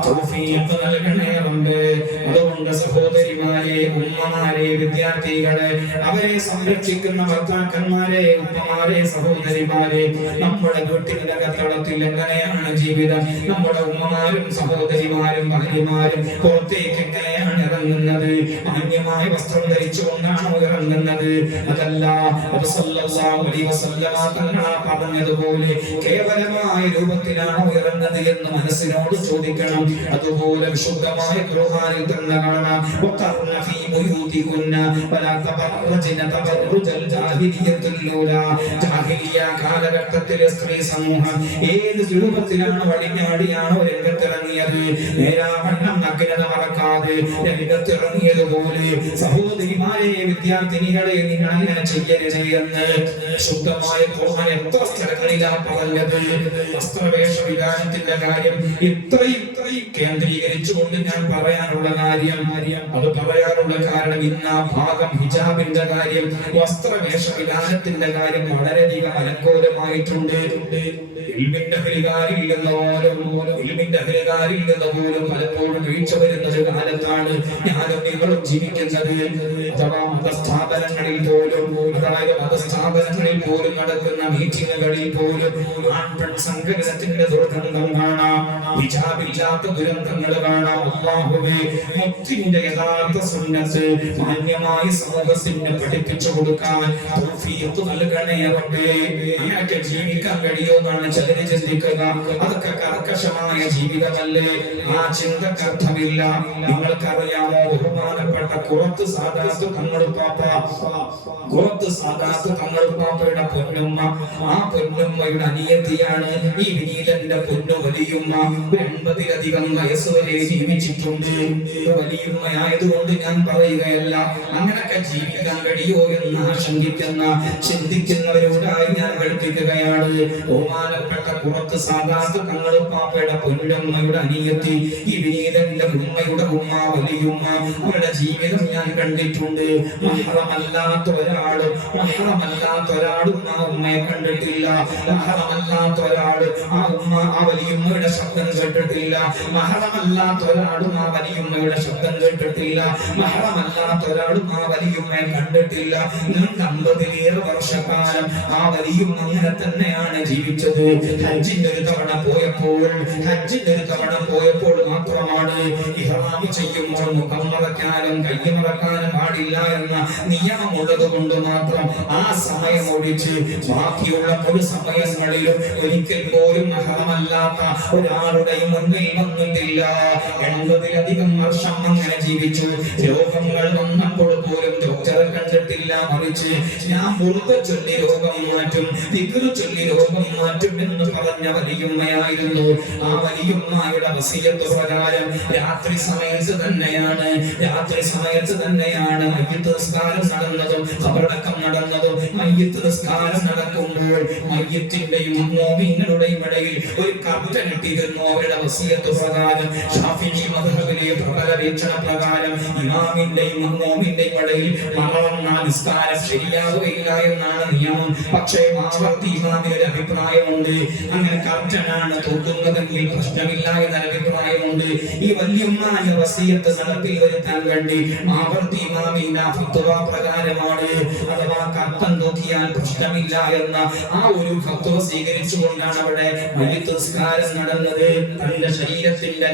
തൗഫീഖ് നൽകണേ റബ്ബേ. അതുകൊണ്ട് സഹോദരിമാരെ, ഉമ്മമാരെ, വിദ്യാർത്ഥികളെ, അവരെ സംരക്ഷിക്കുന്ന ഭർത്താക്കന്മാരെ, ഉമ്മമാരെ, സഹോദരിമാരെ, നമ്മുടെ വീട്ടിന്റെ അകത്തളത്തിൽ എങ്ങനെയാണ് ജീവിതം? നമ്മുടെ ഉമ്മമാരും സഹോദരിമാരും ഭാര്യമാരും പുറത്തേക്ക് എങ്ങനെയാണ് ഇറങ്ങുന്നത്? മാന്യമായ വസ്ത്രം ധരിച്ചുകൊണ്ടാണോ ഇറങ്ങുന്നത്? അതല്ല, സല്ലല്ലാഹു അലൈഹി വസല്ലമ തങ്ങൾ പറഞ്ഞതുപോലെ കേവലമായ രൂപത്തിലാണോ ഇറങ്ങുന്നത് എന്ന് മനസ്സിനോട് ചോദിക്കണം. അതുപോലെ വിശുദ്ധമായ ഖുർആനിൽ തന്നെ കാണാം, വഖർന ഫീ ബുയൂതികുന്ന വലാ തബറജന തബറുജൽ ജാഹിലിയ്യത്തുൽ ഊലാ. ജാഹിലിയ കാലഘട്ടത്തിലെ സ്ത്രീ സമൂഹം ഏത് രൂപത്തിലാണ് വഴിഞ്ഞാടിയാണോ രംഗത്തിറങ്ങിയത്? നേരാവണ്ണം നഗ്നത മറക്കാതെ രംഗത്തിറങ്ങിയതുപോലെ സഹോദരിമാരെ, വിദ്യാർത്ഥിനികളെ, നിങ്ങൾ അങ്ങനെ ചെയ്യരുത് എന്ന് ശുദ്ധമായ ഖുർആൻ എത്ര സ്ഥലങ്ങളിലാണ് പറഞ്ഞത്. വസ്ത്രവേഷ വിധാനത്തിന്റെ കാര്യം ഇത്രയും കേന്ദ്രീകരിച്ചുകൊണ്ട് ഞാൻ പറയാനുള്ള കാരണം ഇന്ന് ആ ഭാഗം ഹിജാബിന്റെ കാര്യം, വസ്ത്രവേഷ വിധാനത്തിന്റെ കാര്യം വളരെയധികം അലങ്കോലമായിട്ടുണ്ട്. ഇൽമിന്റെ അഹ്ലുകാരിൽ നിന്ന് പോലും പലപ്പോഴും വീഴ്ച വരുന്ന ഒരു കാലത്താണ് ഞാനും നിങ്ങളും ജീവിക്കുന്നത്. അഥവാ മതസ്ഥാപനങ്ങളിൽ പോലും നടക്കുന്ന മീറ്റിങ്ങുകളിൽ പോലും ആൺപെൺ സങ്കലനത്തിന്റെ ദുർഗന്ധം കാണാം, ഹിജാബില്ലാത്ത ദുരന്തങ്ങൾ കാണാം. അല്ലാഹുവേ, മുത്തിന്റെ യഥാർത്ഥ സുന്നത്ത് മാന്യമായി സമൂഹത്തിന് പഠിപ്പിച്ചു കൊടുക്കാൻ തൗഫീഖ് നൽകണേ റബ്ബേ. അങ്ങനെയൊക്കെ ജീവിക്കാൻ കഴിയുമെന്നാണ് ചിലര് ചിന്തിക്കുക. അതൊക്കെ കർക്കശമായ ജീവിതമല്ലേ? ആ ചിന്തക്കർത്ഥമില്ല. നിങ്ങൾക്കറിയാമോ, ബഹുമാനപ്പെട്ട കുറത്ത് സാദാത്ത് തങ്ങൾ പാപ്പയുടെ പൊന്നുമ്മ, ആ പൊന്നുമ്മയുടെ അനിയത്തിയാണ് ഈ വിനീതന്റെ പൊന്നു വലിയുമ്മ. 80-ലധികം വയസ്സ് വരെ ജീവിച്ചിട്ടുണ്ട്. വലിയുമ്മയായതുകൊണ്ട് ഞാൻ പറയുകയല്ല. അങ്ങനൊക്കെ ജീവിക്കാൻ കഴിയോ എന്ന് ആശങ്കിക്കുന്ന ചിന്തിക്കുന്നവരോടായി ഞാൻ കൽപ്പിക്കുകയാണ്. ബഹുമാനപ്പെട്ട കുറത്ത് സാദാത്ത് തങ്ങൾ പാപ്പയുടെ പൊന്നുമ്മയുടെ അനിയത്തി ഈ വിനീതന്റെ ഉമ്മയുടെ ഉമ്മ വലിയുമ്മ, അവരുടെ ജീവിതം ഞാൻ കണ്ടിട്ടുണ്ട്. മഹ്റമല്ലാത്ത മഹറമല്ലാത്ത ഒരാളും ആ ഉമ്മയെ കണ്ടിട്ടില്ല. മഹറമല്ലാത്ത ഒരാൾ ആ ഉമ്മ ആ വലിയുമ്മയുടെ ശബ്ദം കേട്ടിട്ടില്ല. മഹറമല്ലാത്ത ഒരാളും ആ വലിയുമ്മയുടെ ശബ്ദം കേട്ടിട്ടില്ല. മഹറമല്ലാത്ത ഒരാളും ആ വലിയുമ്മയെ കണ്ടിട്ടില്ല. 50-ലേറെ വർഷക്കാലം ആ വലിയുമ്മ അങ്ങനെ തന്നെയാണ് ജീവിച്ചത്. ഹജ്ജിന്റെ ഒരു തവണ പോയപ്പോൾ മാത്രമാണ് ഇഹ്റാം ചെയ്യുമ്പോൾ മുഖം മറക്കാനും കൈ മറക്കാനും പാടില്ല എന്ന നിയമമുള്ളത് കൊണ്ട് മാത്രം ആ സമയം ഒഴിച്ച് ബാക്കിയുള്ള ഒരു സമയങ്ങളിലും ഒരിക്കൽ പോലും മഹറമല്ലാത്ത ഒരാളുടെ മുന്നിൽ വന്നിട്ടില്ല. 80-ലധികം വർഷം അങ്ങനെ ജീവിച്ചു. രോഗങ്ങൾ വന്നപ്പോൾ പോലും ഡോക്ടറെ കണ്ടിട്ടില്ല. മറിച്ച് ഞാൻ മുറുക ചൊല്ലി രോഗം മാറ്റും, ദിക്റ് ചൊല്ലി രോഗം മാറ്റും എന്ന് പറഞ്ഞ വലിയുമ്മയായിരുന്നു. ആ വലിയുമ്മയുടെ വസിയത്ത് പ്രകാരം രാത്രി സമയത്ത് തന്നെയാണ് മയ്യിത്ത് നിസ്കാരം നടന്നതും ഖബറടക്കം നടന്നതും. മയ്യിത്ത് നിസ്കാരം നടക്കുമ്പോൾ മയ്യിത്തിന്റെയും മുഅ്മിനീങ്ങളുടെയും ഇടയിൽ ഒരു കർട്ടൻ ഇട്ടിരുന്നു. അവരുടെ വസിയത്ത് പ്രകാരം ശാഫിഈ മദ്ഹബിലെ പ്രബല വീക്ഷണ പ്രകാരം ഇമാമിന്റെയും മുഅ്മിനീന്റെയും ഇടയിൽ മറന്ന നിസ്കാരം ശരിയാവുകയില്ല എന്നാണ് നിയമം. പക്ഷേ മാവർത്തി ഇമാമിന് ഒരു അഭിപ്രായമുണ്ട്, അങ്ങനെ കർട്ടനാണ് തൂക്കുന്നതെങ്കിൽ പ്രശ്നമില്ല എന്ന അഭിപ്രായമുണ്ട്. ഈ വല്യമ്മായ വസിയത്ത് നടപ്പിൽ വരുത്താൻ വേണ്ടി മാവർത്തി ഇമാമിന്റെ ഫത്വ പ്രകാരമാണ്, അഥവാ കർട്ടൻ തൂക്കിയാൽ പ്രശ്നമില്ല എന്ന ആ ഒരു ഫത്വ സ്വീകരിച്ചുകൊണ്ടാണ് അവിടെ മയ്യിത്ത് നിസ്കാരം നടന്നത്. തന്റെ ശരീരത്തിന്റെ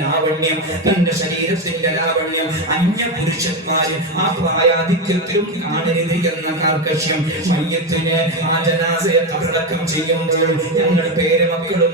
ലാവണ്യം അന്യ പുരുഷന്മാര് ആ പ്രായാധിക്യത്തിലും കാണരുത് എന്ന കാർക്കശ്യം. മയ്യിത്തിനെ ആ ജനാസയെ ഖബറടക്കം ചെയ്യുമ്പോൾ ഞങ്ങൾ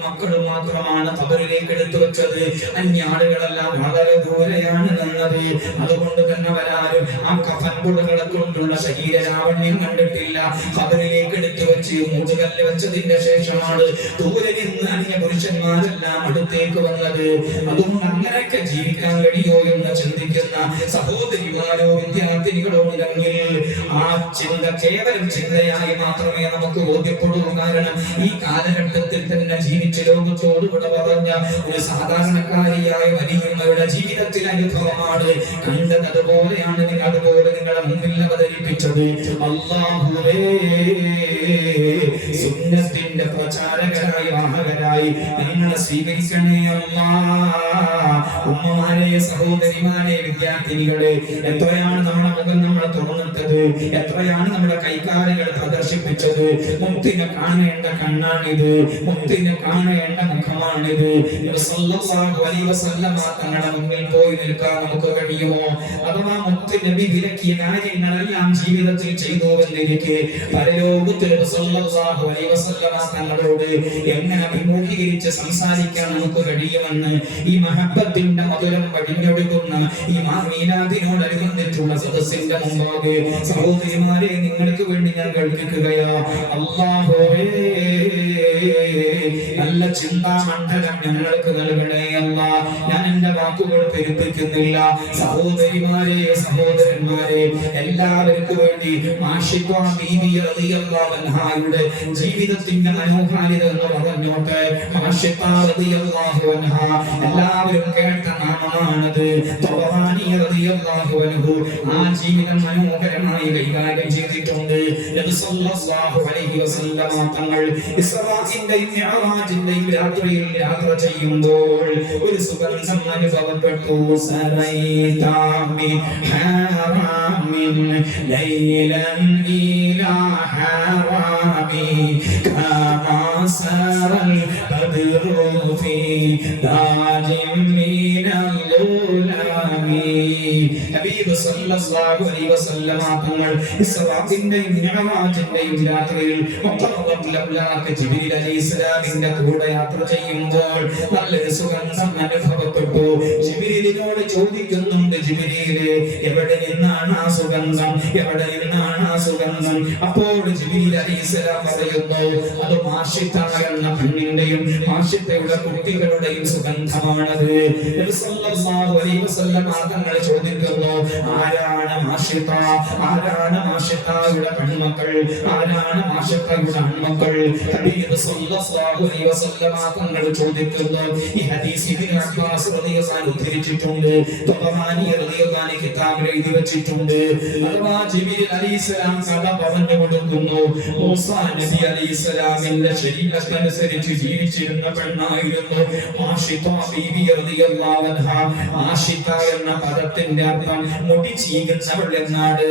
മക്കളും മാത്രമാണ് ഖബറിലേക്ക് എടുത്തു വെച്ചത്. അന്യ ആളുകളെല്ലാം വളരെ ദൂരെയാണ് നിന്നത്. അതുകൊണ്ട് തന്നെ അവരാരും ആ കഫൻ പുടകളെ കൊണ്ടുള്ള ശരീരലാവണ്യം കണ്ടിട്ടില്ല. ഖബറിലേക്ക് എടുത്തു വെച്ച് മൂടുകല്ല് വെച്ചതിന്റെ ശേഷമാണ് ദൂരെ നിന്ന് അന്യ പുരുഷന്മാരെല്ലാം അടുത്തേക്ക് വന്നത്. അതുകൊണ്ട് അങ്ങനെയൊക്കെ ജീവിക്കാൻ കഴിയോ എന്ന് ചിന്തിക്കുന്ന സഹോദരിമാരോ വിദ്യാർത്ഥിനികളോ ഉണ്ടെങ്കിൽ ആ ചിന്ത കേവലം ചിന്തയായി മാത്രമേ നമുക്ക് ബോധ്യപ്പെടൂ. കാരണം ഈ കാലഘട്ടത്തിൽ തന്നെ ജീവിച്ച് ലോകത്തോട് വിട പറഞ്ഞ ഒരു സാധാരണക്കാരിയായ വലിയമ്മയുടെ ജീവിതത്തിൽ അനുഭവമാണ് കണ്ടത്. അതുപോലെ നിങ്ങളുടെ മുന്നിൽ അവതരിപ്പിച്ചത്. അല്ലാഹുവേ, സുന്നത്തിന്റെ പ്രചാരകരായി വാഹകരായി നിങ്ങളെ സ്വീകരിക്കണേ അല്ലാഹ്. ഉമ്മമാരെ, സഹോദരിമാരെ, വിദ്യാർത്ഥിനികളെ, എത്രയാണ് നമ്മുടെ മുഖം നമ്മളെ തുറന്നിട്ടത്, എത്രയാണ് നമ്മുടെ കൈകാലുകൾ പ്രദർശിപ്പിച്ചത്. മുത്തിനെ കാണേണ്ട കണ്ണാണിത്, മുത്തിനെ കാണേണ്ട മുഖമാണിത്. സല്ലല്ലാഹു അലൈഹി വസല്ലം തങ്ങളുടെ മുന്നിൽ പോയി നിൽക്കാൻ നമുക്ക് കഴിയുമോ? അഥവാ മുത്ത് നബി വിലക്കിയ കാര്യങ്ങളെല്ലാം ജീവിതത്തിൽ ചെയ്തുവെന്നിരിക്കെ പരലോകത്തിൽ സല്ലല്ലാഹു അലൈഹി വസല്ലം തങ്ങളോട് എങ്ങനെ അഭിമുഖീകരിച്ച് സംസാരിക്കാൻ നമുക്ക് കഴിയുമെന്ന് ഈ മഹബ്ബത്തിന്റെ മധുരം വഴിഞ്ഞൊഴുകുന്ന ഈ മീലാദിനോടനുബന്ധിച്ചുള്ള സദസ്സിന്റെ മുമ്പാകെ സഹോദരിമാരെ നിങ്ങൾക്ക് വേണ്ടി ഞാൻ കേൾപ്പിക്കുകയാ. അല്ലാഹുവേ, നല്ല ചിന്താമണ്ഡലം ഞങ്ങൾക്ക് നൽകണേ അല്ലാഹ്. ഞാൻ എന്റെ വാക്കുകൾ പെരുപ്പിക്കുന്നില്ല. സഹോദരിമാരെ, സഹോദരന്മാരെ, എല്ലാവർക്കും വേണ്ടി ആശിഖ ബീവി റളിയല്ലാഹു അൻഹയുടെ ജീവിതത്തിന്റെ മനോഹാരിത എന്ന് പറഞ്ഞോട്ടെ. ആശിഖ റളിയല്ലാഹു അൻഹ എല്ലാവരും കേട്ട നാമമാണത്. തബറാനി റളിയല്ലാഹു അൻഹു ആ ജീവിതം മനോഹരമായി കൈകാര്യം ചെയ്തിട്ടുണ്ട്. നബി സല്ലല്ലാഹു അലൈഹി വസല്ലം തങ്ങൾ ഇസ്രാഇന്റെയും മിഅ്റാജിന്റെയും രാത്രിയിൽ യാത്ര ചെയ്യുമ്പോൾ ഒരു സുഗന്ധം അനുഭവപ്പെട്ടു. സറൈത മിൻ ഹറാമിൻ ലൈലൻ ഇലാ ഹറാമി കമാ സറൽ ബദ്റു ഫീ ദാജിം മിനൽ ളുലാമി. ഹബീബ് സല്ലല്ലാഹു അലൈഹി വസല്ലം തങ്ങൾ ഇസ്രാഇന്റെയും മിഅ്റാജിന്റെയും രാത്രിയിൽ ജിബ്രീൽ അലൈഹിസ്സലാമിന്റെ കൂടെ യാത്ര ചെയ്യുമ്പോൾ നല്ലൊരു സുഗന്ധം അനുഭവപ്പെട്ടു. ജിബ്രീലിനോട് ചോദിക്കുന്നുണ്ട്, ജിബ്രീലേ, എവിടെ നിന്നാണ് ആ സുഗന്ധം, എവിടെ നിന്നാണ് ആ സുഗന്ധം? അപ്പോൾ ജിബ്രീൽ അലൈഹിസ്സലാം പറയുന്നു, അത് മാഷിത്ത എന്ന പെണ്ണിന്റെയും മാഷിത്തയുടെ കുട്ടികളുടെയും സുഗന്ധമാണത്. നബി സല്ലല്ലാഹു അലൈഹി വസല്ലം തങ്ങൾ ചോദിക്കുന്നു, ആരാണ് മാഷിത്ത, ആരാണ് മാഷിത്തയുടെ പെൺമക്കൾ, ആരാണ് മാഷിത്തയുടെ ആൺമക്കൾ? ഹബീബ് സല്ലല്ലാഹു അലൈഹി വസല്ലം തങ്ങൾ ചോദിക്കുന്നു. ഈ ഹദീസ് ഇബ്നു അബ്ബാസ് റളിയല്ലാഹു അൻഹു ഉദ്ധരിച്ചിട്ടുണ്ട്. തബറാനി റളിയല്ലാഹു അൻഹു കിതാബിൽ എഴുതി വെച്ചിട്ടുണ്ട്. അഥവാ ജിബ്രീൽ അലൈഹിസ്സലാം കഥ പറഞ്ഞു കൊടുക്കുന്നു. മൂസാ നബി അലൈഹിസ്സലാമിന്റെ ശരീഅത്തനുസരിച്ച് ജീവിച്ചിരുന്ന പെണ്ണായിരുന്നു ആശിത ബീവി റളിയല്ലാഹു അൻഹ. ആശിത എന്ന പദത്തിന്റെ അർത്ഥം മുടി ചീകുന്നവൾ എന്നാണ്.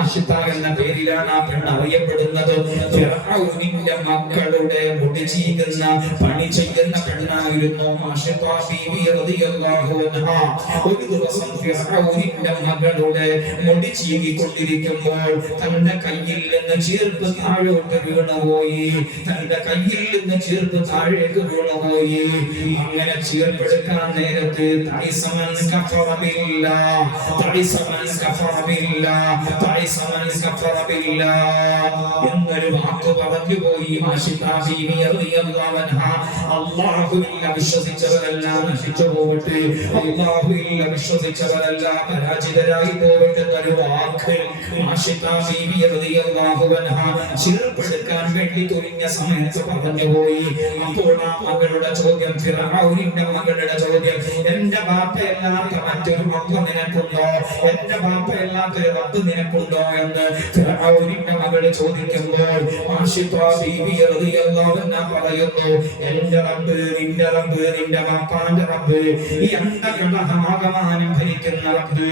ആശിത എന്ന പേരിലാണ് ആ പെണ്ണ് അറിയപ്പെടുന്നത്. ഫിർഔനിന്റെ മക്കളുടെ മുടി ചീകുന്ന പണി ചെയ്യുന്ന പെണ്ണായിരുന്നു ആശിത ബീവി റളിയല്ലാഹു അൻഹ. ഒരു ദിവസം ഫിർഔനിന്റെ മകളുടെ മുടി ചീകിക്കൊണ്ടിരിക്കുമ്പോൾ തന്റെ കയ്യിൽ നിന്ന് ചീർപ്പ് താഴോട്ട് വീണുപോയി. തന്റെ കയ്യിൽ നിന്ന് ചീർപ്പ് താഴേക്ക് വീണുപോയി. അങ്ങനെ ചീർപ്പെടുക്കാൻ നേരത്ത് എന്നൊരു വാക്ക് പറഞ്ഞു പോയി. അല്ലാഹുവിൽ വിശ്വസിച്ചവരെല്ലാം നശിച്ചു പോകട്ടെ, അല്ലാഹുവിൽ വിശ്വസിച്ചവരെല്ലാം പരാജിതരായി പോകട്ടെ എന്നൊരു വാക്ക് ചീർപ്പെടുക്കാൻ വേണ്ടി തുനിഞ്ഞ സമയത്ത് പറഞ്ഞുപോയി. അപ്പോൾ ആ മകളുടെ ചോദ്യം, ഫിർഔനിന്റെ മകളുടെ ചോദ്യം, എന്റെ ബാപ്പയല്ലാത്ത മറ്റൊരു റബ്ബ് നിനക്കുണ്ടോ? എന്റെ ബാപ്പയല്ലാത്തൊരു റബ്ബ് നിനക്കുണ്ടോ എന്ന് ഫിർഔനിന്റെ മകൾ ചോദിക്കുമ്പോൾ ആശിത ബീവി റളിയല്ലാഹു അൻഹ പറയുന്നു, എന്റെ റബ്ബ്, നിന്റെ റബ്ബ്, നിന്റെ ബാപ്പാന്റെ റബ്ബ്, ഈ അണ്ടകളഹമാകമാനം ഭരിക്കുന്ന റബ്ബ്,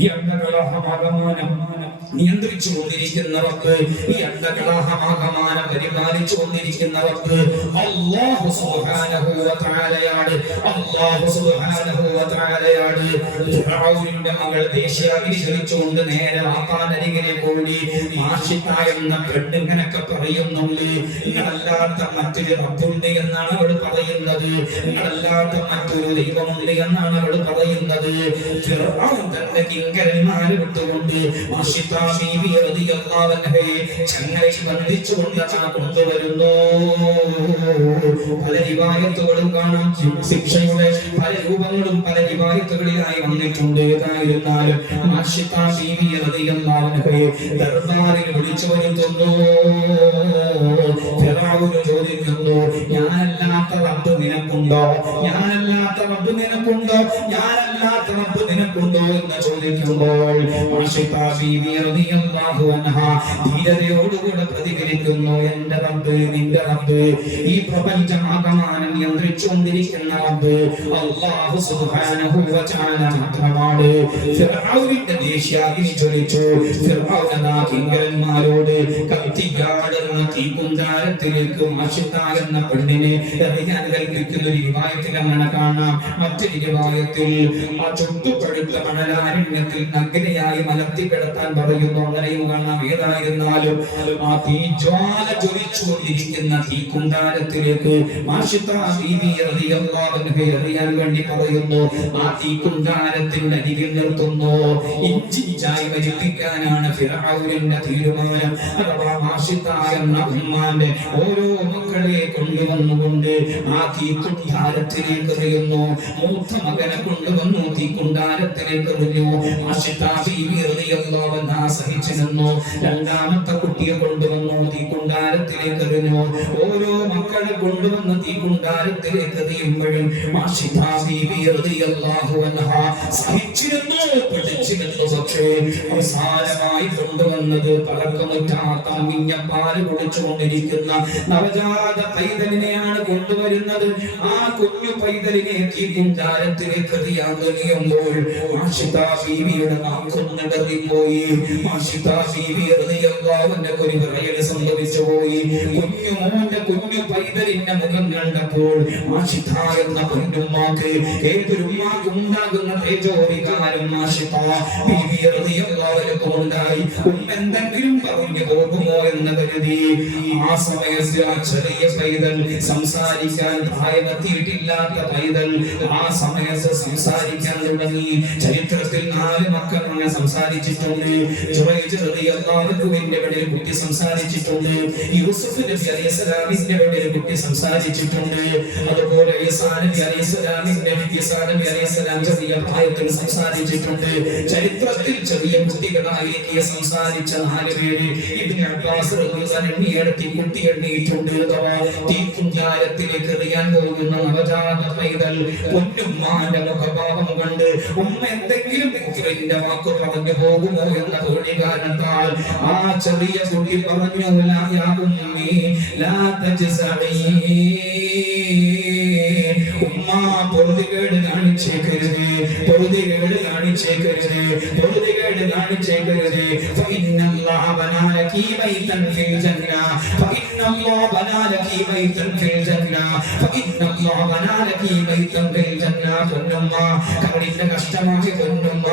ഈ അണ്ടകളഹമാകമാനം നിയന്ത്രിച്ചു കൊണ്ടിരിക്കുന്ന റബ്ബ്, ഈ അണ്ടകളഹമാകമാനം പരിപാലിച്ചു കൊണ്ടിരിക്കുന്ന റബ്ബ് അല്ലാഹു സുബ്ഹാനഹു വ തആലയാണ്. അല്ലാഹു സുബ്ഹാനഹു വ തആലയാണ്. ഫിർഔനിന്റെ മകൾ ദേശീയാഗിരി ജ്വലിച്ചുകൊണ്ട് നേരെ ആപ്പാനരികിലെ കൂടി ആശിത എന്ന പെണ്ണ് ഇങ്ങനൊക്കെ പറയുന്നുണ്ട്, നിങ്ങളല്ലാത്ത മറ്റൊരു റബ്ബുണ്ട് എന്നാണ് അവൾ പറയുന്നത്, നിങ്ങളല്ലാത്ത മറ്റൊരു ദൈവമുണ്ട് എന്നാണ് അവൾ പറയുന്നത്. ഫിർഔൻ തന്റെ കിങ്കരന്മാരെ വിട്ടുകൊണ്ട് ആശിത ബീവി റളിയല്ലാഹു അൻഹയെ ചങ്ങലയിൽ ബന്ധിച്ചുകൊണ്ട് കൊണ്ടുവരുന്നു. പല റിവായത്തുകളും കാണാം. ശിക്ഷയുടെ പല രൂപങ്ങളും പല റിവായത്തുകളിലായി വന്നിട്ടുണ്ട്. ഏതായിരുന്നാലും ആശിത ബീവി റളിയല്ലാഹു അൻഹയെ ദർബാറിൽ വിളിച്ചു വരുത്തുന്നു. ഫിർഔൻ ചോദിക്കുന്നു, ഞാനല്ലാത്ത റബ്ബ് നിനക്കുണ്ടോ? ഞാനല്ലാത്ത റബ്ബ് നിനക്കുണ്ടോ? ഞാനല്ലാത്ത റബ്ബ് നിനക്കുണ്ടോ എന്ന് ചോദിക്കുമ്പോൾ ആശിത ബീവി റളിയല്ലാഹു അൻഹ ധീരതയോടുകൂടെ പ്രതികരിക്കുന്നു, എന്റെ റബ്ബ്, നിന്റെ റബ്ബ്, ഈ പ്രപഞ്ചമാകമാനം നിയന്ത്രിച്ചുകൊണ്ടിരിക്കുന്ന റബ്ബ് അല്ലാഹു സുബ്ഹാനഹു വ തആല മാത്രമാണ്. ഫിർഔനിന്റെ ദേശീയാഗ്നി ജ്വലിച്ചു. ഫിർഔൻ ആ കിങ്കരന്മാരോട് കത്തിയാടുന്ന തീക്കുന്താരത്തിലേക്ക് ആശിത എന്ന പെണ്ണിനെ എറിയാൻ കൽപ്പിക്കുന്ന ഒരു റിവായത്തിൽ അങ്ങനെ കാണാം. മറ്റൊരു റിവായത്തിൽ ആ ചുട്ടുപഴുത്ത മണലാരണ്യത്തിൽ നഗ്നയായി മലർത്തി കിടത്താൻ പറയുന്നു, അങ്ങനെയും കാണാം. ഏതായിരുന്നാലും ആ തീജ്വാല ജ്വലിച്ചുകൊണ്ടിരിക്കുന്ന തീക്കുന്താരത്തിലേക്ക് ആശിത ബീവി റളിയല്ലാഹു അൻഹയെ എറിയാൻ വേണ്ടി പറയുന്നു. ആ തീക്കുന്താരത്തിന്റെ അരികിൽ നിർത്തുന്നു. ഇഞ്ചിഞ്ചായി മരിപ്പിക്കാനാണ് ഫിർഔനിന്റെ തീരുമാനം. അഥവാ ആശിത എന്ന ഉമ്മാന്റെ ഓരോ മക്കളെ കൊണ്ടുവന്നുകൊണ്ട് ആ തീക്കുന്താരത്തിലേക്ക് എറിയുന്നു. മൂത്ത മകനെ കൊണ്ടുവന്നു തീക്കുന്താരത്തിലേക്ക് എറിഞ്ഞു. ആശിത ബീവി റളിയല്ലാഹു അൻഹ സഹിച്ചു നിന്നു. രണ്ടാമത്തെ കുട്ടിയെ കൊണ്ടുവന്നു തീക്കുന്താരത്തിലേക്ക് എറിഞ്ഞു. ഓരോ മക്കളെ കൊണ്ടുവന്ന് തീക്കുന്താരത്തിലേക്ക് എറിയുമ്പോഴും ആശിത ബീവി റളിയല്ലാഹു അൻഹ സഹിച്ചിരുന്നു, പിടിച്ചിരുന്നു. പക്ഷേ അവസാനമായി കൊണ്ടുവന്നത് പലക്കമുറ്റാത്ത മിഞ്ഞപ്പാല് കുടിച്ചുകൊണ്ടിരിക്കുന്ന നവജാത പൈതലിനെയാണ് കൊണ്ടുവരുന്നത്. ആ കുഞ്ഞു പൈതലിനെ തീക്കുന്താരത്തിലേക്ക് എറിയാൻ തുടങ്ങിയപ്പോൾ ആശിത ബീവിയുടെ നാക്കൊന്നിടറിപ്പോയി. ആശിത ബീവി റളിയല്ലാഹു അൻഹ ഒരു വിറയൽ സംഭവിച്ചു പോയി. കുഞ്ഞു മോന്റെ കുഞ്ഞു പൈതലിന്റെ മുഖം കണ്ടപ്പോൾ ആശിത എന്ന പൊന്നുമ്മാക്ക്, ഏതൊരു ഉമ്മാക്ക് ഉണ്ടാകുന്ന തേജോവികാരം ആശിത ബീവി റളിയല്ലാഹു അൻഹ ഉണ്ടായി. എന്തെങ്കിലും പറഞ്ഞു പോകുമോ എന്ന് കരുതി. ആ സമയത്ത് ആ ചെറിയ പൈതൽ, സംസാരിക്കാൻ പ്രായമെത്തിയിട്ടില്ലാത്ത പൈതൽ, ആ സമയത്ത് സംസാരിക്കാൻ തുടങ്ങി. ചരിത്രത്തിൽ 4 മക്കൾ അങ്ങനെ സംസാരിച്ചിട്ടുണ്ട്. ജുറൈജ് റളിയല്ലാഹു അൻഹുവിന്റെ ഒരു കുട്ടി സംസാരിച്ചിട്ടുണ്ട്. യൂസുഫ് നബി അലൈഹിസ്സലാമിന്റെ ഒരു കുട്ടി സംസാരിച്ചിട്ടുണ്ട്. അതുപോലെ ഈസാ നബി അലൈഹിസ്സലാം ചെറിയ പ്രായത്തിൽ സംസാരിച്ചിട്ടുണ്ട്. ചരിത്രത്തിൽ ചെറിയ കുട്ടികളായി സംസാരിച്ച 4 പേര് ഇബ്നു അബ്ബാസ് റളിയല്ലാഹു അൻഹു കൈയെടുത്തി കുട്ടി എണ്ണീറ്റുണ്ട്. തീക്കുഞ്ഞാരത്തിലേക്ക് എറിയാൻ പോകുന്ന നവജാത പൈതൽ പൊന്നുമ്മാന്റെ മുഖഭാവം കണ്ട് ഉമ്മ എന്തെങ്കിലും കുഫറിന്റെ വാക്ക് പറഞ്ഞു പോകുമോ എന്ന പേടി കാരണത്താൽ ആ ചെറിയ കുട്ടി പറഞ്ഞു, യാ ഉമ്മി ലാ തജ്സഈ, ഉമ്മ പൊറുതികേട് കാണിച്ചേക്കരുത്, പൊറുതികേട് കാണിച്ചേക്കരുത്, പൊറുതികേട് കാണിച്ചേക്കരുത്. ഫഇന്നല്ലാഹ ബനാലകി ബൈതൻ ഫിൽ ജന്ന, ഫഇന്നല്ലാഹ ബനാലകി ബൈതൻ ഫിൽ ജന്ന, ഫഇന്നല്ലാഹ ബനാലകി ബൈതൻ ഫിൽ ജന്ന. പൊന്നുമ്മ, കവടിന്റെ കഷ്ടമായി പൊന്നുമ്മ,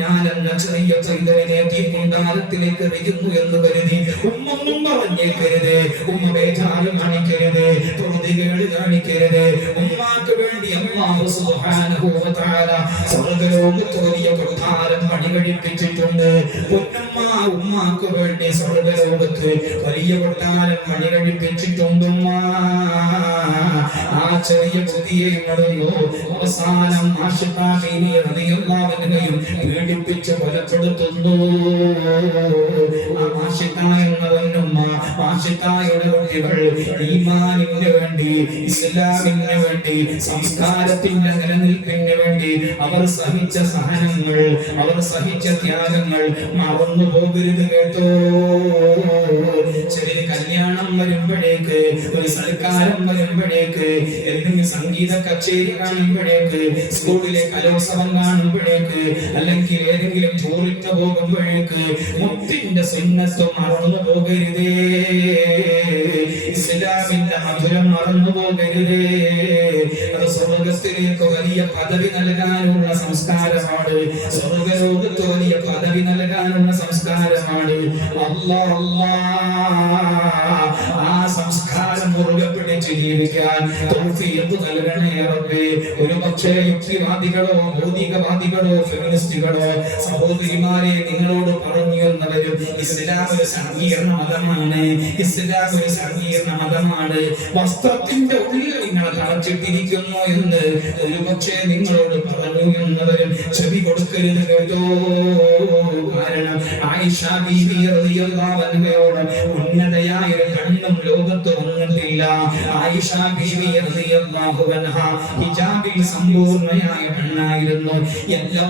ഞാൻ എന്ന ചെറിയ പൈതലിനെ തീക്കുണ്ടാരത്തിലേക്ക് എറിയുന്നു എന്ന് കരുതി ഉമ്മൊന്നും പറഞ്ഞേക്കരുത്, ഉമ്മ ബേജാറ് കാണിക്കരുത്, പൊറുതികേട് കാണിക്കരുത്. ഉമ്മാക്ക് വേണ്ടി അല്ലാഹു സുബ്ഹാനഹു വ തആല സ്വർഗ്ഗലോകത്ത് വലിയ കൊട്ടാരം പണി കഴിപ്പിച്ചിട്ടുണ്ട്. പൊന്നുമ്മ, ഉമ്മാക്ക് വേണ്ടി സ്വർഗ്ഗലോകത്ത് വലിയ കൊട്ടാരം പണി കഴിപ്പിച്ചിട്ടുണ്ട്. ആ ചെറിയ കുട്ടിയെ മടങ്ങോ അവസാനം ആശിഖാ ബീവി റളിയല്ലാഹു അൻഹയും പീഡിപ്പിച്ച് കൊലപ്പെടുത്തുന്നു. ആശിഖാ എന്ന പൊന്നുമ്മ, ആശിഖായുടെ കുട്ടികൾ ഈമാനിന് വേണ്ടി, ഇസ്ലാമിന് വേണ്ടി, സംസ്കാരത്തിന്റെ നിലനിൽപ്പിന് വേണ്ടി അവർ സഹിച്ച സഹനങ്ങൾ, അവർ സഹിച്ച ത്യാഗങ്ങൾ മറന്നു പോകരുത് കേട്ടോ. ചെറിയ കല്യാണം വരുമ്പോഴേക്ക്, ഒരു സൽക്കാരം വരുമ്പോഴേക്ക്, എന്തെങ്കിലും സംഗീത കച്ചേരി കാണുമ്പോഴേക്ക്, സ്കൂളിലെ കലോത്സവം കാണുമ്പോഴേക്ക്, അല്ലെങ്കിൽ ഏതെങ്കിലും ടൂറിന് പോകുമ്പോഴേക്ക് മുത്തിന്റെ സുന്നത്ത് മറന്നു പോകരുതേ, ഇസ്ലാമിന്റെ മധുരം മറന്നു പോകരുതേ. അത് സ്വർഗത്തിലേക്ക് വലിയ പദവി നൽകാനുള്ള സംസ്കാരമാണ്, സ്വർഗലോകത്ത് വലിയ പദവി നൽകാനുള്ള സംസ്കാരമാണ്. ആ സംസ്കാരം മുറുകെ പിടിച്ച് ജീവിക്കാൻ തൗഫീഖ് നൽകണേ റബ്ബേ. ഒരു പക്ഷേ യുക്തിവാദികളോ ഭൗതികവാദികളോ ഫെമിനിസ്റ്റുകളോ സഹോദരിമാരെ നിങ്ങളോട് പറഞ്ഞു എന്നവരും ഇസ്ലാം ഒരു സങ്കീർണ മതമാണ്, ഇസ്ലാം ഒരു സങ്കീർണ മതമാണ്, വസ്ത്രത്തിന്റെ ഉള്ളിൽ നിങ്ങൾ തളച്ചിട്ടിരിക്കുന്നു എന്ന് ഒരു പക്ഷേ നിങ്ങളോട് പറഞ്ഞു എന്നവരും ചെവി കൊടുക്കരുത് കേട്ടോ. കാരണം ആയിഷ ബീവി റളിയല്ലാഹു അൻഹയോട് ഉന്നതയായ ഒരു കണ്ണും ലോകത്ത് വന്നിട്ടില്ല. ആയിഷ ബീവി റളിയല്ലാഹു അൻഹ ഹിജാബിൽ സമ്പൂർണ്ണയായ പെണ്ണായിരുന്നു. എല്ലാ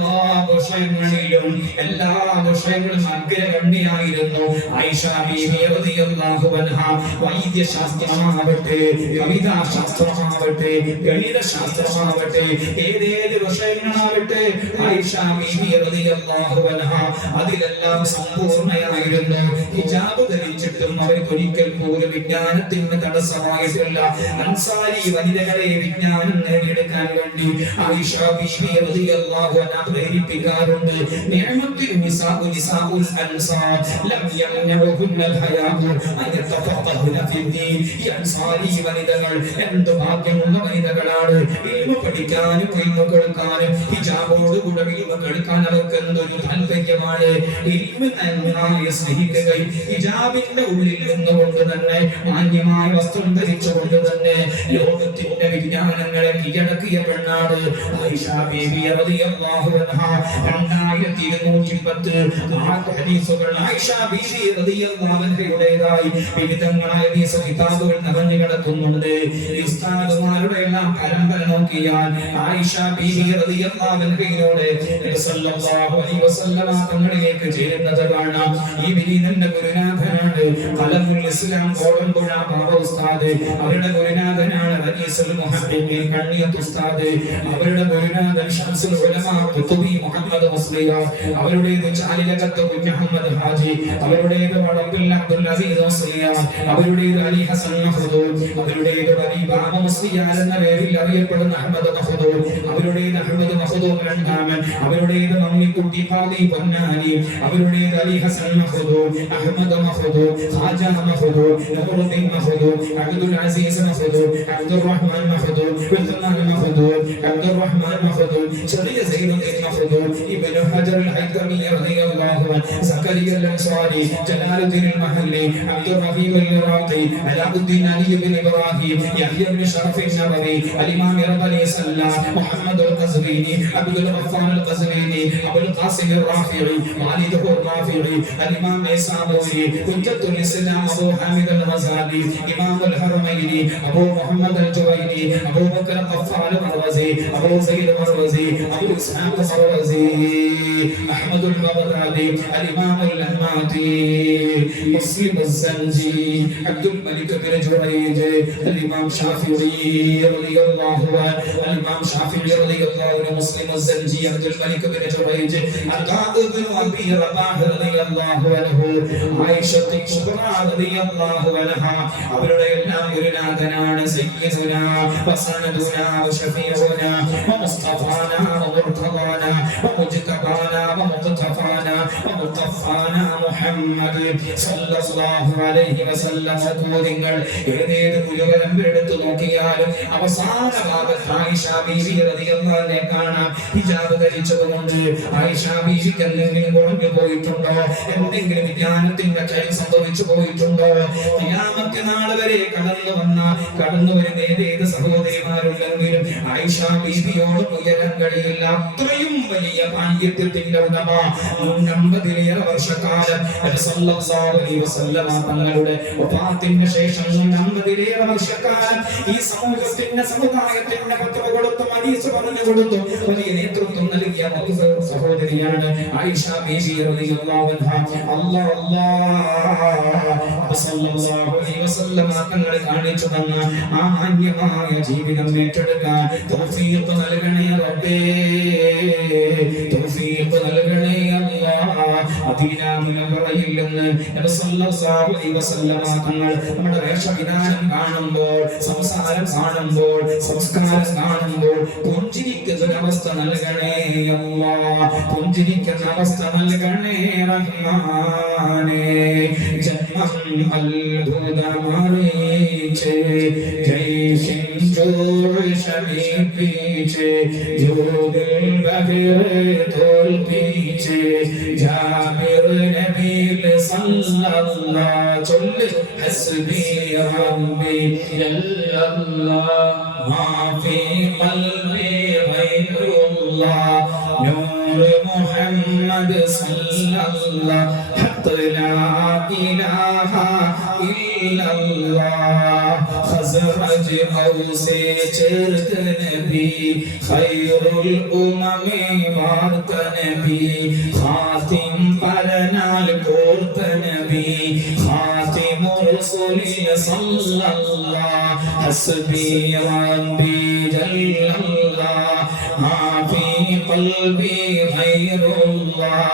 വിഷയങ്ങളിലും, എല്ലാ വിഷയങ്ങളും അഗ്രഗണ്യായിരുന്നു ആയിഷ ബീവി റളിയല്ലാഹു അൻഹ. വൈദ്യശാസ്ത്രമാവട്ടെ, കവിതാശാസ്ത്രമാവട്ടെ, ഗണിതശാസ്ത്രമാവട്ടെ, ഏതേത് വിഷയങ്ങളാവട്ടെ, ആയിഷ ബീവി റളിയല്ലാഹു അൻഹ അതിലെല്ലാം സമ്പൂർണ്ണയായിരുന്നു. ഹിജാബ് ധരിച്ചിട്ടും അവർക്ക് ഒരിക്കൽ പോലും വിജ്ഞാനത്തിന് തടസ്സമായിട്ടില്ല. അൻസാരി വനിതകളെ വിജ്ഞാനം നേടിയെടുക്കാൻ വേണ്ടി ആയിഷ ബീവി റളിയല്ലാഹു അൻഹ പ്രേരിപ്പിക്കാറുണ്ട്. നിഅമത്തുൽ നിസാഉൽ അൻസാർ ലം യംനഉഹുന്നൽ ഹയാഉ അൻ യതഫഖഹുന ഫിദ്ദീൻ. ഈ അൻസാരി വനിതകൾ എന്ത് ഭാഗ്യമുള്ള വനിതകളാണ്. ഇൽമു പഠിക്കാനും ഇൽമു കേൾക്കാനും ഹിജാബോട് കൂടെ ഇൽമു കേൾക്കാൻ അവർക്ക് എന്തൊരു താല്പര്യമാണ്. ഇൽമു നന്നായി സ്നേഹിക്കുകയും ഹിജാബിന്റെ ഉള്ളിൽ നിന്നുകൊണ്ട് തന്നെ മാന്യമായ വസ്ത്രം ധരിച്ചുകൊണ്ട് തന്നെ ലോകത്തിന്റെ വിജ്ഞാനങ്ങളെ കീഴടക്കിയ പെണ്ണാണ് ആയിഷ ബീവി റളിയല്ലാഹു അൻഹ. 2210 ഹദീസുകൾ ആയിഷ ബീവി റളിയല്ലാഹു അൻഹയുടേതായി വിവിധങ്ങളായ ഹദീസ് കിതാബുകൾ നിറഞ്ഞു കിടക്കുന്നുണ്ട്. ഉസ്താദുമാരുടെ എല്ലാം പരമ്പര നോക്കിയാൽ ആയിഷ ബീവി റളിയല്ലാഹു അൻഹയോട് സല്ലല്ലാഹു അലൈഹി വസല്ലമ തങ്ങളിലേക്ക് ചേരുന്നത് കാണാം. ഈ വിനീതന്റെ ഗുരുനാഥനാണ് ഖലമുൽ ഇസ്ലാം കോടമ്പുഴ ബാബ ഉസ്താദ്. അവരുടെ ഗുരുനാഥനാണ് റഈസുൽ മുഹദ്ദിഖീൻ കണ്ണിയത്ത് ഉസ്താദ്. അവരുടെ ഗുരുനാഥൻ ശംസുൽ ഉലമാ ഖുതുബി മുഹമ്മദ് മുസ്ലിയാർ. അവരുടേത് ചാലിലകത്ത് കുഞ്ഞ് മുഹമ്മദ് ഹാജി. അവരുടേത് വളപ്പിൽ അബ്ദുൽ അസീസ് മുസ്ലിയാർ. അവരുടേത് അലി ഹസൻ മഖ്ദൂം. അവരുടേത് അലി ബാബ മുസ്ലിയാർ എന്ന പേരിൽ അറിയപ്പെടുന്ന അഹ്മദ് മഖ്ദൂം. അവരുടേത് അഹ്മദ് മഖ്ദൂം രണ്ടാമൻ. അവരുടേത് മമ്മിക്കുട്ടി ഖാദി പൊന്നാനി. അവരുടേത് അലി ഹസൻ മഖ്ദൂം, അഹ്മദ് മഖ്ദൂം, ഖാജ മഖ്ദൂം, نور مخذول عبد العزيز مخذول عبد الرحمن مخذول عثمان مخذول عبد الرحمن مخذول شريع زيد مخذول ابن حجر الهيثمي رضي الله عنه زكريا الانصاري جلال الدين المحلي عبد الرحيم العراقي علاء الدين علي بن ابراهيم يحيى بن شرف النبوي الامام ربني سلام محمد القزويني عبد الغفار القزويني ابو القاسم الرافعي والده الرافعي الامام النيسابوري حجة الاسلام ابو حامد الغزالي امام الحرمين ابو محمد الجويني ابو بكر القفال المروزي ابو زيد المروزي ابو اسحاق المروزي احمد البغدادي الامام الأحمدي مسلم الزنجي عبد الملك بن جريج الامام شافعي رضي الله عنه الامام شافعي رضي الله عنه مسلم الزنجي عبد الملك بن جريج القعد بن ابي رباح رضي الله عنه عائشة الكبرى رضي الله عنها അവരുടെ എല്ലാം ഒരു നാഥനാണ് സയ്യിദുനാ വസനദുനാ വശഫീഉനാ വമുസ്തഫാനാ വമുർതദാനാ വമുജ്തബാനാ വമുഖ്തഫാനാ വമുഖഫാനാ മുഹമ്മദ് സല്ലല്ലാഹു അലൈഹി വസല്ലം കൂതിങ്ങൾ ഏതേത് കുലുകലം എടുത്തു നോക്കിയാലും അവസാന ഭാഗത്ത് ആയിഷ ബീവി റളിയല്ലാഹു അൻഹയെ കാണാം ഹിജാബ് ധരിച്ചതുകൊണ്ട് ആയിഷ ബീവിക്ക് എന്തെങ്കിലും കുറഞ്ഞു പോയിട്ടുണ്ടോ എന്തെങ്കിലും വിജ്ഞാനത്തിന്റെ ക്ഷയം സംഭവിച്ചു പോയിട്ടുണ്ടോ ഖിയാമത്ത് നാൾ വരെ കടന്നു വരുന്ന ഏതേത് സഹോദരിമാരുണ്ടെങ്കിലും ആയിഷ ബീവിയോട് ഉയരാൻ കഴിയില്ല അത്രയും വലിയ പാണ്ഡിത്യത്തിന്റെ ഉടമ 50 വർഷക്കാലം നബി സല്ലല്ലാഹു അലൈഹി വസല്ലം തങ്ങളുടെ വഫാത്തിന് ശേഷം 50 വർഷക്കാലം ഈ സമൂഹത്തിന്റെ സമുദായത്തിന്റെ പത്ര കൊടുത്തു ഹദീസ് പറഞ്ഞു കൊടുത്തു വലിയ നേതൃത്വം നൽകിയ സഹോദരിയാണ് ആയിഷ ബീവി റളിയല്ലാഹു അൻഹ അല്ലാഹ് സല്ലല്ലാഹു അലൈഹി വസല്ലം തങ്ങളെ കാണിച്ചു തന്ന ആ മാന്യമായ ജീവിതം ഏറ്റെടുക്കാൻ തൗഫീഖ് നൽകണേ റബ്ബേ തൗഫീഖ് നൽകണേ നമ്മുടെ വേഷവിധാനം കാണുമ്പോൾ സംസാരം കാണുമ്പോൾ സംസ്കാരം കാണുമ്പോൾ പുഞ്ചിരിക്കുന്ന അവസ്ഥ നൽകണേ അല്ലാഹ് പുഞ്ചിരിക്കുന്ന അവസ്ഥ നൽകണേ റഹ്മാനേ ജന്മം അത്ഭുതമറിയിച്ചേ ജയ്ഷിൻ ജോഷമി പീച്ചേ ജോദിൽ ബഹിർ തോൽ പീച്ചേ جابر نبي صلى الله جل حسبي ربي جل الله ما في قلبي غير الله نور محمد صلى الله حق لا إله إلا الله خزرج أوس چرت نبي خير الأمم وارت نبي خاتم پرنال کورت نبی خاتم رسول صلی اللہ حسبی ربی جل اللہ ما فی قلبی غیر اللہ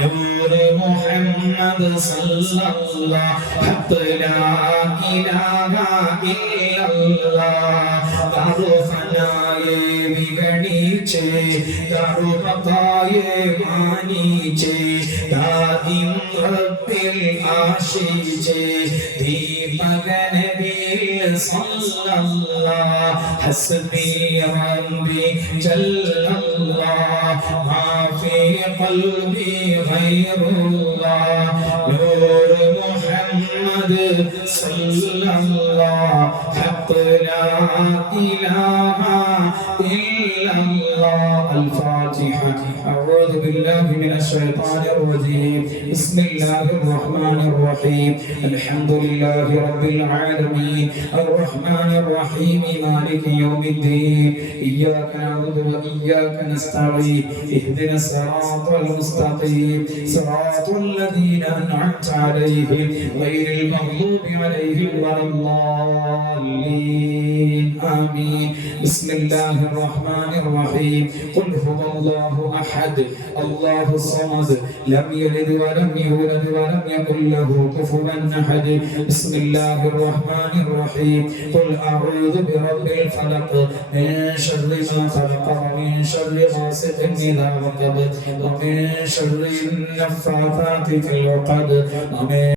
نور محمد صلی اللہ حق لا الہ الا اللہ تعرفنائے വിഗണിച്ചേ തറുപതായെ മാനിച്ചേ ദാഇം റബ്ബിൽ ആശിച്ചേ ദീപകനബിൽ സല്ലല്ലാഹ് ഹസ്ബി റബ്ബി ജല്ലല്ലാഹ് മാ ഫീ ഖൽബി ഗൈറുല്ലാഹ് നൂർ മുഹമ്മദ് സല്ലല്ലാഹ് ഹഖ് ലാ ഇലാഹ إلا الله الفاتحة أعوذ بالله من الشيطان الرجيم بسم الله الرحمن الرحيم الحمد لله رب العالمين الرحمن الرحيم مالك يوم الدين إياك نعبد وإياك نستعين اهدنا الصراط المستقيم صراط الذين أنعمت عليهم غير المغضوب عليهم ولا الضالين آمين بسم الله الرحمن الرحيم قل هو الله أحد الله الصمد لم يلد ولم يولد ولم يكن له كفوا أحد بسم الله الرحمن الرحيم قل أعوذ برب الفلق من شر ما خلق ومن شر غاسق إذا وقب ومن شر النفاثات في العقد